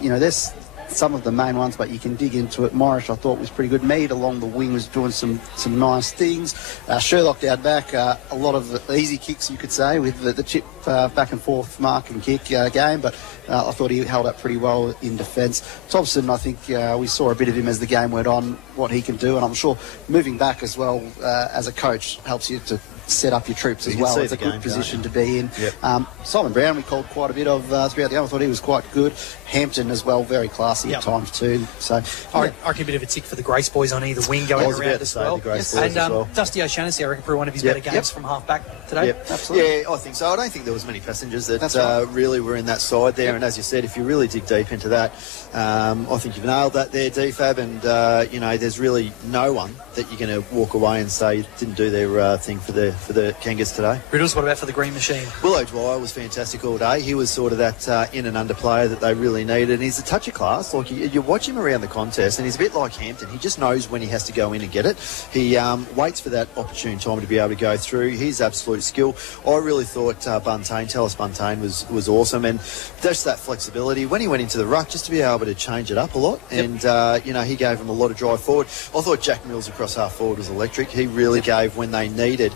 there's some of the main ones, but you can dig into it. Morris, I thought, was pretty good. Mead along the wing was doing some nice things. Sherlock down back, a lot of easy kicks, you could say, with the chip back and forth mark and kick game, but I thought he held up pretty well in defence. Thompson, I think we saw a bit of him as the game went on, what he can do, and I'm sure moving back as well as a coach helps you to set up your troops as well. It's a good position to be in. Yep. Simon Brown, we called quite a bit of throughout the game. I thought he was quite good. Hampton as well, very classy at times too. So I reckon a bit of a tick for the Grace boys on either wing going around as well. And Dusty O'Shaughnessy, I reckon, probably one of his better games from half back today. Yep, absolutely. Yeah, I think so. I don't think there was many passengers that really were in that side there. Yep. And as you said, if you really dig deep into that, I think you've nailed that there, DFAB. And there's really no one that you're going to walk away and say didn't do their thing for the Kangas today. Riddles, what about for the Green Machine? Willow Dwyer was fantastic all day. He was sort of that in and under player that they really needed, and he's a touch of class. Like you watch him around the contest, and he's a bit like Hampton. He just knows when he has to go in and get it. He waits for that opportune time to be able to go through. His absolute skill. I really thought Tallis Buntain was awesome, and just that flexibility when he went into the ruck, just to be able to change it up a lot. Yep. And he gave him a lot of drive forward. I thought Jack Mills across half forward was electric. He really gave when they needed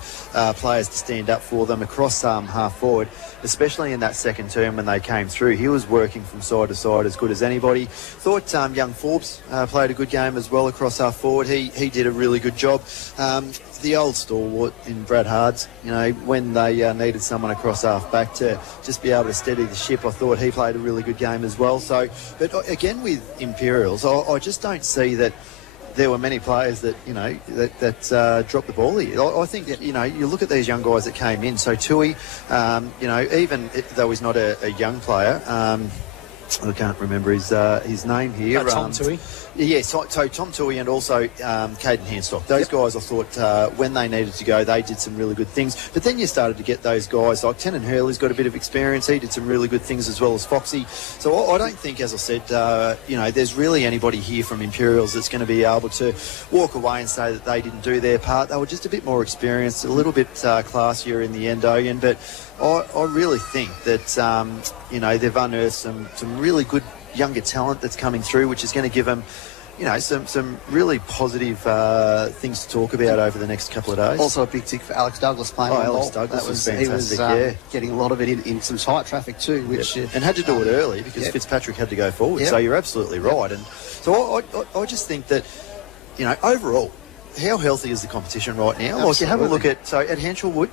players to stand up for them across half forward, especially in that second term when they came through. He was working from side to side as good as anybody. Thought young Forbes played a good game as well across half forward. He did a really good job. The old stalwart in Brad Hards, when they needed someone across half back to just be able to steady the ship, I thought he played a really good game as well. So, but again with Imperials, I just don't see that there were many players that dropped the ball here. I think that you look at these young guys that came in. So Tui, even though he's not a young player, I can't remember his name here. Tom Tui. Yeah, so Tom Tui and also Caden Handstock. Those guys, I thought, when they needed to go, they did some really good things. But then you started to get those guys like Tenon Hurley's got a bit of experience. He did some really good things as well as Foxy. So I don't think, as I said, there's really anybody here from Imperials that's going to be able to walk away and say that they didn't do their part. They were just a bit more experienced, a little bit classier in the end, Ouyen. But I really think that, they've unearthed some really good younger talent that's coming through, which is going to give them, some really positive things to talk about over the next couple of days. Also a big tick for Alex Douglas playing on Alex Douglas was fantastic, he was getting a lot of it in some tight traffic too, which and had to do it early because Fitzpatrick had to go forward. So you're absolutely right. And so I just think that, overall, how healthy is the competition right now? Absolutely. Like you have a look at Hanshelwood,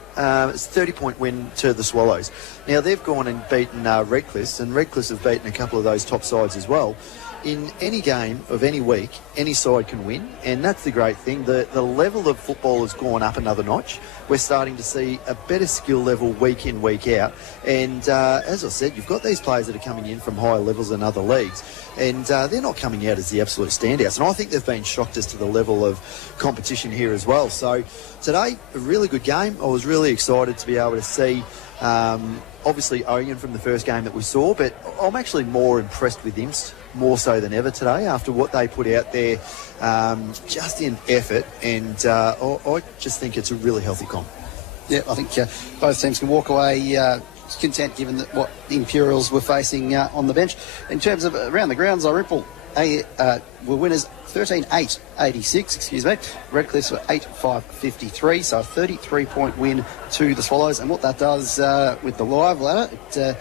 it's a 30-point win to the Swallows. Now they've gone and beaten Redcliffe, and Redcliffe have beaten a couple of those top sides as well. In any game of any week, any side can win, and that's the great thing. The level of football has gone up another notch. We're starting to see a better skill level week in, week out. And as I said, you've got these players that are coming in from higher levels in other leagues, and they're not coming out as the absolute standouts. And I think they've been shocked as to the level of competition here as well. So today, a really good game. I was really excited to be able to see obviously Ouyen from the first game that we saw, but I'm actually more impressed with Imps more so than ever today after what they put out there, just in effort. And I just think it's a really healthy comp. Yeah, I think both teams can walk away content given that what the Imperials were facing on the bench. In terms of around the grounds, Ripple were winners 13-8-86, Redcliffs were 8-5-53, so a 33-point win to the Swallows. And what that does with the live ladder,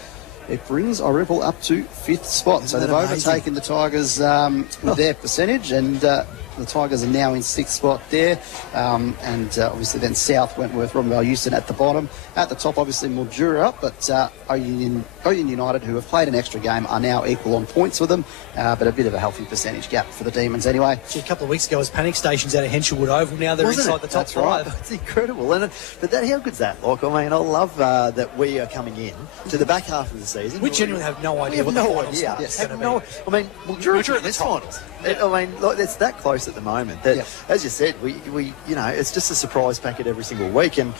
it brings Ripple up to 5th spot. So they've overtaken the Tigers with their percentage, and the Tigers are now in 6th spot there. And obviously then South, Wentworth, Robinvale, Euston at the bottom. At the top, obviously Mildura, but Ouyen Utd, who have played an extra game, are now equal on points with them, but a bit of a healthy percentage gap for the Demons anyway. A couple of weeks ago, it was panic stations out of Henshelwood Oval. Now they're inside the top 5. Right. It's incredible. But how good's that? Like, I mean, I love that we are coming in to the back half of the season. We genuinely have no idea what the finals is going to be. I mean, Mildura at this finals. I mean, like, it's that close at the moment that, as you said, we it's just a surprise packet every single week, and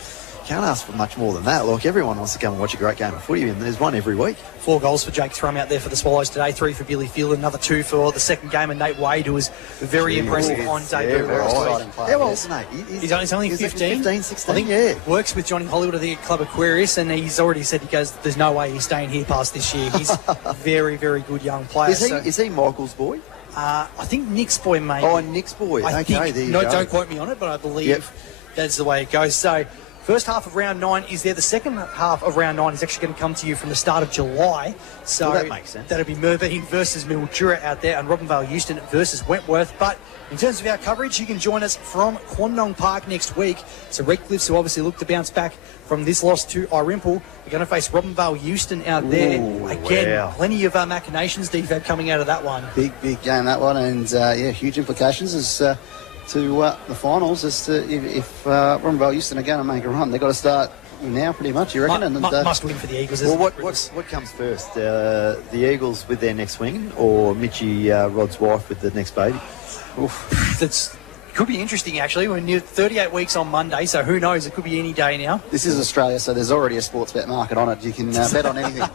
can't ask for much more than that. Like, everyone wants to come and watch a great game of footy, and there's one every week. 4 goals for Jake Thrum out there for the Swallows today, 3 for Billy Field, another 2 for the second game, and Nate Wade, who was very impressive on debut. How old is Nate? He's only 15. 15, 16, I think works with Johnny Hollywood at the Club Aquarius, and he's already said, he goes, there's no way he's staying here past this year. He's a very, very good young player. Is he Michael's boy? I think Nick's boy, maybe. Oh, Nick's boy. I think, there you go. Don't quote me on it, but I believe that's the way it goes. So, first half of round 9 is there. The second half of round 9 is actually going to come to you from the start of July. So that makes sense. That'll be Merbein versus Mildura out there, and Robinvale Euston versus Wentworth. But in terms of our coverage, you can join us from Quandong Park next week. So Redcliffs, who obviously look to bounce back from this loss to Irimple, are going to face Robinvale Euston out there. Again, plenty of machinations, DFAB, coming out of that one. Big game, that one, and huge implications as to the finals as to if Robinvale Euston are going to make a run. They've got to start now, pretty much, you reckon? Must win for the Eagles, well, what comes first? The Eagles with their next wing, or Mitchie Rod's wife with the next baby? Could be interesting, actually. We're near 38 weeks on Monday, so who knows? It could be any day now. This is Australia, so there's already a sports bet market on it. You can bet on anything.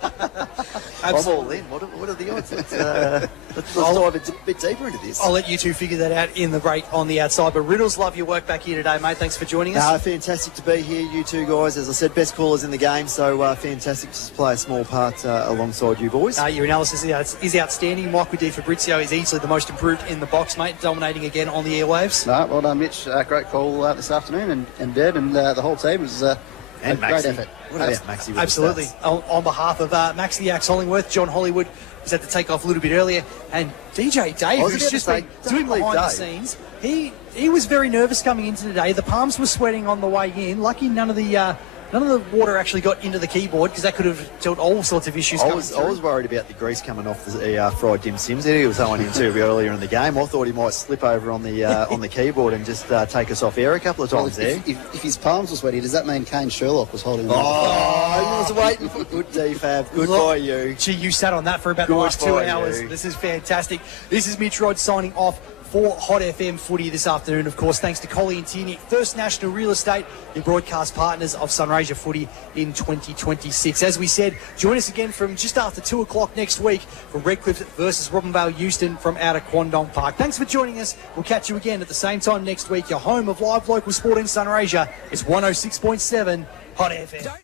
I'm all in. What are the odds? Let's dive a bit deeper into this. I'll let you two figure that out in the break on the outside. But Riddles, love your work back here today, mate. Thanks for joining us. Fantastic to be here, you two guys. As I said, best callers in the game, so fantastic to play a small part alongside you boys. Your analysis is outstanding. Michael Di Fabrizio is easily the most improved in the box, mate, dominating again on the airwaves. No, well done, Mitch. Great call this afternoon, and Dad and the whole team was a great effort. What about Maxie? Absolutely. On behalf of Max the Axe Hollingworth, John Hollywood was had to take off a little bit earlier, and DJ Dave, who's just been doing behind the scenes, he was very nervous coming into today. The palms were sweating on the way in. Lucky none of the water actually got into the keyboard, because that could have dealt all sorts of issues. I was worried about the grease coming off the fried dim Sims that he was throwing into earlier in the game. I thought he might slip over on the keyboard and just take us off air a couple of times there. If his palms were sweaty, does that mean Kane Sherlock was holding him? Oh, he was waiting for good DFAB. Good by you. Gee, you sat on that for about the last 2 hours. This is fantastic. This is Mitch Rod signing off for Hot FM Footy this afternoon. Of course, thanks to Ouyen Utd, First National Real Estate, your broadcast partners of Sunraysia Footy in 2026. As we said, join us again from just after 2 o'clock next week for Redcliffe versus Robinvale Euston from out of Quandong Park. Thanks for joining us. We'll catch you again at the same time next week. Your home of live local sport in Sunraysia is 106.7 Hot FM.